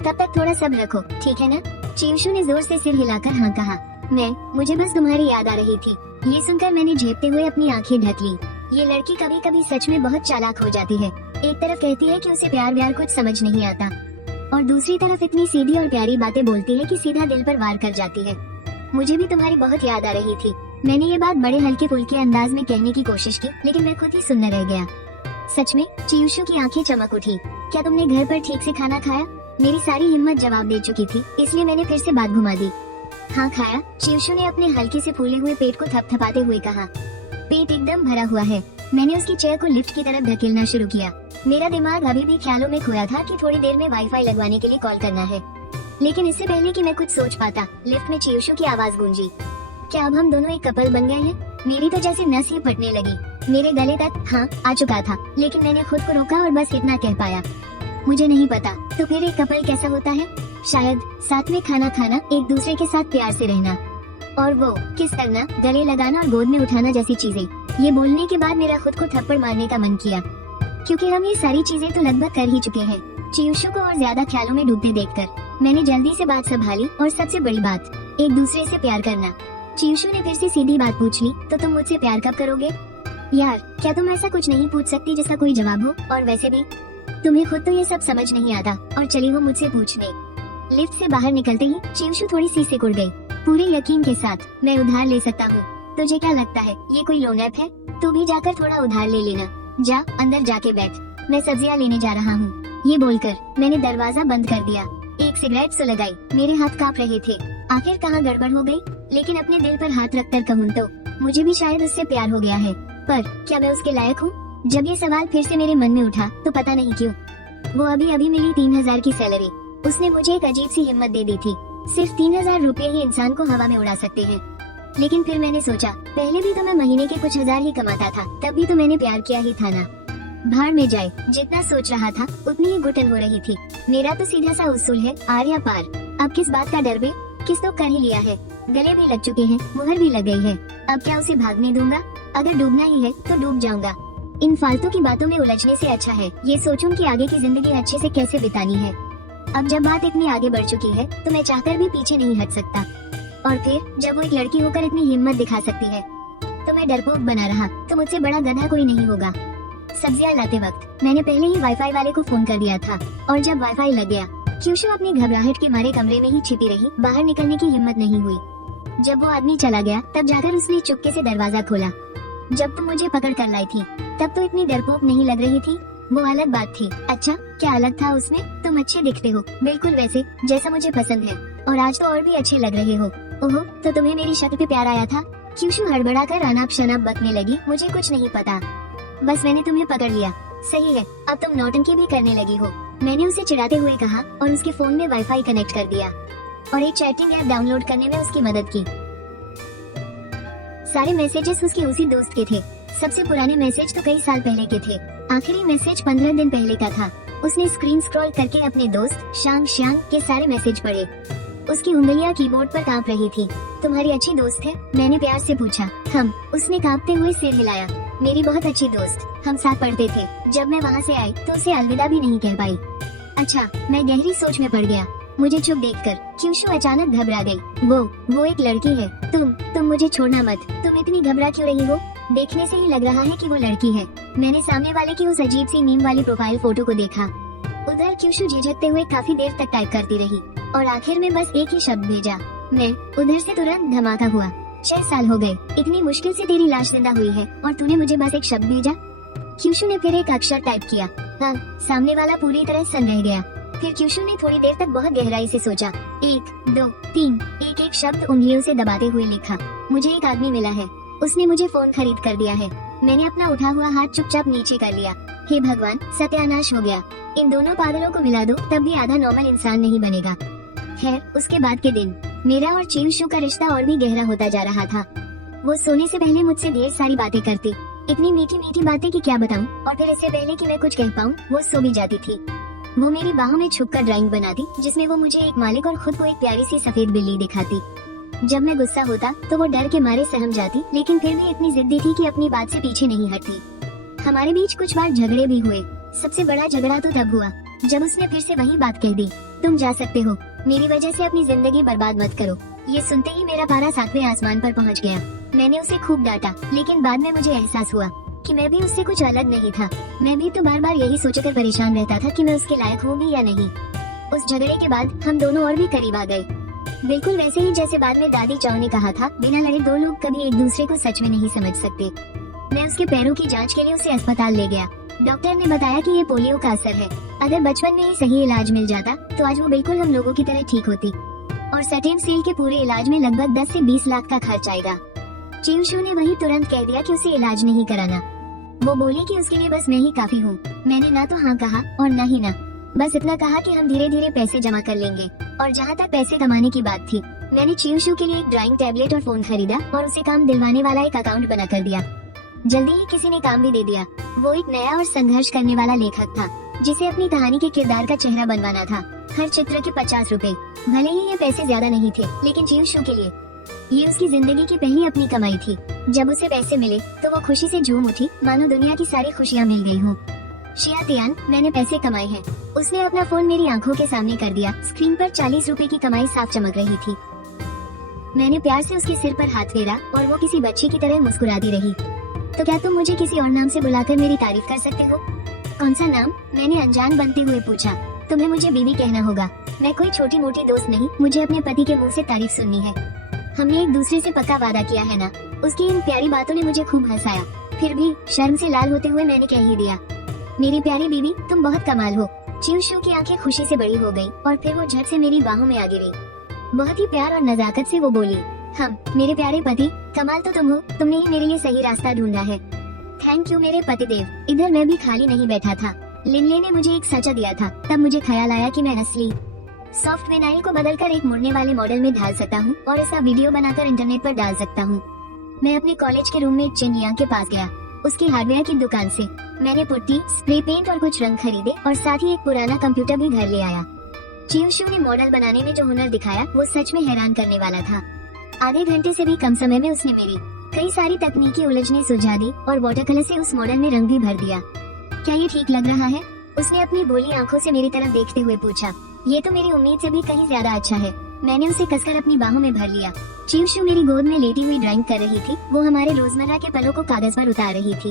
तब तक थोड़ा सब्र रखो, ठीक है ना? चीवशु ने जोर से सिर हिलाकर हाँ कहा। मुझे बस तुम्हारी याद आ रही थी। ये सुनकर मैंने झेपते हुए अपनी आंखें ढक ली। ये लड़की कभी कभी सच में बहुत चालाक हो जाती है। एक तरफ कहती है कि उसे प्यार व्यार कुछ समझ नहीं आता और दूसरी तरफ इतनी सीधी और प्यारी बातें बोलती है कि सीधा दिल पर वार कर जाती है। मुझे भी तुम्हारी बहुत याद आ रही थी। मैंने ये बात बड़े हल्के फुल्के अंदाज में कहने की कोशिश की, लेकिन मैं खुद ही सुनने रह गया। सच में? चीवशु की आंखें चमक उठी। क्या तुमने घर पर ठीक से खाना खाया? मेरी सारी हिम्मत जवाब दे चुकी थी, इसलिए मैंने फिर से बात घुमा दी। हाँ खाया, चीवशु ने अपने हल्के से फूले हुए पेट को थपथपाते हुए कहा। पेट एकदम भरा हुआ है। मैंने उसकी चेयर को लिफ्ट की तरफ धकेलना शुरू किया। मेरा दिमाग अभी भी ख्यालों में खोया था कि थोड़ी देर में वाईफाई लगवाने के लिए कॉल करना है, लेकिन इससे पहले कि मैं कुछ सोच पाता, लिफ्ट में चीवशु की आवाज गूंजी। क्या अब हम दोनों एक कपल बन गए हैं? मेरी तो जैसे नस ही फटने लगी। मेरे गले तक हाँ आ चुका था, लेकिन मैंने खुद को रोका और बस इतना कह पाया, मुझे नहीं पता। तो फिर एक कपल कैसा होता है? शायद साथ में खाना खाना, एक दूसरे के साथ प्यार से रहना और वो किस करना, गले लगाना और गोद में उठाना जैसी चीजें। ये बोलने के बाद मेरा खुद को थप्पड़ मारने का मन किया, क्योंकि हम ये सारी चीजें तो लगभग कर ही चुके हैं। चीवशु को और ज्यादा ख्यालों में डूबते देखकर मैंने जल्दी से बात संभाली और सबसे बड़ी बात, एक दूसरे से प्यार करना। चीवशु ने फिर से सीधी बात पूछ ली, तो तुम मुझसे प्यार कब करोगे? यार क्या तुम ऐसा कुछ नहीं पूछ सकती जिसका कोई जवाब हो? और वैसे भी तुम्हें खुद तो ये सब समझ नहीं आता और चली हो मुझसे पूछने। लिफ्ट से बाहर निकलते ही चीवशु थोड़ी सी सिकुड़ गई। पूरे यकीन के साथ, मैं उधार ले सकता हूँ। तुझे क्या लगता है ये कोई लोन ऐप है? तू भी जाकर थोड़ा उधार ले लेना। जा अंदर जाके बैठ, मैं सब्जियाँ लेने जा रहा हूँ। ये बोलकर मैंने दरवाजा बंद कर दिया। एक सिगरेट सुलगाई। मेरे हाथ कांप रहे थे। आखिर कहाँ गड़बड़ हो गई? लेकिन अपने दिल पर हाथ रखकर कहूँ तो मुझे भी शायद उससे प्यार हो गया है, पर क्या मैं उसके लायक हूँ? जब ये सवाल फिर से मेरे मन में उठा तो पता नहीं क्यों वो अभी मिली 3000 की सैलरी उसने मुझे एक अजीब सी हिम्मत दे दी थी। सिर्फ 3000 रुपए ही इंसान को हवा में उड़ा सकते हैं। लेकिन फिर मैंने सोचा, पहले भी तो मैं महीने के कुछ हजार ही कमाता था, तब भी तो मैंने प्यार किया ही था ना। भाड़ में जाए, जितना सोच रहा था उतनी ही घुटन हो रही थी। मेरा तो सीधा सा उसूल है, आर या पार। अब किस बात का डर बे? किस तो कर ही लिया है, गले भी लग चुके हैं, मुहर भी लग गई है। अब क्या उसे भागने दूंगा? अगर डूबना ही है तो डूब जाऊंगा। इन फालतू की बातों में उलझने से अच्छा है ये सोचूं कि आगे की जिंदगी अच्छे से कैसे बितानी है। अब जब बात इतनी आगे बढ़ चुकी है तो मैं चाहकर भी पीछे नहीं हट सकता। और फिर जब वो एक लड़की होकर इतनी हिम्मत दिखा सकती है तो मैं डरपोक बना रहा तो मुझसे बड़ा गधा कोई नहीं होगा। सब्जियां लाते वक्त मैंने पहले ही वाईफाई वाले को फोन कर दिया था और जब वाईफाई लग गया, चीवशु अपनी घबराहट के मारे कमरे में ही छिपी रही, बाहर निकलने की हिम्मत नहीं हुई। जब वो आदमी चला गया तब जाकर उसने चुपके से दरवाजा खोला। जब तुम मुझे पकड़ कर लाई थी तब तो इतनी डरपोक नहीं लग रही थी, वो अलग बात थी। अच्छा क्या अलग था उसमें? तुम अच्छे दिखते हो, बिल्कुल वैसे जैसा मुझे पसंद है, और आज तो और भी अच्छे लग रहे हो। ओहो, तो तुम्हें मेरी शक्ल पे प्यार आया था? चीवशु हड़बड़ा कर अनाप शनाप बकने लगी। मुझे कुछ नहीं पता, बस मैंने तुम्हें पकड़ लिया। सही है, अब तुम नौटंकी भी करने लगी हो, मैंने उसे चिढ़ाते हुए कहा और उसके फोन में वाईफाई कनेक्ट कर दिया। और एक चैटिंग ऐप डाउनलोड करने में उसकी मदद की। सारे मैसेजेस उसके उसी दोस्त के थे। सबसे पुराने मैसेज तो कई साल पहले के थे। आखिरी मैसेज 15 दिन पहले का था। उसने स्क्रीन स्क्रॉल करके अपने दोस्त शांग श्यांग के सारे मैसेज पढ़े। उसकी उंगलियां कीबोर्ड पर कांप रही थी। तुम्हारी अच्छी दोस्त है? मैंने प्यार से पूछा। हम। उसने कांपते हुए सिर हिलाया। मेरी बहुत अच्छी दोस्त, हम साथ पढ़ते थे। जब मैं वहाँ से आई तो उसे अलविदा भी नहीं कह पाई। अच्छा, मैं गहरी सोच में पड़ गया। मुझे चुप देखकर क्यूशू अचानक घबरा गई। वो एक लड़की है। तुम मुझे छोड़ना मत। तुम इतनी घबरा क्यों रही हो? देखने से ही लग रहा है कि वो लड़की है। मैंने सामने वाले की उस अजीब सी मीम वाली प्रोफाइल फोटो को देखा। उधर क्यूशू झिझकते हुए काफी देर तक टाइप करती रही और आखिर में बस एक ही शब्द भेजा, मैं। उधर से तुरंत धमाका हुआ। 6 साल हो गए, इतनी मुश्किल से तेरी लाश जिंदा हुई है और तूने मुझे बस एक शब्द भेजा। क्यूशू ने फिर एक अक्षर टाइप किया। हाँ, सामने वाला पूरी तरह सन्न रह गया। फिर क्यूशू ने थोड़ी देर तक बहुत गहराई से सोचा। 1 2 3 एक एक शब्द उंगलियों से दबाते हुए लिखा। मुझे एक आदमी मिला है, उसने मुझे फोन खरीद कर दिया है। मैंने अपना उठा हुआ हाथ चुपचाप नीचे कर लिया। हे भगवान, सत्यानाश हो गया। इन दोनों पागलों को मिला दो तब भी आधा नॉर्मल इंसान नहीं बनेगा। खैर, उसके बाद के दिन मेरा और चीवशू का रिश्ता और भी गहरा होता जा रहा था। वो सोने से पहले मुझसे ढेर सारी बातें करती, इतनी मीठी मीठी बातें कि क्या बताऊं। और फिर इससे पहले कि मैं कुछ कह पाऊं, वो सो भी जाती थी। वो मेरी बाहों में छुपकर ड्राइंग बनाती, जिसमें वो मुझे एक मालिक और खुद को एक प्यारी सी सफेद बिल्ली दिखाती। जब मैं गुस्सा होता तो वो डर के मारे सहम जाती, लेकिन फिर भी इतनी जिद्दी थी कि अपनी बात से पीछे नहीं हटती। हमारे बीच कुछ बार झगड़े भी हुए। सबसे बड़ा झगड़ा तो तब हुआ जब उसने फिर से वही बात कह दी, तुम जा सकते हो, मेरी वजह से अपनी जिंदगी बर्बाद मत करो। ये सुनते ही मेरा पारा 7वें आसमान पर पहुंच गया। मैंने उसे खूब डांटा, लेकिन बाद में मुझे एहसास हुआ कि मैं भी उससे कुछ अलग नहीं था। मैं भी तो बार बार यही सोचकर परेशान रहता था कि मैं उसके लायक हूँ भी या नहीं। उस झगड़े के बाद हम दोनों और भी करीब आ गए, बिल्कुल वैसे ही जैसे बाद में दादी चाव ने कहा था, बिना लड़े दो लोग कभी एक दूसरे को सच में नहीं समझ सकते। मैं उसके पैरों की जांच के लिए उसे अस्पताल ले गया। डॉक्टर ने बताया कि ये पोलियो का असर है। अगर बचपन में ही सही इलाज मिल जाता तो आज वो बिल्कुल हम लोगों की तरह ठीक होती। और सटेम सील के पूरे इलाज में लगभग 10 से 20 लाख का खर्च आएगा। चीवशू ने वही तुरंत कह दिया कि उसे इलाज नहीं कराना। वो बोली कि उसके लिए बस मैं ही काफी हूँ। मैंने ना तो हाँ कहा और ना ही ना, बस इतना कहा कि हम धीरे धीरे पैसे जमा कर लेंगे। और जहाँ तक पैसे कमाने की बात थी, मैंने चीवशू के लिए एक ड्राइंग टैबलेट और फोन खरीदा और उसे काम दिलवाने वाला एक अकाउंट बना कर दिया। जल्दी ही किसी ने काम भी दे दिया। वो एक नया और संघर्ष करने वाला लेखक था, जिसे अपनी कहानी के किरदार का चेहरा बनवाना था। हर चित्र के 50 रुपए। भले ही ये पैसे ज्यादा नहीं थे, लेकिन चीवशू के लिए ये उसकी जिंदगी की पहली अपनी कमाई थी। जब उसे पैसे मिले तो वो खुशी से झूम उठी, मानो दुनिया की सारी खुशियाँ मिल गई हों। शिया तियान, मैंने पैसे कमाए हैं। उसने अपना फोन मेरी आंखों के सामने कर दिया। स्क्रीन पर 40 रुपए की कमाई साफ चमक रही थी। मैंने प्यार से उसके सिर पर हाथ फेरा और वो किसी बच्ची की तरह मुस्कुराती रही। तो क्या तुम मुझे किसी और नाम से बुलाकर मेरी तारीफ कर सकते हो? कौन सा नाम? मैंने अनजान बनते हुए पूछा। तुम्हें मुझे बीवी कहना होगा। मैं कोई छोटी मोटी दोस्त नहीं, मुझे अपने पति के मुंह से तारीफ सुननी है। हमने एक दूसरे से पक्का वादा किया है ना। उसकी इन प्यारी बातों ने मुझे खूब हंसाया। फिर भी शर्म से लाल होते हुए मैंने कह ही दिया, मेरी प्यारी बीवी, तुम बहुत कमाल हो। चीवशू की आंखें खुशी से बड़ी हो गई और फिर वो झट से मेरी बाहों में आ गिरी। बहुत ही प्यार और नजाकत से वो बोली, हम, मेरे प्यारे पति, कमाल तो तुम हो। तुमने ही मेरे लिए सही रास्ता ढूंढा है। थैंक यू मेरे पतिदेव। इधर मैं भी खाली नहीं बैठा था। लिनले ने मुझे एक सचा दिया था। तब मुझे ख्याल आया कि मैं असली सॉफ्ट विनाइल को बदलकर एक मुड़ने वाले मॉडल में ढाल सकता हूँ और इसका वीडियो बनाकर इंटरनेट पर डाल सकता हूँ। मैं अपने कॉलेज के रूममेट चिंगियांग के पास गया। उसकी हार्डवेयर की दुकान से मैंने पुट्टी, स्प्रे पेंट और कुछ रंग खरीदे और साथ ही एक पुराना कंप्यूटर भी घर ले आया। चीवशू ने मॉडल बनाने में जो हुनर दिखाया वो सच में हैरान करने वाला था। आधे घंटे से भी कम समय में उसने मेरी कई सारी तकनीकी उलझने सुलझा दी और वाटर कलर से उस मॉडल में रंग भी भर दिया। क्या ये ठीक लग रहा है? उसने अपनी भोली आंखों से मेरी तरफ देखते हुए पूछा। ये तो मेरी उम्मीद से भी कहीं ज्यादा अच्छा है। मैंने उसे कसकर अपनी बाहों में भर लिया। चीवशू मेरी गोद में लेटी हुई ड्राइंग कर रही थी। वो हमारे रोजमर्रा के पलों को कागज पर उतार रही थी।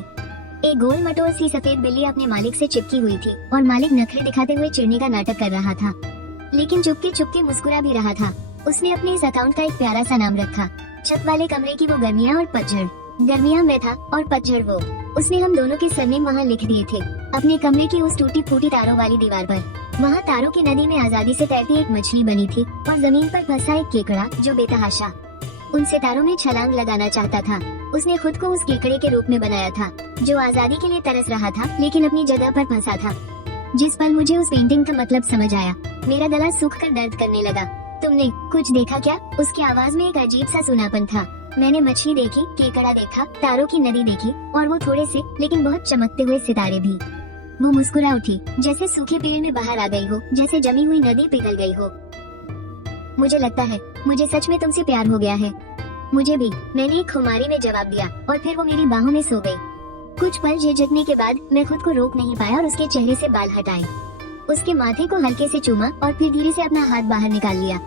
एक गोल मटोल सी सफेद बिल्ली अपने मालिक से चिपकी हुई थी और मालिक नखरे दिखाते हुए चिढ़ने का नाटक कर रहा था, लेकिन चुपके चुपके मुस्कुरा भी रहा था। उसने अपने इस अकाउंट का एक प्यारा सा नाम रखा, छत वाले कमरे की वो गर्मियाँ और पतझड़। गर्मियाँ मैं था और पतझड़ वो। उसने हम दोनों के सरनेम वहाँ लिख दिए थे, अपने कमरे की उस टूटी फूटी तारों वाली दीवार पर। वहाँ तारों की नदी में आजादी से तैरती एक मछली बनी थी और जमीन पर फंसा एक केकड़ा जो बेतहाशा उन सितारों में छलांग लगाना चाहता था। उसने खुद को उस केकड़े के रूप में बनाया था जो आजादी के लिए तरस रहा था लेकिन अपनी जगह पर फंसा था। जिस पल मुझे उस पेंटिंग का मतलब समझ आया, मेरा गला सूखकर दर्द करने लगा। तुमने कुछ देखा क्या? उसकी आवाज में एक अजीब सा सुनापन था। मैंने मछली देखी, केकड़ा देखा, तारों की नदी देखी और वो थोड़े से लेकिन बहुत चमकते हुए सितारे भी। वो मुस्कुरा उठी, जैसे सूखे पेड़ में बाहर आ गई हो, जैसे जमी हुई नदी पिघल गई हो। मुझे लगता है मुझे सच में तुमसे प्यार हो गया है। मुझे भी, मैंने एक खुमारी में जवाब दिया और फिर वो मेरी बाहों में सो गई। कुछ पल झिझकने के बाद मैं खुद को रोक नहीं पाया और उसके चेहरे से बाल हटाए, उसके माथे को हल्के से चूमा और फिर धीरे से अपना हाथ बाहर निकाल लिया।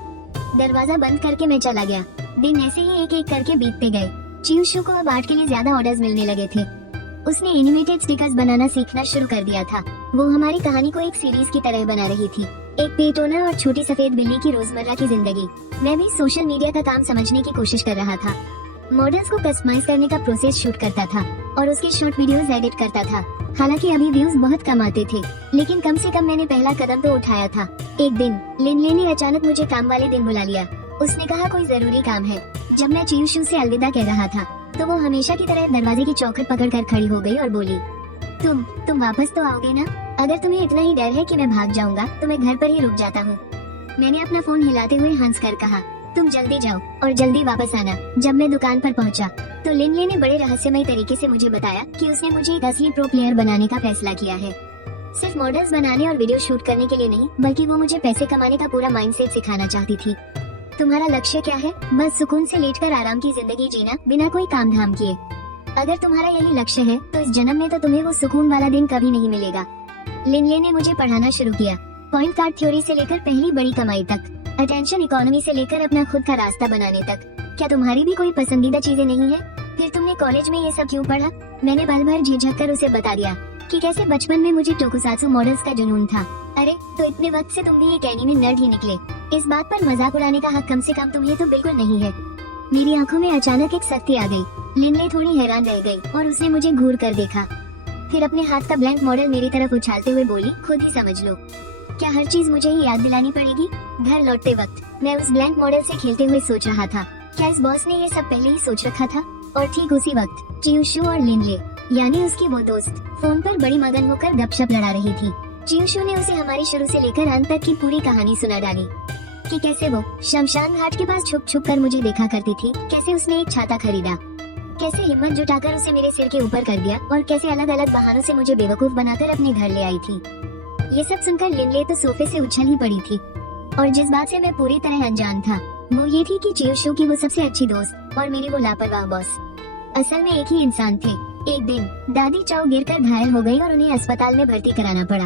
दरवाजा बंद करके मैं चला गया। दिन ऐसे ही एक एक करके बीतते गए। चियूशू को अब आर्ट के लिए ज्यादा ऑर्डर्स मिलने लगे थे। उसने एनिमेटेड स्टिकर्स बनाना सीखना शुरू कर दिया था। वो हमारी कहानी को एक सीरीज की तरह बना रही थी, एक पेट ओनर और छोटी सफेद बिल्ली की रोजमर्रा की जिंदगी। मैं भी सोशल मीडिया का काम समझने की कोशिश कर रहा था। मॉडल्स को कस्टमाइज करने का प्रोसेस शूट करता था और उसके शॉर्ट वीडियोस एडिट करता था। हालांकि अभी व्यूज बहुत कम आते थे, लेकिन कम से कम मैंने पहला कदम तो उठाया था। एक दिन लिनले ने अचानक मुझे काम वाले दिन बुला लिया। उसने कहा कोई जरूरी काम है। जब मैं चियूशू से अलविदा कह रहा था तो वो हमेशा की तरह दरवाजे की चौखट पकड़कर खड़ी हो गई और बोली, तुम वापस तो आओगे ना? अगर तुम्हें इतना ही डर है कि मैं भाग जाऊंगा तो मैं घर पर ही रुक जाता हूँ। मैंने अपना फोन हिलाते हुए हंस कर कहा, तुम जल्दी जाओ और जल्दी वापस आना। जब मैं दुकान पर पहुंचा तो लिनले ने बड़े रहस्यमय तरीके से मुझे बताया कि उसने मुझे एक असली प्रो प्लेयर बनाने का फैसला किया है। सिर्फ मॉडल्स बनाने और वीडियो शूट करने के लिए नहीं, बल्कि वो मुझे पैसे कमाने का पूरा माइंडसेट सिखाना चाहती थी। तुम्हारा लक्ष्य क्या है? बस सुकून से लेटकर आराम की जिंदगी जीना, बिना कोई काम धाम किए। अगर तुम्हारा यही लक्ष्य है तो इस जन्म में तो तुम्हें वो सुकून वाला दिन कभी नहीं मिलेगा। लिनले ने मुझे पढ़ाना शुरू किया, पॉइंट कार्ड थ्योरी से लेकर पहली बड़ी कमाई तक, अटेंशन इकोनॉमी से लेकर अपना खुद का रास्ता बनाने तक। क्या तुम्हारी भी कोई पसंदीदा चीजें नहीं है? फिर तुमने कॉलेज में ये सब क्यों पढ़ा? मैंने पल भर झिझक कर उसे बता दिया कि कैसे बचपन में मुझे टोकुसात्सु मॉडल्स का जुनून था। अरे तो इतने वक्त से तुम भी एक एनीमे नर्ड ही निकले। इस बात पर मजाक उड़ाने का हक कम से कम तुम्हें तो बिल्कुल नहीं है। मेरी आंखों में अचानक एक सख्ती आ गई। लिनले थोड़ी हैरान रह गई और उसने मुझे घूर कर देखा। फिर अपने हाथ का ब्लैंक मॉडल मेरी तरफ उछालते हुए बोली, खुद ही समझ लो। क्या हर चीज मुझे ही याद दिलानी पड़ेगी? घर लौटते वक्त मैं उस ब्लैंक मॉडल से खेलते हुए सोच रहा था, क्या इस बॉस ने ये सब पहले ही सोच रखा था? और ठीक उसी वक्त चियूशू और लिनले, यानी उसकी वो दोस्त, फोन पर बड़ी मगन होकर गपशप लड़ा रही थी। चियूशू ने उसे हमारी शुरू से लेकर अंत तक की पूरी कहानी सुना डाली कि कैसे वो शमशान घाट के पास छुप छुप कर मुझे देखा करती थी, कैसे उसने एक छाता खरीदा, कैसे हिम्मत जुटाकर उसे मेरे सिर के ऊपर कर दिया और कैसे अलग अलग बहानों से मुझे बेवकूफ बनाकर अपने घर ले आई थी। ये सब सुनकर लिनले तो सोफे से उछल ही पड़ी थी और जिस बात से मैं पूरी तरह अनजान था वो ये थी कि चियूशू की वो सबसे अच्छी दोस्त और मेरी वो लापरवाह बॉस असल में एक ही इंसान थे। एक दिन दादी चाओ गिरकर घायल हो गई और उन्हें अस्पताल में भर्ती कराना पड़ा।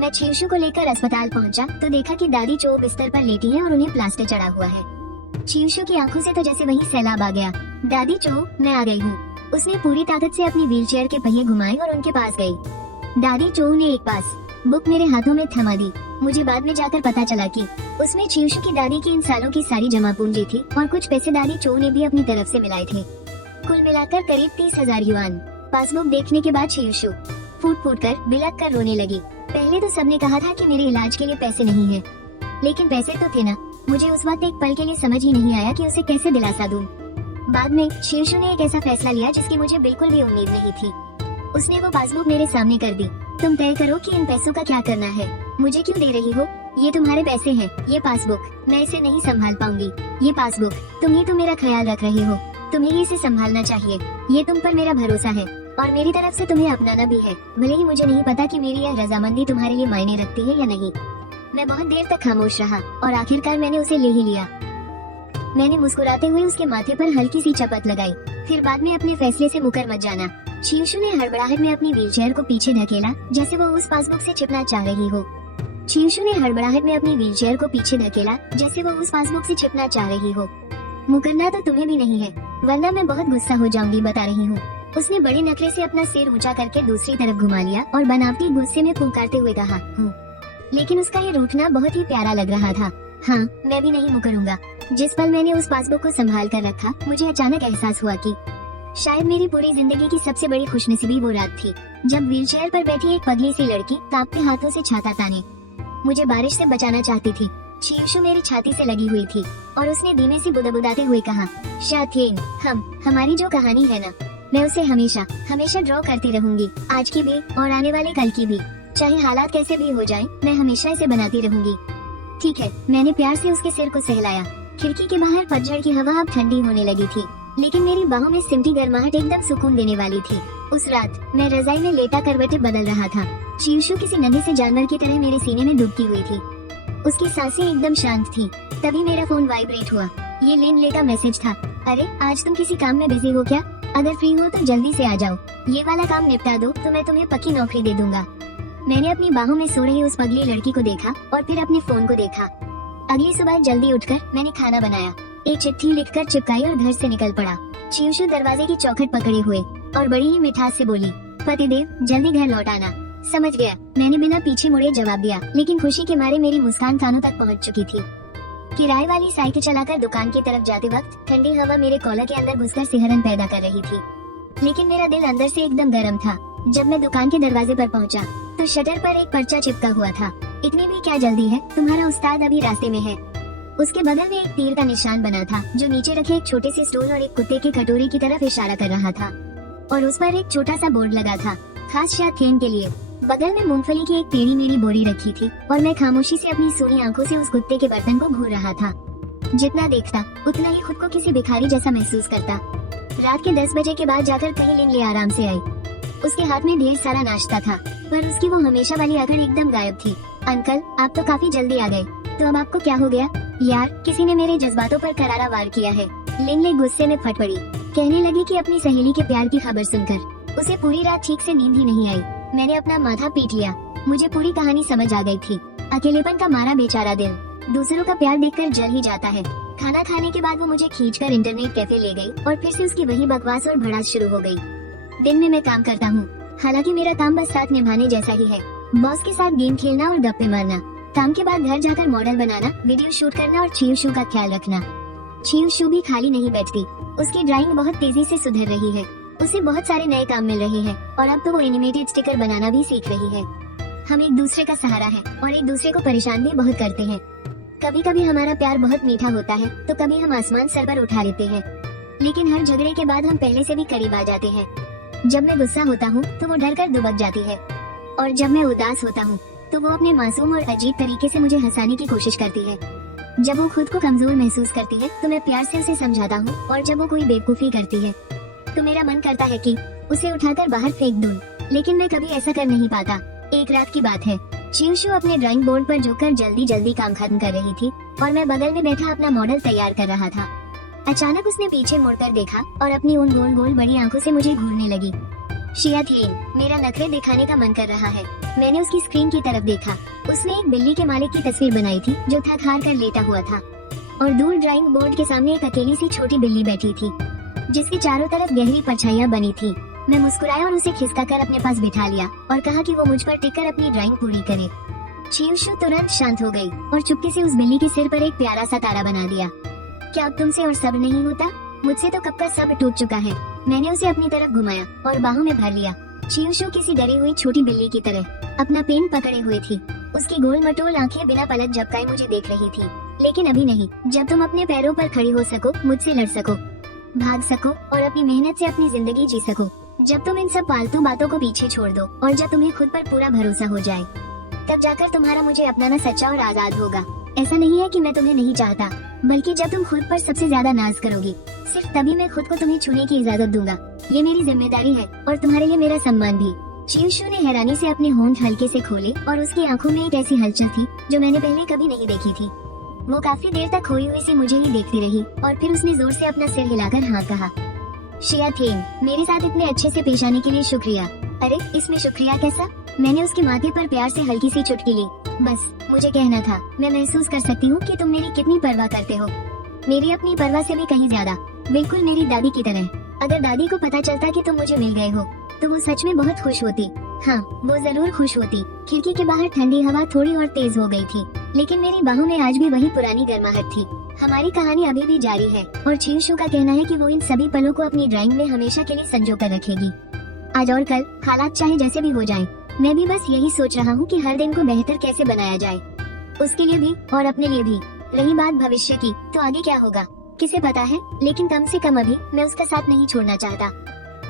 मैं चियूशू को लेकर अस्पताल पहुंचा तो देखा कि दादी चो बिस्तर पर लेटी है और उन्हें प्लास्टर चढ़ा हुआ है। चियूशू की आंखों से तो जैसे वही सैलाब आ गया। दादी चो, मैं आ गई हूँ। उसने पूरी ताकत से अपनी व्हीलचेयर के पहिए घुमाए और उनके पास गई। दादी चो ने एक पास बुक मेरे हाथों में थमा दी। मुझे बाद में जाकर पता चला कि उसमें चियूशू की दादी की इन सालों की सारी जमा पूंजी थी और कुछ पैसे दादी चो ने भी अपनी तरफ से मिलाए थे। कुल मिलाकर करीब 30,000 युआन। पासबुक देखने के बाद चियूशू फूट फूट कर बिलक कर रोने लगी। पहले तो सबने कहा था कि मेरे इलाज के लिए पैसे नहीं है, लेकिन पैसे तो थे ना। मुझे उस वक्त एक पल के लिए समझ ही नहीं आया कि उसे कैसे दिलासा दूं। बाद में चियूशू ने एक ऐसा फैसला लिया जिसकी मुझे बिल्कुल भी उम्मीद नहीं थी। उसने वो पासबुक मेरे सामने कर दी। तुम तय करो कि इन पैसों का क्या करना है। मुझे क्यों दे रही हो? ये तुम्हारे पैसे हैं। ये पासबुक मैं इसे नहीं संभाल पाऊंगी। ये पासबुक तुम ही तो मेरा ख्याल रख रहे हो, तुम्हें ही इसे संभालना चाहिए। ये तुम पर मेरा भरोसा है और मेरी तरफ से तुम्हें अपनाना भी है। भले ही मुझे नहीं पता कि मेरी यह रजामंदी तुम्हारे लिए मायने रखती है या नहीं। मैं बहुत देर तक खामोश रहा और आखिरकार मैंने उसे ले ही लिया। मैंने मुस्कुराते हुए उसके माथे पर हल्की सी चपत लगाई। फिर बाद में अपने फैसले से मुकर मत जाना। चियूशू ने हड़बड़ाहट में अपनी व्हीलचेयर को पीछे धकेला जैसे वो उस पासबुक से छिपना चाह रही हो। चियूशू ने हड़बड़ाहट में अपनी व्हीलचेयर को पीछे धकेला जैसे वो उस पासबुक से छिपना चाह रही हो। मुकरना तो तुम्हें भी नहीं है, वरना मैं बहुत गुस्सा हो जाऊंगी, बता रही हूँ। उसने बड़ी नखरे से अपना सिर ऊंचा करके दूसरी तरफ घुमा लिया और बनावटी गुस्से में पुकारते हुए कहा, हूँ। लेकिन उसका ये रूठना बहुत ही प्यारा लग रहा था। हाँ, मैं भी नहीं मुकरूंगा। जिस पल मैंने उस पासबुक को संभाल कर रखा, मुझे अचानक एहसास हुआ कि शायद मेरी पूरी जिंदगी की सबसे बड़ी खुशनसीबी वो रात थी जब व्हीलचेयर पर बैठी एक पगली सी लड़की कांपते हाथों से छाता ताने मुझे बारिश से बचाना चाहती थी। चियूशू मेरी छाती से लगी हुई थी और उसने धीमे से बुदबुदाते हुए कहा, शाथेन, हमारी जो कहानी है ना, मैं उसे हमेशा हमेशा ड्रॉ करती रहूंगी, आज की भी और आने वाले कल की भी। चाहे हालात कैसे भी हो जाएं, मैं हमेशा इसे बनाती रहूंगी। ठीक है, मैंने प्यार से उसके सिर को सहलाया। खिड़की के बाहर पतझड़ की हवा अब ठंडी होने लगी थी, लेकिन मेरी बाहों में सिमटी गर्माहट एकदम सुकून देने वाली थी। उस रात मैं रजाई में लेटा करवटें बदल रहा था। शिवशु किसी नन्हे से जानवर की तरह मेरे सीने में डूबती हुई थी। उसकी सांसें एकदम शांत थी। तभी मेरा फोन वाइब्रेट हुआ। ये लेन का मैसेज था। अरे, आज तुम किसी काम में बिजी हो क्या? अगर फ्री हो तो जल्दी से आ जाओ। ये वाला काम निपटा दो तो मैं तुम्हें पक्की नौकरी दे दूंगा। मैंने अपनी बाहों में सो रही उस पगली लड़की को देखा और फिर अपने फोन को देखा। अगली सुबह जल्दी उठकर मैंने खाना बनाया, एक चिट्ठी लिखकर चिपकाई और घर से निकल पड़ा। शिवशु दरवाजे की चौखट पकड़े हुए और बड़ी ही मिठास से बोली, पतिदेव जल्दी घर लौट आना। समझ गया, मैंने बिना पीछे मुड़े जवाब दिया, लेकिन खुशी के मारे मेरी मुस्कान कानों तक पहुंच चुकी थी। किराए वाली साइकिल चलाकर दुकान की तरफ जाते वक्त ठंडी हवा मेरे कॉलर के अंदर घुसकर सिहरन पैदा कर रही थी, लेकिन मेरा दिल अंदर से एकदम गर्म था। जब मैं दुकान के दरवाजे पर पहुंचा तो शटर पर एक पर्चा चिपका हुआ था, इतनी भी क्या जल्दी है, तुम्हारा उस्ताद अभी रास्ते में है। उसके बगल में एक तीर का निशान बना था जो नीचे रखे एक छोटे से स्टूल और एक कुत्ते की कटोरी की तरफ इशारा कर रहा था, और उस पर एक छोटा सा बोर्ड लगा था, खास शाखेन के लिए। बगल में मूंगफली की एक टेढ़ी मेढ़ी बोरी रखी थी और मैं खामोशी से अपनी सूनी आंखों से उस कुत्ते के बर्तन को घूर रहा था। जितना देखता उतना ही खुद को किसी भिखारी जैसा महसूस करता। रात के 10 बजे के बाद जाकर कहीं लिन ले आराम से आई। उसके हाथ में ढेर सारा नाश्ता था, पर उसकी वो हमेशा वाली अकड़ एकदम गायब थी। अंकल, आप तो काफी जल्दी आ गए, तो अब आपको क्या हो गया? यार, किसी ने मेरे जज्बातों पर करारा वार किया है। लिन गुस्से में फट पड़ी, कहने लगी कि अपनी सहेली के प्यार की खबर सुनकर उसे पूरी रात ठीक से नींद ही नहीं आई। मैंने अपना माथा पीट लिया, मुझे पूरी कहानी समझ आ गई थी। अकेलेपन का मारा बेचारा दिल दूसरों का प्यार देखकर जल ही जाता है। खाना खाने के बाद वो मुझे खींचकर इंटरनेट कैफे ले गई और फिर से उसकी वही बकवास और भड़ास शुरू हो गई। दिन में मैं काम करता हूँ, हालांकि मेरा काम बस साथ निभाने जैसा ही है। बॉस के साथ गेम खेलना और गप्पे मारना, काम के बाद घर जाकर मॉडल बनाना, वीडियो शूट करना और शिवशु का ख्याल रखना। शिवशु भी खाली नहीं बैठती, उसकी ड्राइंग बहुत तेजी से सुधर रही है। उसे बहुत सारे नए काम मिल रहे हैं और अब तो वो एनिमेटेड स्टिकर बनाना भी सीख रही है। हम एक दूसरे का सहारा है और एक दूसरे को परेशान भी बहुत करते हैं। कभी कभी हमारा प्यार बहुत मीठा होता है तो कभी हम आसमान सर पर उठा लेते हैं, लेकिन हर झगड़े के बाद हम पहले से भी करीब आ जाते हैं। जब मैं गुस्सा होता हूँ तो वो डर कर दुबक जाती है, और जब मैं उदास होता हूँ तो वो अपने मासूम और अजीब तरीके से मुझे हंसाने की कोशिश करती है। जब वो खुद को कमजोर महसूस करती है तो मैं प्यार से उसे समझाता हूँ, और जब वो कोई बेवकूफी करती है तो मेरा मन करता है कि उसे उठाकर बाहर फेंक दूं, लेकिन मैं कभी ऐसा कर नहीं पाता। एक रात की बात है, शिवशु अपने ड्राइंग बोर्ड पर झुककर जल्दी जल्दी काम खत्म कर रही थी और मैं बगल में बैठा अपना मॉडल तैयार कर रहा था। अचानक उसने पीछे मुड़कर देखा और अपनी उन गोल गोल बड़ी आंखों से मुझे घूरने लगी। शियाथेन, मेरा नखरे दिखाने का मन कर रहा है। मैंने उसकी स्क्रीन की तरफ देखा। उसने एक बिल्ली के मालिक की तस्वीर बनाई थी जो थक हार कर लेटा हुआ था, और दूर ड्राइंग बोर्ड के सामने एक अकेली सी छोटी बिल्ली बैठी थी जिसकी चारों तरफ गहरी परछाइयां बनी थी। मैं मुस्कुराया और उसे खिसकाकर अपने पास बिठा लिया और कहा कि वो मुझ पर टिककर अपनी ड्राइंग पूरी करे। शिवशु तुरंत शांत हो गई और चुपके से उस बिल्ली के सिर पर एक प्यारा सा तारा बना दिया। क्या अब तुमसे और सब्र नहीं होता? मुझसे तो कब का सब्र टूट चुका है। मैंने उसे अपनी तरफ घुमाया और बाहों में भर लिया। शिवशु किसी डरी हुई छोटी बिल्ली की तरह अपना पेन पकड़े हुए थी। उसकी गोल मटोल आंखें बिना पलक झपकाए मुझे देख रही थी। लेकिन अभी नहीं, जब तुम अपने पैरों पर खड़ी हो सको, मुझसे लड़ सको, भाग सको और अपनी मेहनत से अपनी जिंदगी जी सको, जब तुम इन सब फालतू बातों को पीछे छोड़ दो और जब तुम्हें खुद पर पूरा भरोसा हो जाए, तब जाकर तुम्हारा मुझे अपनाना सच्चा और आजाद होगा। ऐसा नहीं है कि मैं तुम्हें नहीं चाहता, बल्कि जब तुम खुद पर सबसे ज्यादा नाज करोगी, सिर्फ तभी मैं खुद को तुम्हें छूने की इजाजत दूंगा। ये मेरी जिम्मेदारी है और तुम्हारे लिए मेरा सम्मान भी। शिवशु ने हैरानी से अपने होंठ हल्के से खोले और उसकी आंखों में एक ऐसी हलचल थी जो मैंने पहले कभी नहीं देखी थी। वो काफी देर तक खोई हुई सी मुझे ही देखती रही और फिर उसने जोर से अपना सिर हिलाकर हाँ कहा। शियाथेन, मेरे साथ इतने अच्छे से पेश आने के लिए शुक्रिया। अरे, इसमें शुक्रिया कैसा? मैंने उसके माथे पर प्यार से हल्की सी चुटकी ली। बस मुझे कहना था, मैं महसूस कर सकती हूँ कि तुम मेरी कितनी परवाह करते हो, मेरी अपनी परवाह से भी कहीं ज्यादा, बिल्कुल मेरी दादी की तरह। अगर दादी को पता चलता कि तुम मुझे मिल गए हो तो वो सच में बहुत खुश होती। हाँ, वो जरूर खुश होती। खिड़की के बाहर ठंडी हवा थोड़ी और तेज हो गई थी, लेकिन मेरी बाहों में आज भी वही पुरानी गर्माहट थी। हमारी कहानी अभी भी जारी है और शिवशु का कहना है कि वो इन सभी पलों को अपनी ड्राइंग में हमेशा के लिए संजो कर रखेगी। आज और कल हालात चाहे जैसे भी हो जाएं, मैं भी बस यही सोच रहा हूँ कि हर दिन को बेहतर कैसे बनाया जाए, उसके लिए भी और अपने लिए भी। रही बात भविष्य की, तो आगे क्या होगा किसे पता है, लेकिन कम से कम अभी मैं उसका साथ नहीं छोड़ना चाहता।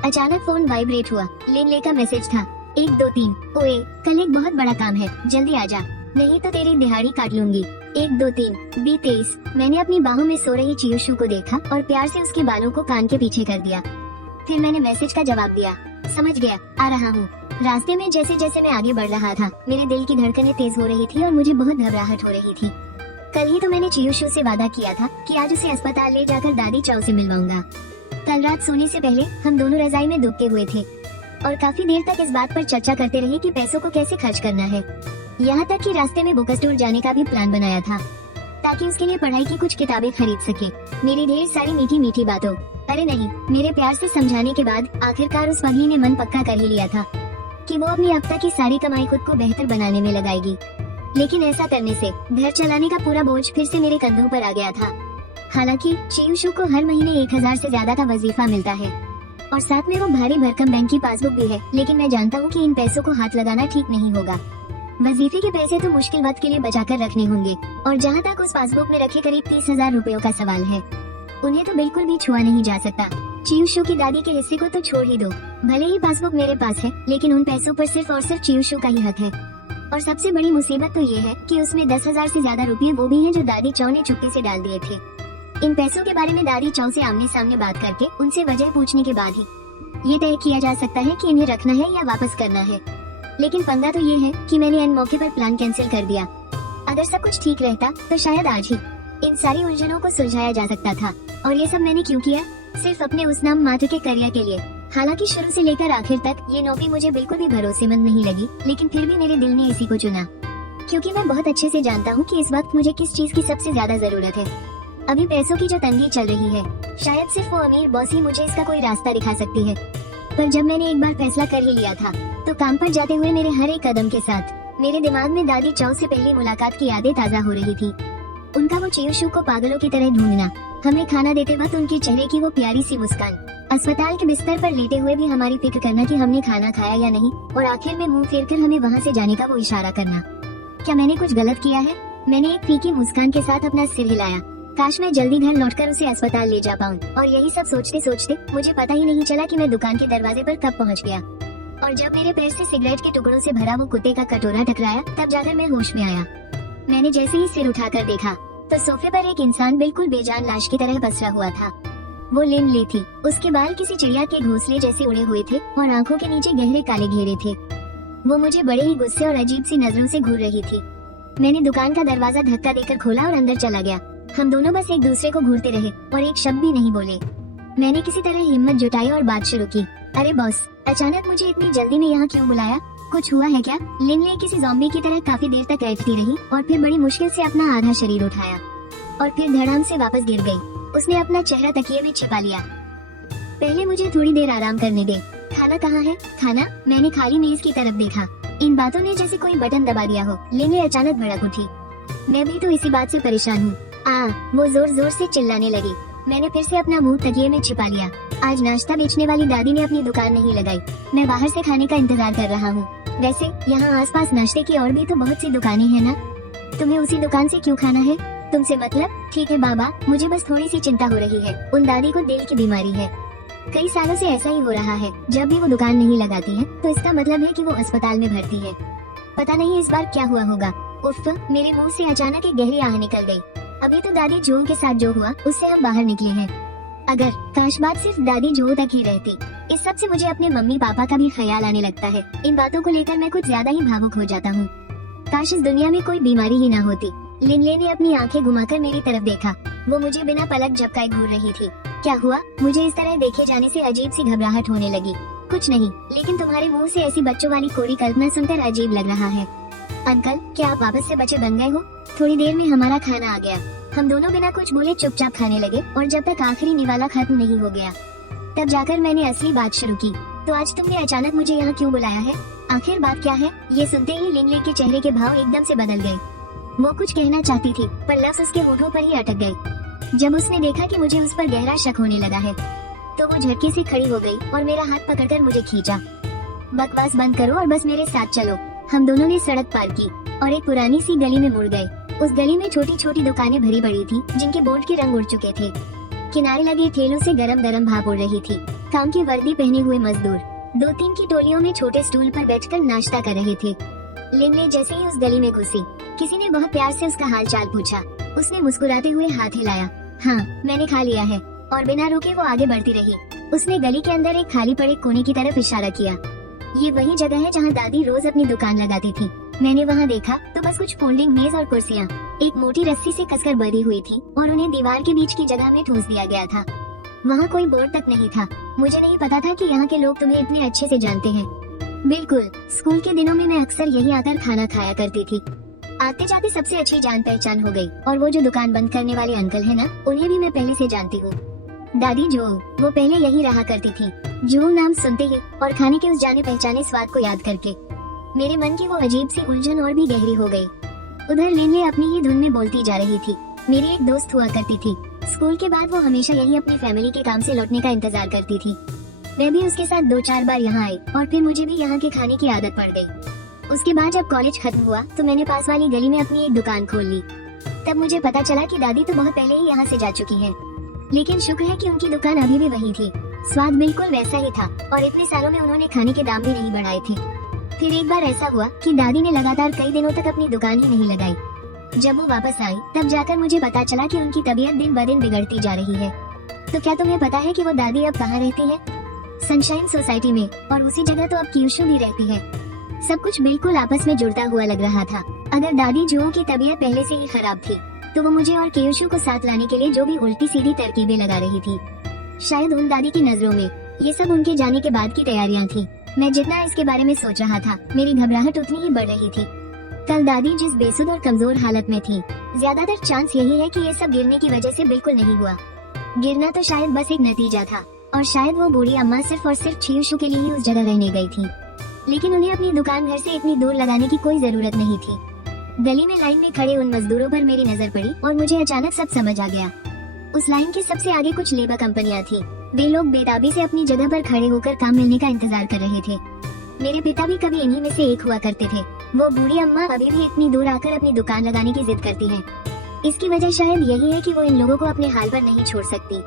अचानक फोन वाइब्रेट हुआ। लेन का मैसेज था, 1 2 3। ओए, कल एक बहुत बड़ा काम है, जल्दी आजा। नहीं तो तेरी दिहाड़ी काट लूंगी। 1 2 3 B23। मैंने अपनी बाहों में सो रही चियूशू को देखा और प्यार से उसके बालों को कान के पीछे कर दिया। फिर मैंने मैसेज का जवाब दिया, समझ गया, आ रहा हूँ। रास्ते में जैसे जैसे मैं आगे बढ़ रहा था, मेरे दिल की धड़कनें तेज हो रही थी और मुझे बहुत घबराहट हो रही थी। कल ही तो मैंने चियूशू से वादा किया था कि आज उसे अस्पताल ले जाकर दादी चाव से मिलवाऊंगा। कल रात सोने से पहले हम दोनों रजाई में दुबके हुए थे और काफी देर तक इस बात पर चर्चा करते रहे कि पैसों को कैसे खर्च करना है। यहाँ तक कि रास्ते में बुक स्टोर जाने का भी प्लान बनाया था ताकि उसके लिए पढ़ाई की कुछ किताबें खरीद सके। मेरी ढेर सारी मीठी मीठी बातों, अरे नहीं, मेरे प्यार से समझाने के बाद आखिरकार उस पगली ने मन पक्का कर ही लिया था कि वो अपनी अब तक की सारी कमाई खुद को बेहतर बनाने में लगाएगी। लेकिन ऐसा करने से घर चलाने का पूरा बोझ फिर से मेरे कंधों पर आ गया था। हालांकि चियूशू को हर महीने 1000 से ज्यादा का वजीफा मिलता है और साथ में वो भारी भरकम बैंक की पासबुक भी है, लेकिन मैं जानता हूँ कि इन पैसों को हाथ लगाना ठीक नहीं होगा। वजीफे के पैसे तो मुश्किल वक्त के लिए बचा कर रखने होंगे और जहाँ तक उस पासबुक में रखे करीब 30,000 रुपयों का सवाल है, उन्हें तो बिल्कुल भी छुआ नहीं जा सकता। चियूशू की दादी के हिस्से को तो छोड़ ही दो, भले ही पासबुक मेरे पास है, लेकिन उन पैसों पर सिर्फ और सिर्फ चियूशू का ही हक है। और सबसे बड़ी मुसीबत तो ये है कि उसमें 10,000 से ज्यादा रुपये वो भी हैं जो दादी चौ ने चुप्पी से डाल दिए थे। इन पैसों के बारे में दादी चौ से आमने सामने बात करके उनसे वजह पूछने के बाद ही ये तय किया जा सकता है कि इन्हें रखना है या वापस करना है। लेकिन पंगा तो ये है कि मैंने इन मौके पर प्लान कैंसिल कर दिया। अगर सब कुछ ठीक रहता तो शायद आज ही इन सारी उलझनों को सुलझाया जा सकता था। और ये सब मैंने क्यों किया? सिर्फ अपने उस नाम मात्र के करियर के लिए। हालांकि शुरू से लेकर आखिर तक ये नौकरी मुझे बिल्कुल भी भरोसेमंद नहीं लगी, लेकिन फिर भी मेरे दिल ने इसी को चुना क्योंकि मैं बहुत अच्छे से जानता हूँ कि इस वक्त मुझे किस चीज की सबसे ज्यादा जरूरत है। अभी पैसों की जो तंगी चल रही है, शायद सिर्फ वो अमीर बॉस ही मुझे इसका कोई रास्ता दिखा सकती है। पर जब मैंने एक बार फैसला कर ही लिया था तो काम पर जाते हुए मेरे हर एक कदम के साथ मेरे दिमाग में दादी चौ से पहली मुलाकात की यादें ताजा हो रही थी। उनका वो चियूशू को पागलों की तरह ढूंढना, हमें खाना देते वक्त उनके चेहरे की वो प्यारी सी मुस्कान, अस्पताल के बिस्तर पर लेटे हुए भी हमारी फिक्र करना कि हमने खाना खाया या नहीं, और आखिर में मुंह फेर कर हमें वहाँ से जाने का वो इशारा करना। क्या मैंने कुछ गलत किया है? मैंने एक फीकी मुस्कान के साथ अपना सिर हिलाया। काश मैं जल्दी घर लौटकर उसे अस्पताल ले जा पाऊँ। और यही सब सोचते सोचते मुझे पता ही नहीं चला कि मैं दुकान के दरवाजे पर कब पहुँच गया। और जब मेरे पैर से सिगरेट के टुकड़ों से भरा वो कुत्ते का कटोरा टकराया, तब जाकर मैं होश में आया। मैंने जैसे ही सिर उठाकर देखा तो सोफे पर एक इंसान बिल्कुल बेजान लाश की तरह पसरा हुआ था। वो लिन ले थी। उसके बाल किसी चिड़िया के घोंसले जैसे उड़े हुए थे और आंखों के नीचे गहरे काले घेरे थे। वो मुझे बड़े ही गुस्से और अजीब सी नजरों से घूर रही थी। मैंने दुकान का दरवाजा धक्का देकर खोला और अंदर चला गया। हम दोनों बस एक दूसरे को घूरते रहे और एक शब्द भी नहीं बोले। मैंने किसी तरह हिम्मत जुटाई और बात शुरू की। अरे बॉस, अचानक मुझे इतनी जल्दी में यहाँ क्यों बुलाया? कुछ हुआ है क्या? लिनले किसी ज़ॉम्बी की तरह काफी देर तक बैठती रही और फिर बड़ी मुश्किल से अपना आधा शरीर उठाया और फिर धड़ाम से वापस गिर गई। उसने अपना चेहरा तकिए में छिपा लिया। पहले मुझे थोड़ी देर आराम करने दे। खाना कहाँ है? खाना? मैंने खाली मेज की तरफ देखा। इन बातों ने जैसे कोई बटन दबा दिया हो। लिनले अचानक भड़क उठी। मैं भी तो इसी बात से परेशान हूँ। वो जोर जोर से चिल्लाने लगी। मैंने फिर से अपना मुंह तकिए में छिपा लिया। आज नाश्ता बेचने वाली दादी ने अपनी दुकान नहीं लगाई। मैं बाहर से खाने का इंतजार कर रहा हूँ। वैसे यहाँ आसपास नाश्ते की और भी तो बहुत सी दुकानें हैं ना। तुम्हें उसी दुकान से क्यों खाना है? तुमसे मतलब? ठीक है बाबा, मुझे बस थोड़ी सी चिंता हो रही है। उन दादी को दिल की बीमारी है। कई सालों से ऐसा ही हो रहा है। जब भी वो दुकान नहीं लगाती है तो इसका मतलब है कि वो अस्पताल में भर्ती है। पता नहीं इस बार क्या हुआ होगा। उफ, मेरे मुंह से अचानक एक गहरी आह निकल गई। अभी तो दादी जो के साथ जो हुआ उससे हम बाहर निकले हैं। अगर काश बात सिर्फ दादी जो तक ही रहती। इस सब से मुझे अपने मम्मी पापा का भी ख्याल आने लगता है। इन बातों को लेकर मैं कुछ ज्यादा ही भावुक हो जाता हूँ। काश इस दुनिया में कोई बीमारी ही ना होती। लिनले ने अपनी आंखें घुमाकर मेरी तरफ देखा। वो मुझे बिना पलक झपकाए घूर रही थी। क्या हुआ? मुझे इस तरह देखे जाने से अजीब सी घबराहट होने लगी। कुछ नहीं, लेकिन तुम्हारे मुंह से ऐसी बच्चों वाली कोरी कल्पना सुनकर अजीब लग रहा है। अंकल, क्या आप वापस से बच्चे बन गए हो? थोड़ी देर में हमारा खाना आ गया। हम दोनों बिना कुछ बोले चुपचाप खाने लगे और जब तक आखिरी निवाला खत्म नहीं हो गया तब जाकर मैंने असली बात शुरू की। तो आज तुमने अचानक मुझे यहाँ क्यों बुलाया है? आखिर बात क्या है? ये सुनते ही लिनले के चेहरे के भाव एकदम से बदल गए। वो कुछ कहना चाहती थी पर लफ्ज उसके होठों पर ही अटक गए। जब उसने देखा कि मुझे उस पर गहरा शक होने लगा है तो वो झटके से खड़ी हो गई और मेरा हाथ पकड़कर मुझे खींचा। बकवास बंद करो और बस मेरे साथ चलो। हम दोनों ने सड़क पार की और एक पुरानी सी गली में मुड़ गए। उस गली में छोटी छोटी दुकानें भरी पड़ी थी जिनके बोर्ड के रंग उड़ चुके थे। किनारे लगे ठेलों से गरम गरम भाप उड़ रही थी। काम की वर्दी पहने हुए मजदूर 2-3 की टोलियों में छोटे स्टूल पर बैठकर नाश्ता कर रहे थे। लिनले जैसे ही उस गली में घुसी किसी ने बहुत प्यार से उसका हाल चाल पूछा। उसने मुस्कुराते हुए हाथ हिलाया। हाँ, मैंने खा लिया है, और बिना रुके वो आगे बढ़ती रही। उसने गली के अंदर एक खाली पड़े कोने की तरफ इशारा किया। ये वही जगह है जहाँ दादी रोज अपनी दुकान लगाती थी। मैंने वहाँ देखा तो बस कुछ फोल्डिंग मेज और कुर्सियाँ एक मोटी रस्सी से कसकर बंधी हुई थी और उन्हें दीवार के बीच की जगह में ठूंस दिया गया था। वहाँ कोई बोर्ड तक नहीं था। मुझे नहीं पता था कि यहाँ के लोग तुम्हें इतने अच्छे से जानते हैं। बिल्कुल, स्कूल के दिनों में मैं अक्सर यही आकर खाना खाया करती थी। आते जाते सबसे अच्छी जान पहचान हो गई, और वो जो दुकान बंद करने वाले अंकल है ना, उन्हें भी मैं पहले से जानती हूँ। दादी जो, वो पहले यही रहा करती थी। जो नाम सुनते ही और खाने के उस जाने पहचाने स्वाद को याद करके मेरे मन की वो अजीब सी उलझन और भी गहरी हो गई। उधर लिनले अपनी ही धुन में बोलती जा रही थी। मेरी एक दोस्त हुआ करती थी। स्कूल के बाद वो हमेशा यही अपनी फैमिली के काम से लौटने का इंतजार करती थी। मैं भी उसके साथ 2-4 बार यहाँ आई, और फिर मुझे भी यहाँ के खाने की आदत पड़ गई। उसके बाद जब कॉलेज खत्म हुआ तो मैंने पास वाली गली में अपनी एक दुकान खोल ली। तब मुझे पता चला कि दादी तो बहुत पहले ही यहाँ से जा चुकी है, लेकिन शुक्र है कि उनकी दुकान अभी भी वही थी। स्वाद बिल्कुल वैसा ही था, और इतने सालों में उन्होंने खाने के दाम भी नहीं बढ़ाए थे। फिर एक बार ऐसा हुआ कि दादी ने लगातार कई दिनों तक अपनी दुकान ही नहीं लगाई। जब वो वापस आई तब जाकर मुझे पता चला कि उनकी तबीयत दिन ब दिन बिगड़ती जा रही है। तो क्या तुम्हें पता है कि वो दादी अब कहाँ रहती है? सनशाइन सोसाइटी में, और उसी जगह तो अब क्यूशु भी रहती है। सब कुछ बिल्कुल आपस में जुड़ता हुआ लग रहा था। अगर दादी जुओ की तबीयत पहले से ही खराब थी तो वो मुझे और क्यूशु को साथ लाने के लिए जो भी उल्टी सीधी तरकीबें लगा रही थी, शायद उन दादी की नजरों में ये सब उनके जाने के बाद की तैयारियां थी। मैं जितना इसके बारे में सोच रहा था, मेरी घबराहट उतनी ही बढ़ रही थी। कल दादी जिस बेसुध और कमजोर हालत में थी, ज्यादातर चांस यही है कि ये सब गिरने की वजह से बिल्कुल नहीं हुआ। गिरना तो शायद बस एक नतीजा था, और शायद वो बूढ़ी अम्मा सिर्फ और सिर्फ क्यूशु के लिए ही उस जगह रहने गई थी। लेकिन उन्हें अपनी दुकान घर से इतनी दूर लगाने की कोई जरूरत नहीं थी। गली में लाइन में खड़े उन मजदूरों पर मेरी नजर पड़ी और मुझे अचानक सब समझ आ गया। उस लाइन के सबसे आगे कुछ लेबर कंपनियां थी। वे लोग बेताबी से अपनी जगह पर खड़े होकर काम मिलने का इंतजार कर रहे थे। मेरे पिता भी कभी इन्हीं में से एक हुआ करते थे। वो बूढ़ी अम्मा अभी भी इतनी दूर आकर अपनी दुकान लगाने की जिद करती हैं। इसकी वजह शायद यही है कि वो इन लोगों को अपने हाल पर नहीं छोड़ सकती।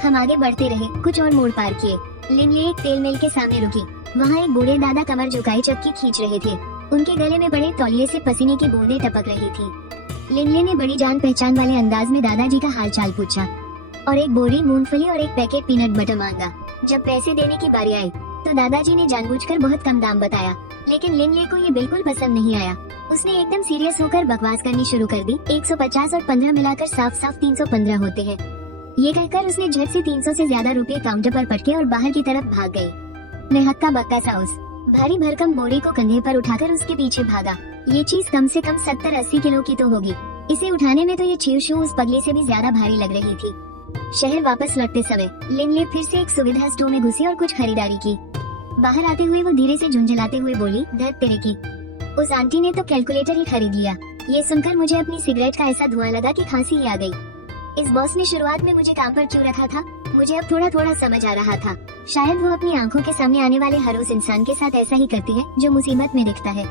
हम आगे बढ़ते रहे, कुछ और मोड़ पार किए। लिनले एक तेल मिल के सामने रुकी। वहाँ एक बूढ़े दादा कमर झुकाए चक्की खींच रहे थे। उनके गले में पड़े तौलिए से पसीने की बूंदें टपक रही थी। लिनले ने बड़ी जान पहचान वाले अंदाज में दादाजी का हाल चाल पूछा, और एक बोरी मूंगफली और एक पैकेट पीनट बटर मांगा। जब पैसे देने की बारी आई तो दादाजी ने जानबूझकर बहुत कम दाम बताया, लेकिन लिनले को ये बिल्कुल पसंद नहीं आया। उसने एकदम सीरियस होकर बकवास करनी शुरू कर दी। 150 और 15 मिलाकर साफ साफ 315 होते हैं। ये कहकर उसने झट से 300 से ज्यादा रुपए काउंटर पर पटके और बाहर की तरफ भाग गई। मैं हक्का बक्का सा उस भारी भरकम बोरी को कंधे पर उठाकर उसके पीछे भागा। ये चीज कम से कम 70-80 किलो की तो होगी। इसे उठाने में तो ये चीवशू उस पगली से भी ज्यादा भारी लग रही थी। शहर वापस लौटते समय लिनले फिर से एक सुविधा स्टोर में घुसी और कुछ खरीदारी की। बाहर आते हुए वो धीरे से झुंझलाते हुए बोली, धत तेरे की, उस आंटी ने तो कैलकुलेटर ही खरीद लिया। ये सुनकर मुझे अपनी सिगरेट का ऐसा धुआं लगा कि खांसी ही आ गई। इस बॉस ने शुरुआत में मुझे काम पर क्यों रखा था, मुझे अब थोड़ा थोड़ा समझ आ रहा था। शायद वो अपनी आंखों के सामने आने वाले हर उस इंसान के साथ ऐसा ही करती है जो मुसीबत में दिखता है।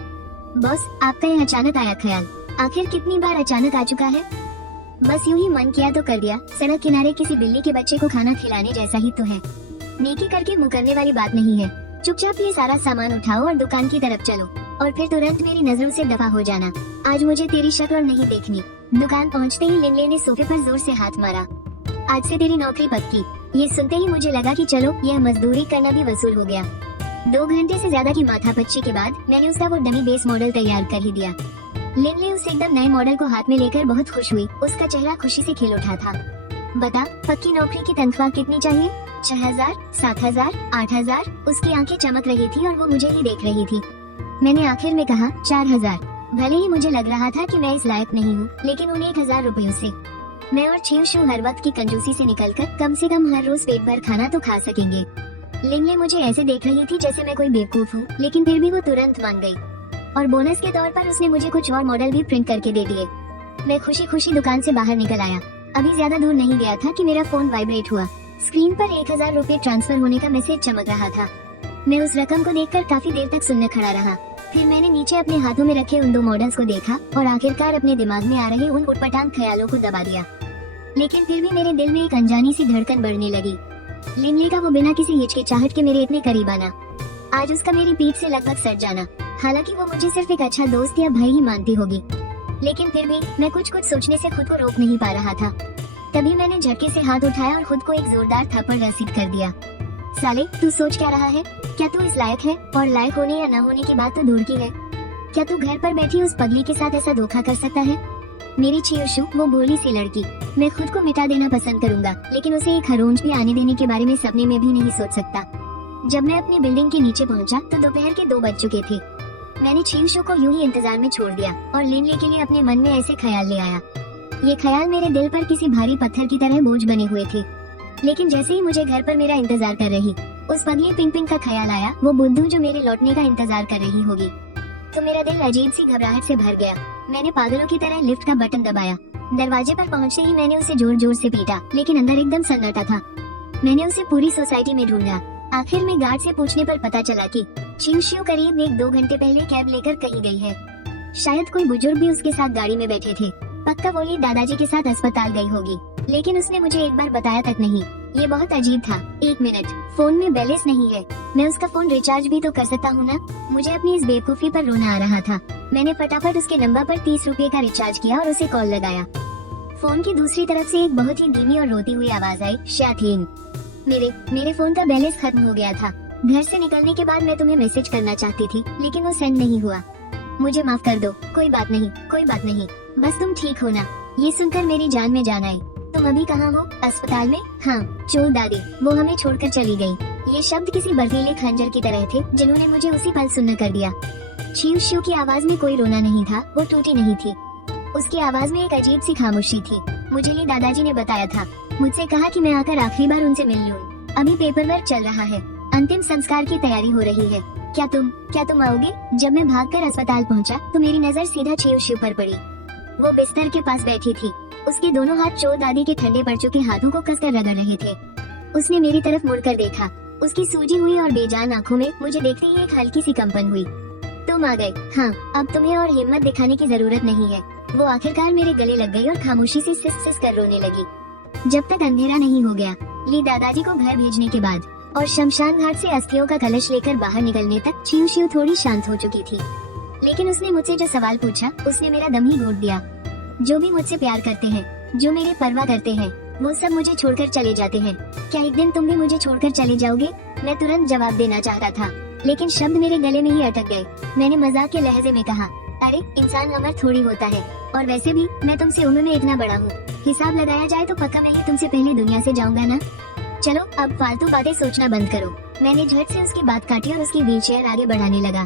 बॉस, आपका यह अचानक आया ख्याल आखिर कितनी बार अचानक आ चुका है? बस यूं ही मन किया तो कर दिया। सड़क किनारे किसी बिल्ली के बच्चे को खाना खिलाने जैसा ही तो है। नेकी करके मुकरने वाली बात नहीं है। चुपचाप ये सारा सामान उठाओ और दुकान की तरफ चलो, और फिर तुरंत मेरी नजरों से दफा हो जाना। आज मुझे तेरी शक्ल नहीं देखनी। दुकान पहुंचते ही लिनले ने सोफे पर जोर से हाथ मारा। आज से तेरी नौकरी पक्की। ये सुनते ही मुझे लगा कि चलो, यह मजदूरी करना भी वसूल हो गया। 2 घंटे से ज्यादा की माथापच्ची के बाद मैंने उसका वो डमी बेस मॉडल तैयार कर ही दिया। लिनले उस एकदम नए मॉडल को हाथ में लेकर बहुत खुश हुई। उसका चेहरा खुशी से खिल उठा था। बता, पक्की नौकरी की तनख्वाह कितनी चाहिए? 6000, 7000, 8000? उसकी आंखें चमक रही थी और वो मुझे ही देख रही थी। मैंने आखिर में कहा 4000। भले ही मुझे लग रहा था कि मैं इस लायक नहीं हूँ, लेकिन उन 1000 रुपयों से मैं और चीवशू हर वक्त की कंजूसी से निकलकर कम से कम हर रोज पेट भर खाना तो खा सकेंगे। लिनले मुझे ऐसे देख रही थी जैसे मैं कोई बेवकूफ हूँ, लेकिन फिर भी वो तुरंत मान गई, और बोनस के तौर पर उसने मुझे कुछ और मॉडल भी प्रिंट करके दे दिए। मैं खुशी खुशी दुकान से बाहर निकल आया। अभी ज्यादा दूर नहीं गया था कि मेरा फोन वाइब्रेट हुआ। स्क्रीन पर 1000 रुपए ट्रांसफर होने का मैसेज चमक रहा था। मैं उस रकम को देखकर काफी देर तक सुनने खड़ा रहा। फिर मैंने नीचे अपने हाथों में रखे उन 2 मॉडल्स को देखा और आखिरकार अपने दिमाग में आ रहे उन उटपटांग ख्यालों को दबा दिया। लेकिन फिर भी मेरे दिल में एक अनजानी सी धड़कन बढ़ने लगी। लिनले का वो बिना किसी हिचकिचाहट के मेरे इतने करीब आना, आज उसका मेरी पीठ से लगभग सट जाना। हालांकि वो मुझे सिर्फ एक अच्छा दोस्त या भाई ही मानती होगी, लेकिन फिर भी मैं कुछ कुछ सोचने से खुद को रोक नहीं पा रहा था। तभी मैंने झटके से हाथ उठाया और खुद को एक जोरदार थप्पड़ रसीद कर दिया। साले, तू सोच क्या रहा है? क्या तू इस लायक है? और लायक होने या न होने की बात तो दूर की है, क्या तू घर पर बैठी उस पगली के साथ ऐसा धोखा कर सकता है? मेरी छियोशु, वो भोली सी लड़की, मैं खुद को मिटा देना पसंद करूंगा, लेकिन उसे एक खरोंच भी आने देने के बारे में सपने में भी नहीं सोच सकता। जब मैं अपनी बिल्डिंग के नीचे पहुंचा तो दोपहर के 2 बज चुके थे। मैंने छियोशु को यूं ही इंतजार में छोड़ दिया और लिनले के लिए अपने मन में ऐसे ख्याल ले आया। ये ख्याल मेरे दिल पर किसी भारी पत्थर की तरह बोझ बने हुए थे। लेकिन जैसे ही मुझे घर पर मेरा इंतजार कर रही उस पगली पिंग पिंग का ख्याल आया, वो बुद्धू जो मेरे लौटने का इंतजार कर रही होगी, तो मेरा दिल अजीब सी घबराहट से भर गया। मैंने पागलों की तरह लिफ्ट का बटन दबाया। दरवाजे पर पहुंचते ही मैंने उसे जोर जोर से पीटा, लेकिन अंदर एकदम सन्नाटा था। मैंने उसे पूरी सोसाइटी में ढूंढा। आखिर में गार्ड से पूछने पर पता चला कि छियोशु करीब 1-2 घंटे पहले कैब लेकर कहीं गई है। शायद कोई बुजुर्ग भी उसके साथ गाड़ी में बैठे थे। पक्का वो ही दादाजी के साथ अस्पताल गई होगी, लेकिन उसने मुझे एक बार बताया तक नहीं। ये बहुत अजीब था। 1 मिनट, फोन में बैलेंस नहीं है, मैं उसका फोन रिचार्ज भी तो कर सकता हूँ ना। मुझे अपनी इस बेवकूफी पर रोना आ रहा था। मैंने फटाफट उसके नंबर पर 30 रुपए का रिचार्ज किया और उसे कॉल लगाया। फोन की दूसरी तरफ से एक बहुत ही धीमी और रोती हुई आवाज आई, शाथीन। मेरे फोन का बैलेंस खत्म हो गया था। घर से निकलने के बाद मैं तुम्हें मैसेज करना चाहती थी, लेकिन वो सेंड नहीं हुआ। मुझे माफ कर दो। कोई बात नहीं, कोई बात नहीं, बस तुम ठीक हो ना? ये सुनकर मेरी जान में जान आई। तुम अभी कहाँ हो? अस्पताल में? हाँ, चोर दादी, वो हमें छोड़कर चली गई। ये शब्द किसी बर्फीले खंजर की तरह थे जिन्होंने मुझे उसी पल सुन्न कर दिया। छियोशु की आवाज में कोई रोना नहीं था, वो टूटी नहीं थी। उसकी आवाज में एक अजीब सी खामोशी थी। मुझे ही दादाजी ने बताया था, मुझसे कहा कि मैं आकर आखिरी बार उनसे मिल लूं। अभी पेपर वर्क चल रहा है, अंतिम संस्कार की तैयारी हो रही है। क्या तुम आओगे? जब मैं भागकर अस्पताल पहुंचा तो मेरी नजर सीधा छियोशु पर पड़ी। वो बिस्तर के पास बैठी थी। उसके दोनों हाथ चोर दादी के ठंडे पड़ चुके हाथों को कसकर रगड़ रहे थे। उसने मेरी तरफ मुड़कर देखा। उसकी सूजी हुई और बेजान आंखों में मुझे देखते ही एक हल्की सी कंपन हुई। तुम आ गए? हाँ, अब तुम्हें और हिम्मत दिखाने की जरूरत नहीं है। वो आखिरकार मेरे गले लग गई और खामोशी से सिस सिस कर रोने लगी। जब तक अंधेरा नहीं हो गया, ली दादाजी को घर भेजने के बाद और शमशान घाट से अस्थियों का कलश लेकर बाहर निकलने तक छियोशु थोड़ी शांत हो चुकी थी। लेकिन उसने मुझसे जो सवाल पूछा उसने मेरा दम ही घोट दिया। जो भी मुझसे प्यार करते हैं, जो मेरी परवाह करते हैं, वो सब मुझे छोड़कर चले जाते हैं। क्या एक दिन तुम भी मुझे छोड़कर चले जाओगे? मैं तुरंत जवाब देना चाहता था, लेकिन शब्द मेरे गले में ही अटक गए। मैंने मजाक के लहजे में कहा, अरे इंसान अमर थोड़ी होता है, और वैसे भी मैं तुमसे उम्र में इतना बड़ा हूँ। हिसाब लगाया जाए तो पक्का मैं ही तुमसे पहले दुनिया से जाऊंगा ना। चलो अब फालतू बातें सोचना बंद करो। मैंने झट से उसकी बात काटी और उसकी व्हीलचेयर आगे बढ़ाने लगा।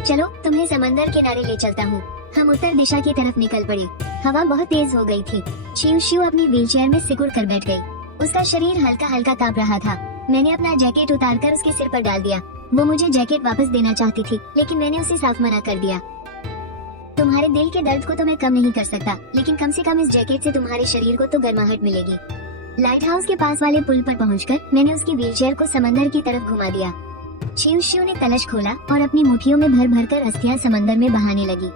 चलो तुम्हें समंदर किनारे ले चलता हूँ। हम उत्तर दिशा की तरफ निकल पड़े। हवा बहुत तेज हो गई थी। छियोशु अपनी व्हीलचेयर में सिकुड़ कर बैठ गई। उसका शरीर हल्का हल्का कांप रहा था। मैंने अपना जैकेट उतारकर उसके सिर पर डाल दिया। वो मुझे जैकेट वापस देना चाहती थी, लेकिन मैंने उसे साफ मना कर दिया। तुम्हारे दिल के दर्द को तो मैं कम नहीं कर सकता, लेकिन कम से कम इस जैकेट से तुम्हारे शरीर को तो गर्माहट मिलेगी। लाइट हाउस के पास वाले पुल पर पहुंचकर मैंने उसकी व्हीलचेयर को समंदर की तरफ घुमा दिया। छियोशु ने कलश खोला और अपनी मुट्ठियों में भर भर कर अस्थियां समंदर में बहाने लगी।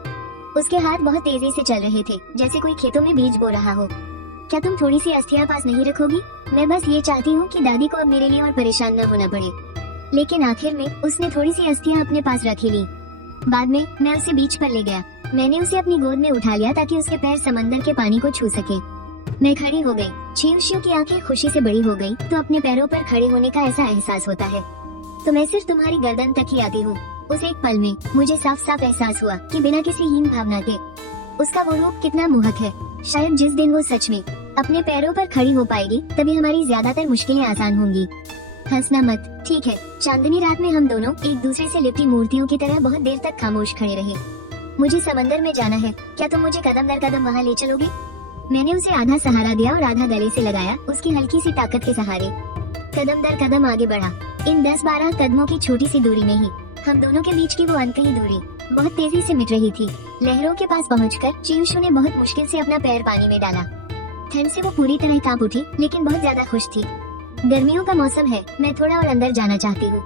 उसके हाथ बहुत तेजी से चल रहे थे, जैसे कोई खेतों में बीज बो रहा हो। क्या तुम थोड़ी सी अस्थियां पास नहीं रखोगी? मैं बस ये चाहती हूँ कि दादी को अब मेरे लिए और परेशान न होना पड़े। लेकिन आखिर में उसने थोड़ी सी अस्थियां अपने पास रखी ली। बाद में मैं उसे बीच पर ले गया। मैंने उसे अपनी गोद में उठा लिया ताकि उसके पैर समंदर के पानी को छू सके। मैं खड़ी हो गई। छियोशु की आंखें खुशी से बड़ी हो गई। तो अपने पैरों पर खड़े होने का ऐसा एहसास होता है, तो मैं सिर्फ तुम्हारी गर्दन तक ही आती हूँ। उस एक पल में मुझे साफ साफ एहसास हुआ कि बिना किसी हीन भावना के उसका वो रूप कितना मोहक है। शायद जिस दिन वो सच में अपने पैरों पर खड़ी हो पाएगी, तभी हमारी ज्यादातर मुश्किलें आसान होंगी। हंसना मत, ठीक है? चांदनी रात में हम दोनों एक दूसरे से लिपटी मूर्तियों की तरह बहुत देर तक खामोश खड़े रहे। मुझे समंदर में जाना है, क्या तुम मुझे कदम दर कदम वहाँ ले चलोगे? मैंने उसे आधा सहारा दिया और आधा गले से लगाया, उसकी हल्की सी ताकत के सहारे कदम दर कदम आगे बढ़ा। इन 10-12 कदमों की छोटी सी दूरी में ही हम दोनों के बीच की वो अनकही दूरी बहुत तेजी से मिट रही थी। लहरों के पास पहुंचकर छियोशु ने बहुत मुश्किल से अपना पैर पानी में डाला। ठंड से वो पूरी तरह कांप उठी, लेकिन बहुत ज्यादा खुश थी। गर्मियों का मौसम है, मैं थोड़ा और अंदर जाना चाहती हूँ।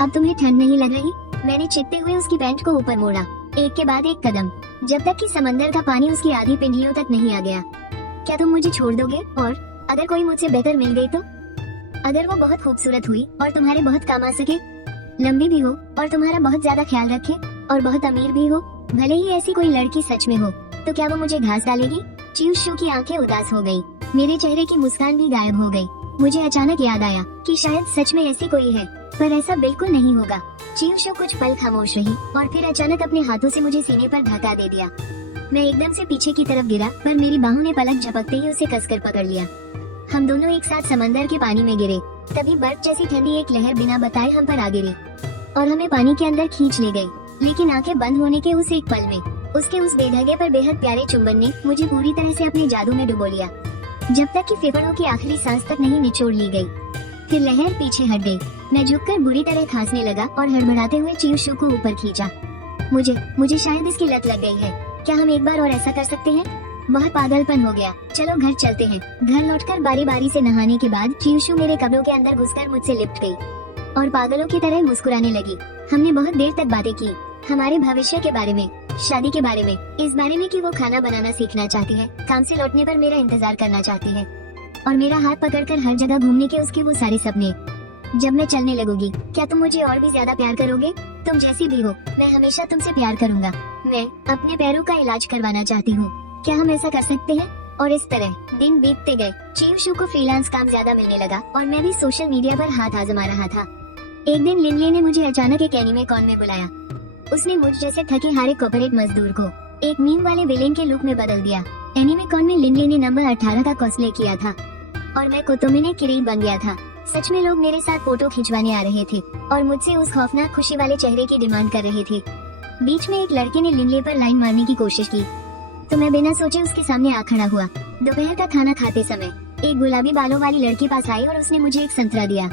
अब तुम्हें ठंड नहीं लग रही? मैंने चिपते हुए उसकी पैंट को ऊपर मोड़ा, एक के बाद एक कदम, जब तक कि समंदर का पानी उसकी आधी पिंडलियों तक नहीं आ गया। क्या तुम मुझे छोड़ दोगे? और अगर कोई मुझसे बेहतर मिल गई तो? अगर वो बहुत खूबसूरत हुई और तुम्हारे बहुत काम आ सके, लंबी भी हो और तुम्हारा बहुत ज्यादा ख्याल रखे और बहुत अमीर भी हो, भले ही ऐसी कोई लड़की सच में हो तो क्या वो मुझे घास डालेगी? चीयूशू की आंखें उदास हो गई। मेरे चेहरे की मुस्कान भी गायब हो गई। मुझे अचानक याद आया कि शायद सच में ऐसी कोई है, पर ऐसा बिल्कुल नहीं होगा। चीयूशू कुछ पल खामोश रही और फिर अचानक अपने हाथों से मुझे सीने पर धक्का दे दिया। मैं एकदम से पीछे की तरफ गिरा, पर मेरी बाहों ने पलक झपकते ही उसे कसकर पकड़ लिया। हम दोनों एक साथ समंदर के पानी में गिरे। तभी बर्फ जैसी ठंडी एक लहर बिना बताए हम पर आ गिरी और हमें पानी के अंदर खींच ले गई। लेकिन आंखें बंद होने के उस एक पल में उसके उस बेढंगे पर बेहद प्यारे चुंबन ने मुझे पूरी तरह से अपने जादू में डुबो लिया, जब तक कि फेफड़ों की आखिरी सांस तक नहीं निचोड़ ली गई। फिर लहर पीछे हट गई। मैं झुककर बुरी तरह खांसने लगा और हड़बड़ाते हुए चीयूशू को ऊपर खींचा। मुझे शायद इसकी लत लग गई है। क्या हम एक बार और ऐसा कर सकते हैं? बहुत पागलपन हो गया। चलो घर चलते हैं। घर लौटकर बारी बारी से नहाने के बाद चीयूशू मेरे कपड़ों के अंदर घुसकर मुझसे लिपट गई और पागलों की तरह मुस्कुराने लगी। हमने बहुत देर तक बातें की, हमारे भविष्य के बारे में, शादी के बारे में, इस बारे में कि वो खाना बनाना सीखना चाहती है, काम से लौटने पर मेरा इंतजार करना चाहती है और मेरा हाथ पकड़कर हर जगह घूमने के उसके वो सारे सपने। जब मैं चलने लगूंगी, क्या तुम मुझे और भी ज्यादा प्यार करोगे? तुम जैसी भी हो, मैं हमेशा तुमसे प्यार करूंगा। मैं अपने पैरों का इलाज करवाना चाहती हूँ। क्या हम ऐसा कर सकते हैं? और इस तरह दिन बीतते गए। चीयूशू को फ्रीलांस काम ज्यादा मिलने लगा और मैं भी सोशल मीडिया पर हाथ आजमा रहा था। एक दिन लिनले ने मुझे अचानक एक एनीमे कॉन में बुलाया। उसने मुझ जैसे थके हारे कॉर्पोरेट मजदूर को एक मीम वाले विलेन के लुक में बदल दिया। एनीमे कॉन में लिनले ने नंबर 18 का कॉस्प्ले किया था और मैं कोतोमिने किरी बन गया था। सच में लोग मेरे साथ फोटो खिंचवाने आ रहे थे और मुझसे उस खौफनाक खुशी वाले चेहरे की डिमांड कर रहे थे। बीच में एक लड़के ने लिनले पर लाइन मारने की कोशिश की तो मैं बिना सोचे उसके सामने आ खड़ा हुआ। दोपहर का खाना खाते समय एक गुलाबी बालों वाली लड़की पास आई और उसने मुझे एक संतरा दिया।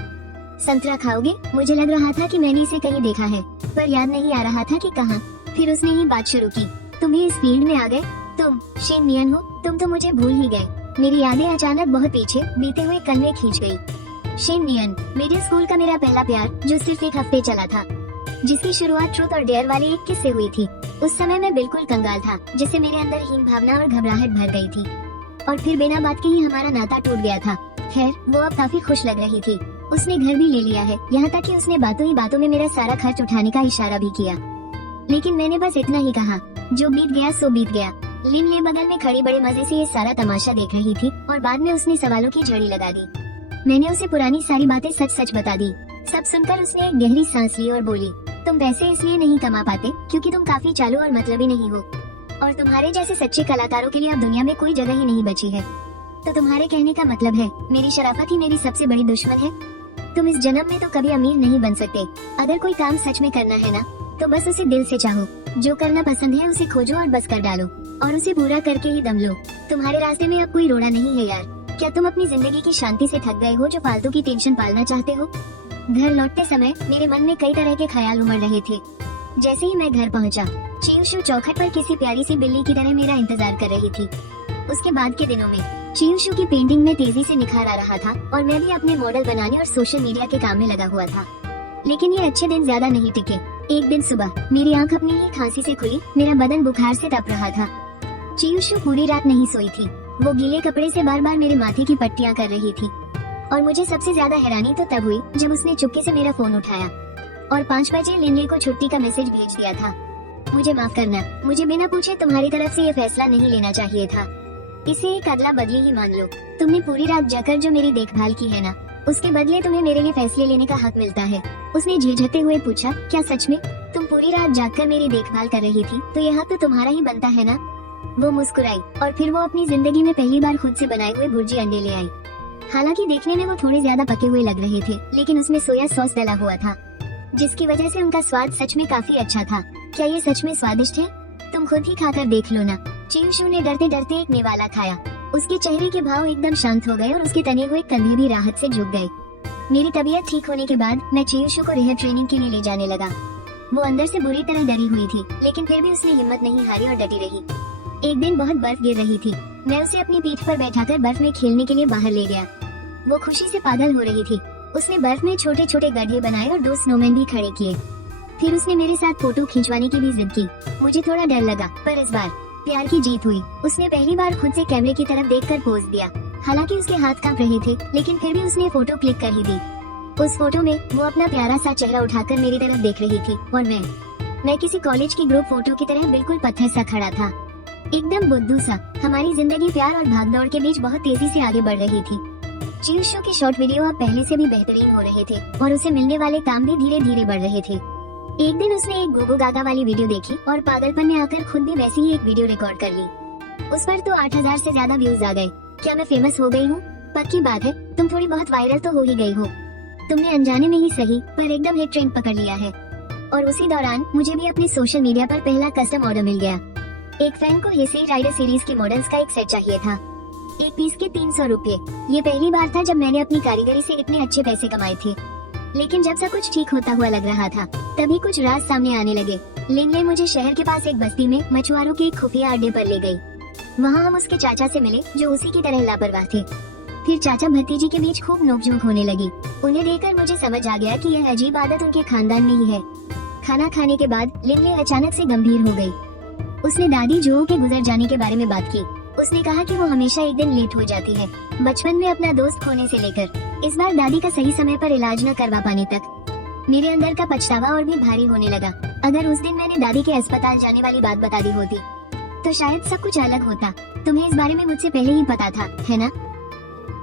संतरा खाओगे? मुझे लग रहा था कि मैंने इसे कहीं देखा है, पर याद नहीं आ रहा था कि कहाँ। फिर उसने ही बात शुरू की। तुम ही इस फील्ड में आ गए? तुम शेन नियन हो? तुम तो मुझे भूल ही गए। मेरी यादें अचानक बहुत पीछे बीते हुए कल में खींच गई। शेन नियन, मेरे स्कूल का मेरा पहला प्यार जो सिर्फ एक हफ्ते चला था, जिसकी शुरुआत ट्रूथ और डेयर वाले एक किस्से हुई थी। उस समय मैं बिल्कुल कंगाल था, जिससे मेरे अंदर हीन भावना और घबराहट भर गई थी और फिर बिना बात के ही हमारा नाता टूट गया था। खैर, वो अब काफी खुश लग रही थी। उसने घर भी ले लिया है, यहाँ तक कि उसने बातों ही बातों में मेरा सारा खर्च उठाने का इशारा भी किया। लेकिन मैंने बस इतना ही कहा, जो बीत गया सो बीत गया। लिनले बगल में खड़ी बड़े मजे से ये सारा तमाशा देख रही थी और बाद में उसने सवालों की झड़ी लगा दी। मैंने उसे पुरानी सारी बातें सच सच बता दी। सब सुनकर उसने एक गहरी सांस ली और बोली, तुम पैसे इसलिए नहीं कमा पाते क्योंकि तुम काफी चालू और मतलबी नहीं हो और तुम्हारे जैसे सच्चे कलाकारों के लिए अब दुनिया में कोई जगह ही नहीं बची है। तो तुम्हारे कहने का मतलब है मेरी शराफत ही मेरी सबसे बड़ी दुश्मन है? तुम इस जन्म में तो कभी अमीर नहीं बन सकते। अगर कोई काम सच में करना है ना, तो बस उसे दिल से चाहो। जो करना पसंद है उसे खोजो और बस कर डालो और उसे पूरा करके ही दम लो। तुम्हारे रास्ते में अब कोई रोड़ा नहीं है यार। क्या तुम अपनी जिंदगी की शांति से थक गए हो जो फालतू की टेंशन पालना चाहते हो? घर लौटते समय मेरे मन में कई तरह के ख्याल उमड़ रहे थे। जैसे ही मैं घर पहुंचा, चीयूशू चौखट पर किसी प्यारी सी बिल्ली की तरह मेरा इंतजार कर रही थी। उसके बाद के दिनों में चीयूशू की पेंटिंग में तेजी से निखार आ रहा था और मैं भी अपने मॉडल बनाने और सोशल मीडिया के काम में लगा हुआ था। लेकिन ये अच्छे दिन ज्यादा नहीं टिके। एक दिन सुबह मेरी आंख अपनी ही खांसी से खुली। मेरा बदन बुखार से तप रहा था। चीयूशू पूरी रात नहीं सोई थी। वो गीले कपड़े से बार बार मेरे माथे की पट्टियां कर रही थी और मुझे सबसे ज्यादा हैरानी तो तब हुई जब उसने चुपके से मेरा फोन उठाया और 5 बजे लिनले को छुट्टी का मैसेज भेज दिया था। मुझे माफ करना, मुझे बिना पूछे तुम्हारी तरफ से ये फैसला नहीं लेना चाहिए था। इसे एक अदला बदली ही मान लो। तुमने पूरी रात जाकर जो मेरी देखभाल की है ना, उसके बदले तुम्हें मेरे लिए फैसले लेने का हक मिलता है। उसने झिझकते हुए पूछा, क्या सच में तुम पूरी रात जागकर मेरी देखभाल कर रही थी? तो यह हक तो तुम्हारा ही बनता है ना? वो मुस्कुराई और फिर वो अपनी जिंदगी में पहली बार खुद से बनाए हुए भुर्जी अंडे ले आई। हालांकि देखने में वो थोड़े ज्यादा पके हुए लग रहे थे, लेकिन उसमें सोया सॉस डला हुआ था, जिसकी वजह से उनका स्वाद सच में काफी अच्छा था। क्या ये सच में स्वादिष्ट है? तुम खुद ही खाकर देख लो ना। चीयूशू ने डरते डरते एक निवाला खाया। उसके चेहरे के भाव एकदम शांत हो गए और उसके तने हुए कंधे भी राहत से झुक गए। मेरी तबीयत ठीक होने के बाद मैं चीयूशू को रिहैब ट्रेनिंग के लिए ले जाने लगा। वो अंदर से बुरी तरह डरी हुई थी, लेकिन फिर भी उसने हिम्मत नहीं हारी और डटी रही। एक दिन बहुत बर्फ गिर रही थी। मैं उसे अपनी पीठ पर बैठाकर बर्फ में खेलने के लिए बाहर ले गया। वो खुशी से पागल हो रही थी। उसने बर्फ में छोटे छोटे गड्ढे बनाए और 2 स्नोमैन भी खड़े किए। फिर उसने मेरे साथ फोटो खिंचवाने की भी जिद की। मुझे थोड़ा डर लगा, पर इस बार प्यार की जीत हुई। उसने पहली बार खुद से कैमरे की तरफ देखकर पोज दिया। हालांकि उसके हाथ कांप रहे थे, लेकिन फिर भी उसने फोटो क्लिक कर ही दी। उस फोटो में वो अपना प्यारा सा चेहरा उठाकर मेरी तरफ देख रही थी और मैं किसी कॉलेज की ग्रुप फोटो की तरह बिल्कुल पत्थर सा खड़ा था। एकदम बुद्धू सा। हमारी जिंदगी प्यार और भागदौड़ के बीच बहुत तेजी से आगे बढ़ रही थी। चियूशू के शॉर्ट वीडियो अब पहले से भी बेहतरीन हो रहे थे और उसे मिलने वाले काम भी धीरे धीरे बढ़ रहे थे। एक दिन उसने एक गोगो गागा वाली वीडियो देखी और पागलपन में आकर खुद भी वैसी ही एक वीडियो रिकॉर्ड कर ली। उस पर तो 8000 से ज्यादा व्यूज आ गए। क्या मैं फेमस हो गई हूँ? पक्की बात है, तुम थोड़ी बहुत वायरल तो हो ही गई हो। तुमने अनजाने में ही सही पर एकदम हिट ट्रेंड पकड़ लिया है। और उसी दौरान मुझे भी अपने सोशल मीडिया पर पहला कस्टम ऑर्डर मिल गया। एक फैन को हेसी राइडर सीरीज के मॉडल्स का एक सेट चाहिए था, एक पीस के 300 रुपए। ये पहली बार था जब मैंने अपनी कारीगरी से इतने अच्छे पैसे कमाए थे। लेकिन जब सब कुछ ठीक होता हुआ लग रहा था तभी कुछ राज सामने आने लगे। लिनले मुझे शहर के पास एक बस्ती में मछुआरों के एक खुफिया अड्डे पर ले गई। वहाँ हम उसके चाचा से मिले जो उसी की तरह लापरवाह थे। फिर चाचा भतीजी के बीच खूब नोकझोंक होने लगी। उन्हें देखकर मुझे समझ आ गया कि यह अजीब आदत उनके खानदान में ही है। खाना खाने के बाद लिनले अचानक से गंभीर हो गई। उसने दादी जो के गुजर जाने के बारे में बात की। उसने कहा कि वो हमेशा एक दिन लेट हो जाती है, बचपन में अपना दोस्त खोने से लेकर इस बार दादी का सही समय पर इलाज न करवा पाने तक। मेरे अंदर का पछतावा और भी भारी होने लगा। अगर उस दिन मैंने दादी के अस्पताल जाने वाली बात बता दी होती तो शायद सब कुछ अलग होता। तुम्हें इस बारे में मुझसे पहले ही पता था, है ना?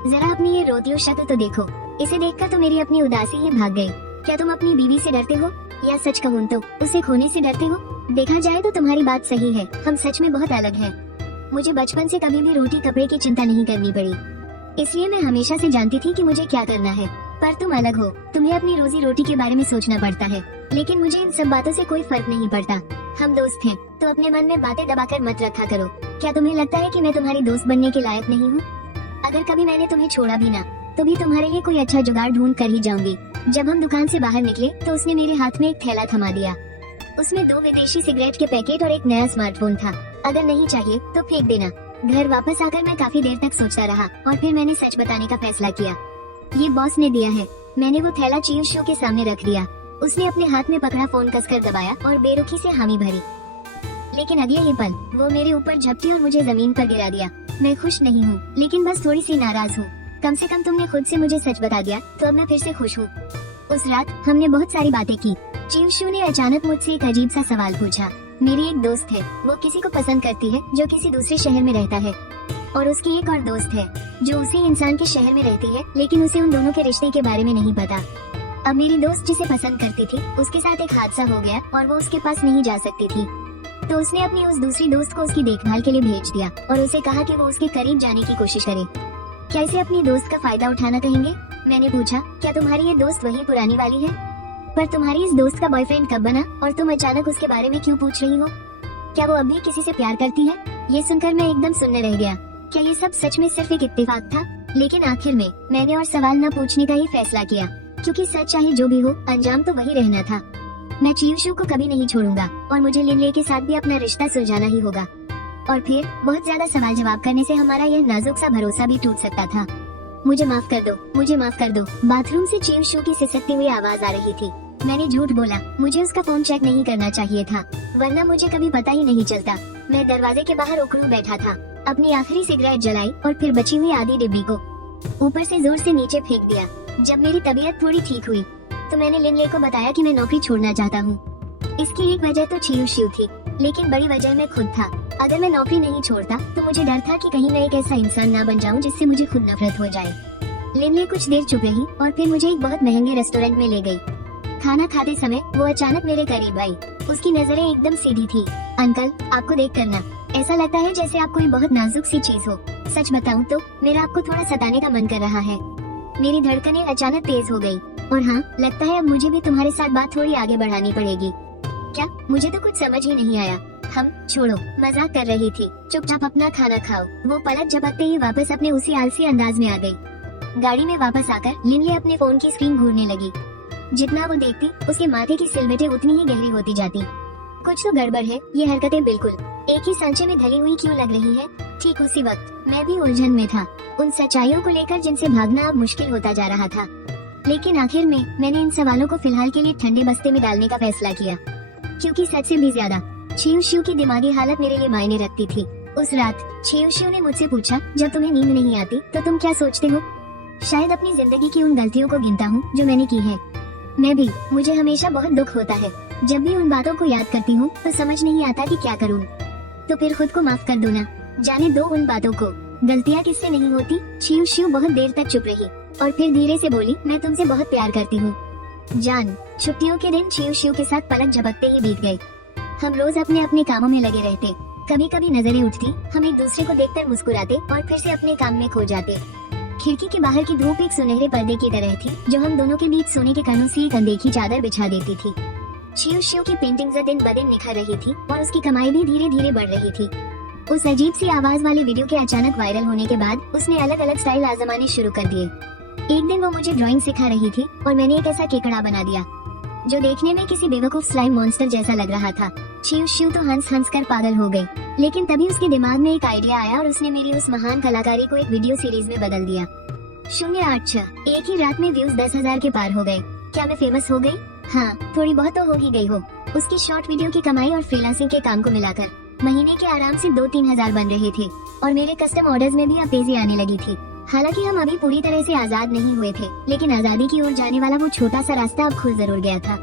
जरा अपनी ये रोती हुई शक्ल तो देखो। इसे देखकर तो मेरी अपनी उदासी ही भाग गई। क्या तुम अपनी बीवी से डरते हो, या सच कहूँ तो उसे खोने से डरते हो? देखा जाए तो तुम्हारी बात सही है, हम सच में बहुत अलग हैं। मुझे बचपन से कभी भी रोटी कपड़े की चिंता नहीं करनी पड़ी, इसलिए मैं हमेशा से जानती थी कि मुझे क्या करना है। पर तुम अलग हो, तुम्हें अपनी रोजी रोटी के बारे में सोचना पड़ता है। लेकिन मुझे इन सब बातों से कोई फर्क नहीं पड़ता। हम दोस्त हैं, तो अपने मन में बातें दबाकर मत रखा करो। क्या तुम्हें लगता है कि मैं तुम्हारी दोस्त बनने के लायक नहीं हूँ? अगर कभी मैंने तुम्हें छोड़ा भी ना तो भी तुम्हारे लिए कोई अच्छा जुगाड़ ढूंढ कर ही जाऊंगी। जब हम दुकान से बाहर निकले तो उसने मेरे हाथ में एक थैला थमा दिया। उसमें 2 विदेशी सिगरेट के पैकेट और एक नया स्मार्टफोन था। अगर नहीं चाहिए तो फेंक देना। घर वापस आकर मैं काफी देर तक सोचता रहा और फिर मैंने सच बताने का फैसला किया। ये बॉस ने दिया है। मैंने वो थैला चियूशू के सामने रख दिया। उसने अपने हाथ में पकड़ा फोन कसकर दबाया और बेरुखी से हामी भरी। लेकिन अगले ही पल वो मेरे ऊपर झपटी और मुझे जमीन पर गिरा दिया। मैं खुश नहीं हूँ, लेकिन बस थोड़ी सी नाराज हूँ। कम से कम तुमने खुद से मुझे सच बता दिया तो अब मैं फिर से खुश हूँ। उस रात हमने बहुत सारी बातें की। चियूशू ने अचानक मुझसे एक अजीब सा सवाल पूछा। मेरी एक दोस्त है, वो किसी को पसंद करती है जो किसी दूसरे शहर में रहता है, और उसकी एक और दोस्त है जो उसी इंसान के शहर में रहती है, लेकिन उसे उन दोनों के रिश्ते के बारे में नहीं पता। अब मेरी दोस्त जिसे पसंद करती थी उसके साथ एक हादसा हो गया और वो उसके पास नहीं जा सकती थी। तो उसने अपनी उस दूसरी दोस्त को उसकी देखभाल के लिए भेज दिया और उसे कहा कि वो उसके करीब जाने की कोशिश करे। क्या इसे अपनी दोस्त का फायदा उठाना कहेंगे? मैंने पूछा, क्या तुम्हारी ये दोस्त वही पुरानी वाली है? पर तुम्हारी इस दोस्त का बॉयफ्रेंड कब बना और तुम अचानक उसके बारे में क्यों पूछ रही हो? क्या वो अब भी किसी से प्यार करती है? ये सुनकर मैं एकदम सुनने रह गया। क्या ये सब सच में सिर्फ एक इत्तेफाक था? लेकिन आखिर में मैंने और सवाल न पूछने का ही फैसला किया, क्योंकि सच चाहे जो भी हो अंजाम तो वही रहना था। मैं चियूशू को कभी नहीं छोड़ूंगा और मुझे लिनले के साथ भी अपना रिश्ता सुलझाना ही होगा। और फिर बहुत ज्यादा सवाल जवाब करने से हमारा यह नाजुक सा भरोसा भी टूट सकता था। मुझे माफ कर दो, मुझे माफ कर दो। बाथरूम से चियूशू की सिसकती हुई आवाज आ रही थी। मैंने झूठ बोला, मुझे उसका फोन चेक नहीं करना चाहिए था, वरना मुझे कभी पता ही नहीं चलता। मैं दरवाजे के बाहर उखड़ू बैठा था, अपनी आखिरी सिगरेट जलाई और फिर बची हुई आधी डिब्बी को ऊपर से जोर से नीचे फेंक दिया। जब मेरी तबीयत थोड़ी ठीक हुई तो मैंने लिनले को बताया कि मैं नौकरी छोड़ना चाहता हूँ। इसकी एक वजह तो चियूशू थी, लेकिन बड़ी वजह मैं खुद था। अगर मैं नौकरी नहीं छोड़ता तो मुझे डर था कि कहीं मैं एक ऐसा इंसान ना बन जाऊं जिससे मुझे खुद नफरत हो जाए। लिनले कुछ देर चुप रही और फिर मुझे एक बहुत महंगे रेस्टोरेंट में ले गई। खाना खाते समय वो अचानक मेरे करीब आई। उसकी नजरें एकदम सीधी थी। अंकल, आपको देख कर ना ऐसा लगता है जैसे आप कोई बहुत नाजुक सी चीज हो। सच बताऊं तो मेरा आपको थोड़ा सताने का मन कर रहा है। मेरी धड़कनें अचानक तेज हो गई। और हाँ, लगता है अब मुझे भी तुम्हारे साथ बात थोड़ी आगे बढ़ानी पड़ेगी। क्या? मुझे तो कुछ समझ ही नहीं आया। हम छोड़ो, मजाक कर रही थी, चुपचाप अपना खाना खाओ। वो पलक झपकते ही वापस अपने उसी आलसी अंदाज में आ गई। गाड़ी में वापस आकर लिनले अपने फोन की स्क्रीन घूरने लगी। जितना वो देखती उसके माथे की सिलवटें उतनी ही गहरी होती जाती। कुछ तो गड़बड़ है, ये हरकतें बिल्कुल एक ही सांचे में ढली हुई क्यों लग रही है? ठीक उसी वक्त मैं भी उलझन में था, उन सच्चाइयों को लेकर जिनसे भागना अब मुश्किल होता जा रहा था। लेकिन आखिर में मैंने इन सवालों को फिलहाल के लिए ठंडे बस्ते में डालने का फैसला किया, क्योंकि सच से भी ज्यादा चियूशू की दिमागी हालत मेरे लिए मायने रखती थी। उस रात चियूशू ने मुझसे पूछा, जब तुम्हें नींद नहीं आती तो तुम क्या सोचते हो? शायद अपनी जिंदगी की उन गलतियों को गिनता हूँ जो मैंने की है। मैं भी, मुझे हमेशा बहुत दुख होता है। जब भी उन बातों को याद करती हूँ तो समझ नहीं आता कि क्या करूँ। तो फिर खुद को माफ कर दो ना। जाने दो उन बातों को, गलतियाँ किससे नहीं होती। शिव शिव बहुत देर तक चुप रही और फिर धीरे से बोली, मैं तुमसे बहुत प्यार करती हूँ जान। छुट्टियों के दिन शिव शिव के साथ पलक झपकते ही बीत गए। हम रोज अपने अपने कामों में लगे रहते। कभी कभी नजरें उठती, हम एक दूसरे को देखकर मुस्कुराते और फिर से अपने काम में खो जाते। खिड़की के बाहर की धूप एक सुनहरे पर्दे की तरह थी जो हम दोनों के बीच सोने के कणों से एक अनदेखी चादर बिछा देती थी। शिव शिव की पेंटिंग दिन ब दिन निखर रही थी और उसकी कमाई भी धीरे धीरे बढ़ रही थी। उस अजीब सी आवाज वाले वीडियो के अचानक वायरल होने के बाद उसने अलग अलग स्टाइल आजमाने शुरू कर दिए। एक दिन वो मुझे ड्राइंग सिखा रही थी और मैंने एक ऐसा केकड़ा बना दिया जो देखने में किसी बेवकूफ स्लाइम मॉन्स्टर जैसा लग रहा था। शिव शिव तो हंस हंस कर पागल हो गई, लेकिन तभी उसके दिमाग में एक आइडिया आया और उसने मेरी उस महान कलाकारी को एक वीडियो सीरीज में बदल दिया। 086 एक ही रात में व्यूज 10,000 के पार हो गए। क्या मैं फेमस हो गई? हाँ, थोड़ी बहुत तो हो ही गई हो। उसकी शॉर्ट वीडियो की कमाई और फ्रीलांसिंग के काम को मिलाकर महीने के आराम से 2-3 हजार बन रहे थे और मेरे कस्टम ऑर्डर्स में भी अब तेजी आने लगी थी। हालांकि हम अभी पूरी तरह से आजाद नहीं हुए थे, लेकिन आजादी की ओर जाने वाला वो छोटा सा रास्ता अब खुद जरूर गया था।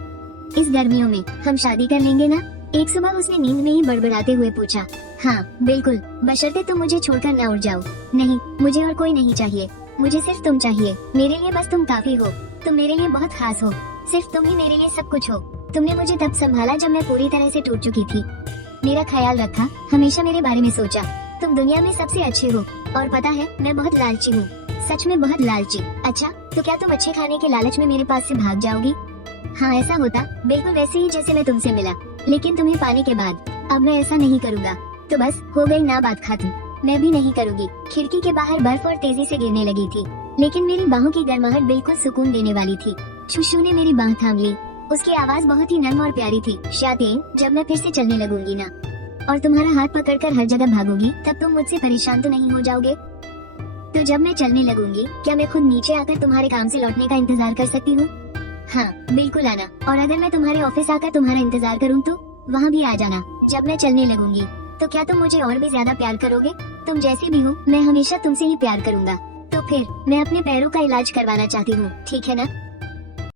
इस गर्मियों में हम शादी कर लेंगे ना? एक सुबह उसने नींद में ही बड़बड़ाते हुए पूछा। हाँ बिल्कुल, बशर्ते तुम मुझे छोड़कर न उड़ जाओ। नहीं, मुझे और कोई नहीं चाहिए, मुझे सिर्फ तुम चाहिए। मेरे लिए बस तुम काफी हो, तुम मेरे लिए बहुत खास हो, सिर्फ तुम ही मेरे लिए सब कुछ हो। तुमने मुझे तब संभाला जब मैं पूरी तरह से टूट चुकी थी, मेरा ख्याल रखा, हमेशा मेरे बारे में सोचा। तुम दुनिया में सबसे अच्छे हो और पता है मैं बहुत लालची हूँ, सच में बहुत लालची। अच्छा, तो क्या तुम अच्छे खाने के लालच में मेरे पास से भाग जाओगी? हाँ, ऐसा होता बिल्कुल वैसे ही जैसे मैं तुमसे मिला, लेकिन तुम्हें पाने के बाद। अब मैं ऐसा नहीं करूँगा। तो बस हो गई ना बात खत्म, मैं भी नहीं करूँगी। खिड़की के बाहर बर्फ और तेजी से गिरने लगी थी, लेकिन मेरी बाहों की गर्माहट बिल्कुल सुकून देने वाली थी। शुशु ने मेरी बाह थाम ली, उसकी आवाज बहुत ही नर्म और प्यारी थी। शातेन, जब मैं फिर से चलने लगूंगी ना और तुम्हारा हाथ पकड़कर हर जगह भागूंगी, तब तुम मुझसे परेशान तो नहीं हो जाओगे? तो जब मैं चलने लगूंगी, क्या मैं खुद नीचे आकर तुम्हारे काम से लौटने का इंतजार कर सकती हूँ? हाँ बिल्कुल आना। और अगर मैं तुम्हारे ऑफिस आकर तुम्हारा इंतजार करूँ तो वहाँ भी आ जाना। जब मैं चलने लगूंगी तो क्या तुम मुझे और भी ज्यादा प्यार करोगे? तुम जैसी भी हो, मैं हमेशा तुमसे ही प्यार करूंगा। तो फिर मैं अपने पैरों का इलाज करवाना चाहती हूँ, ठीक है ना?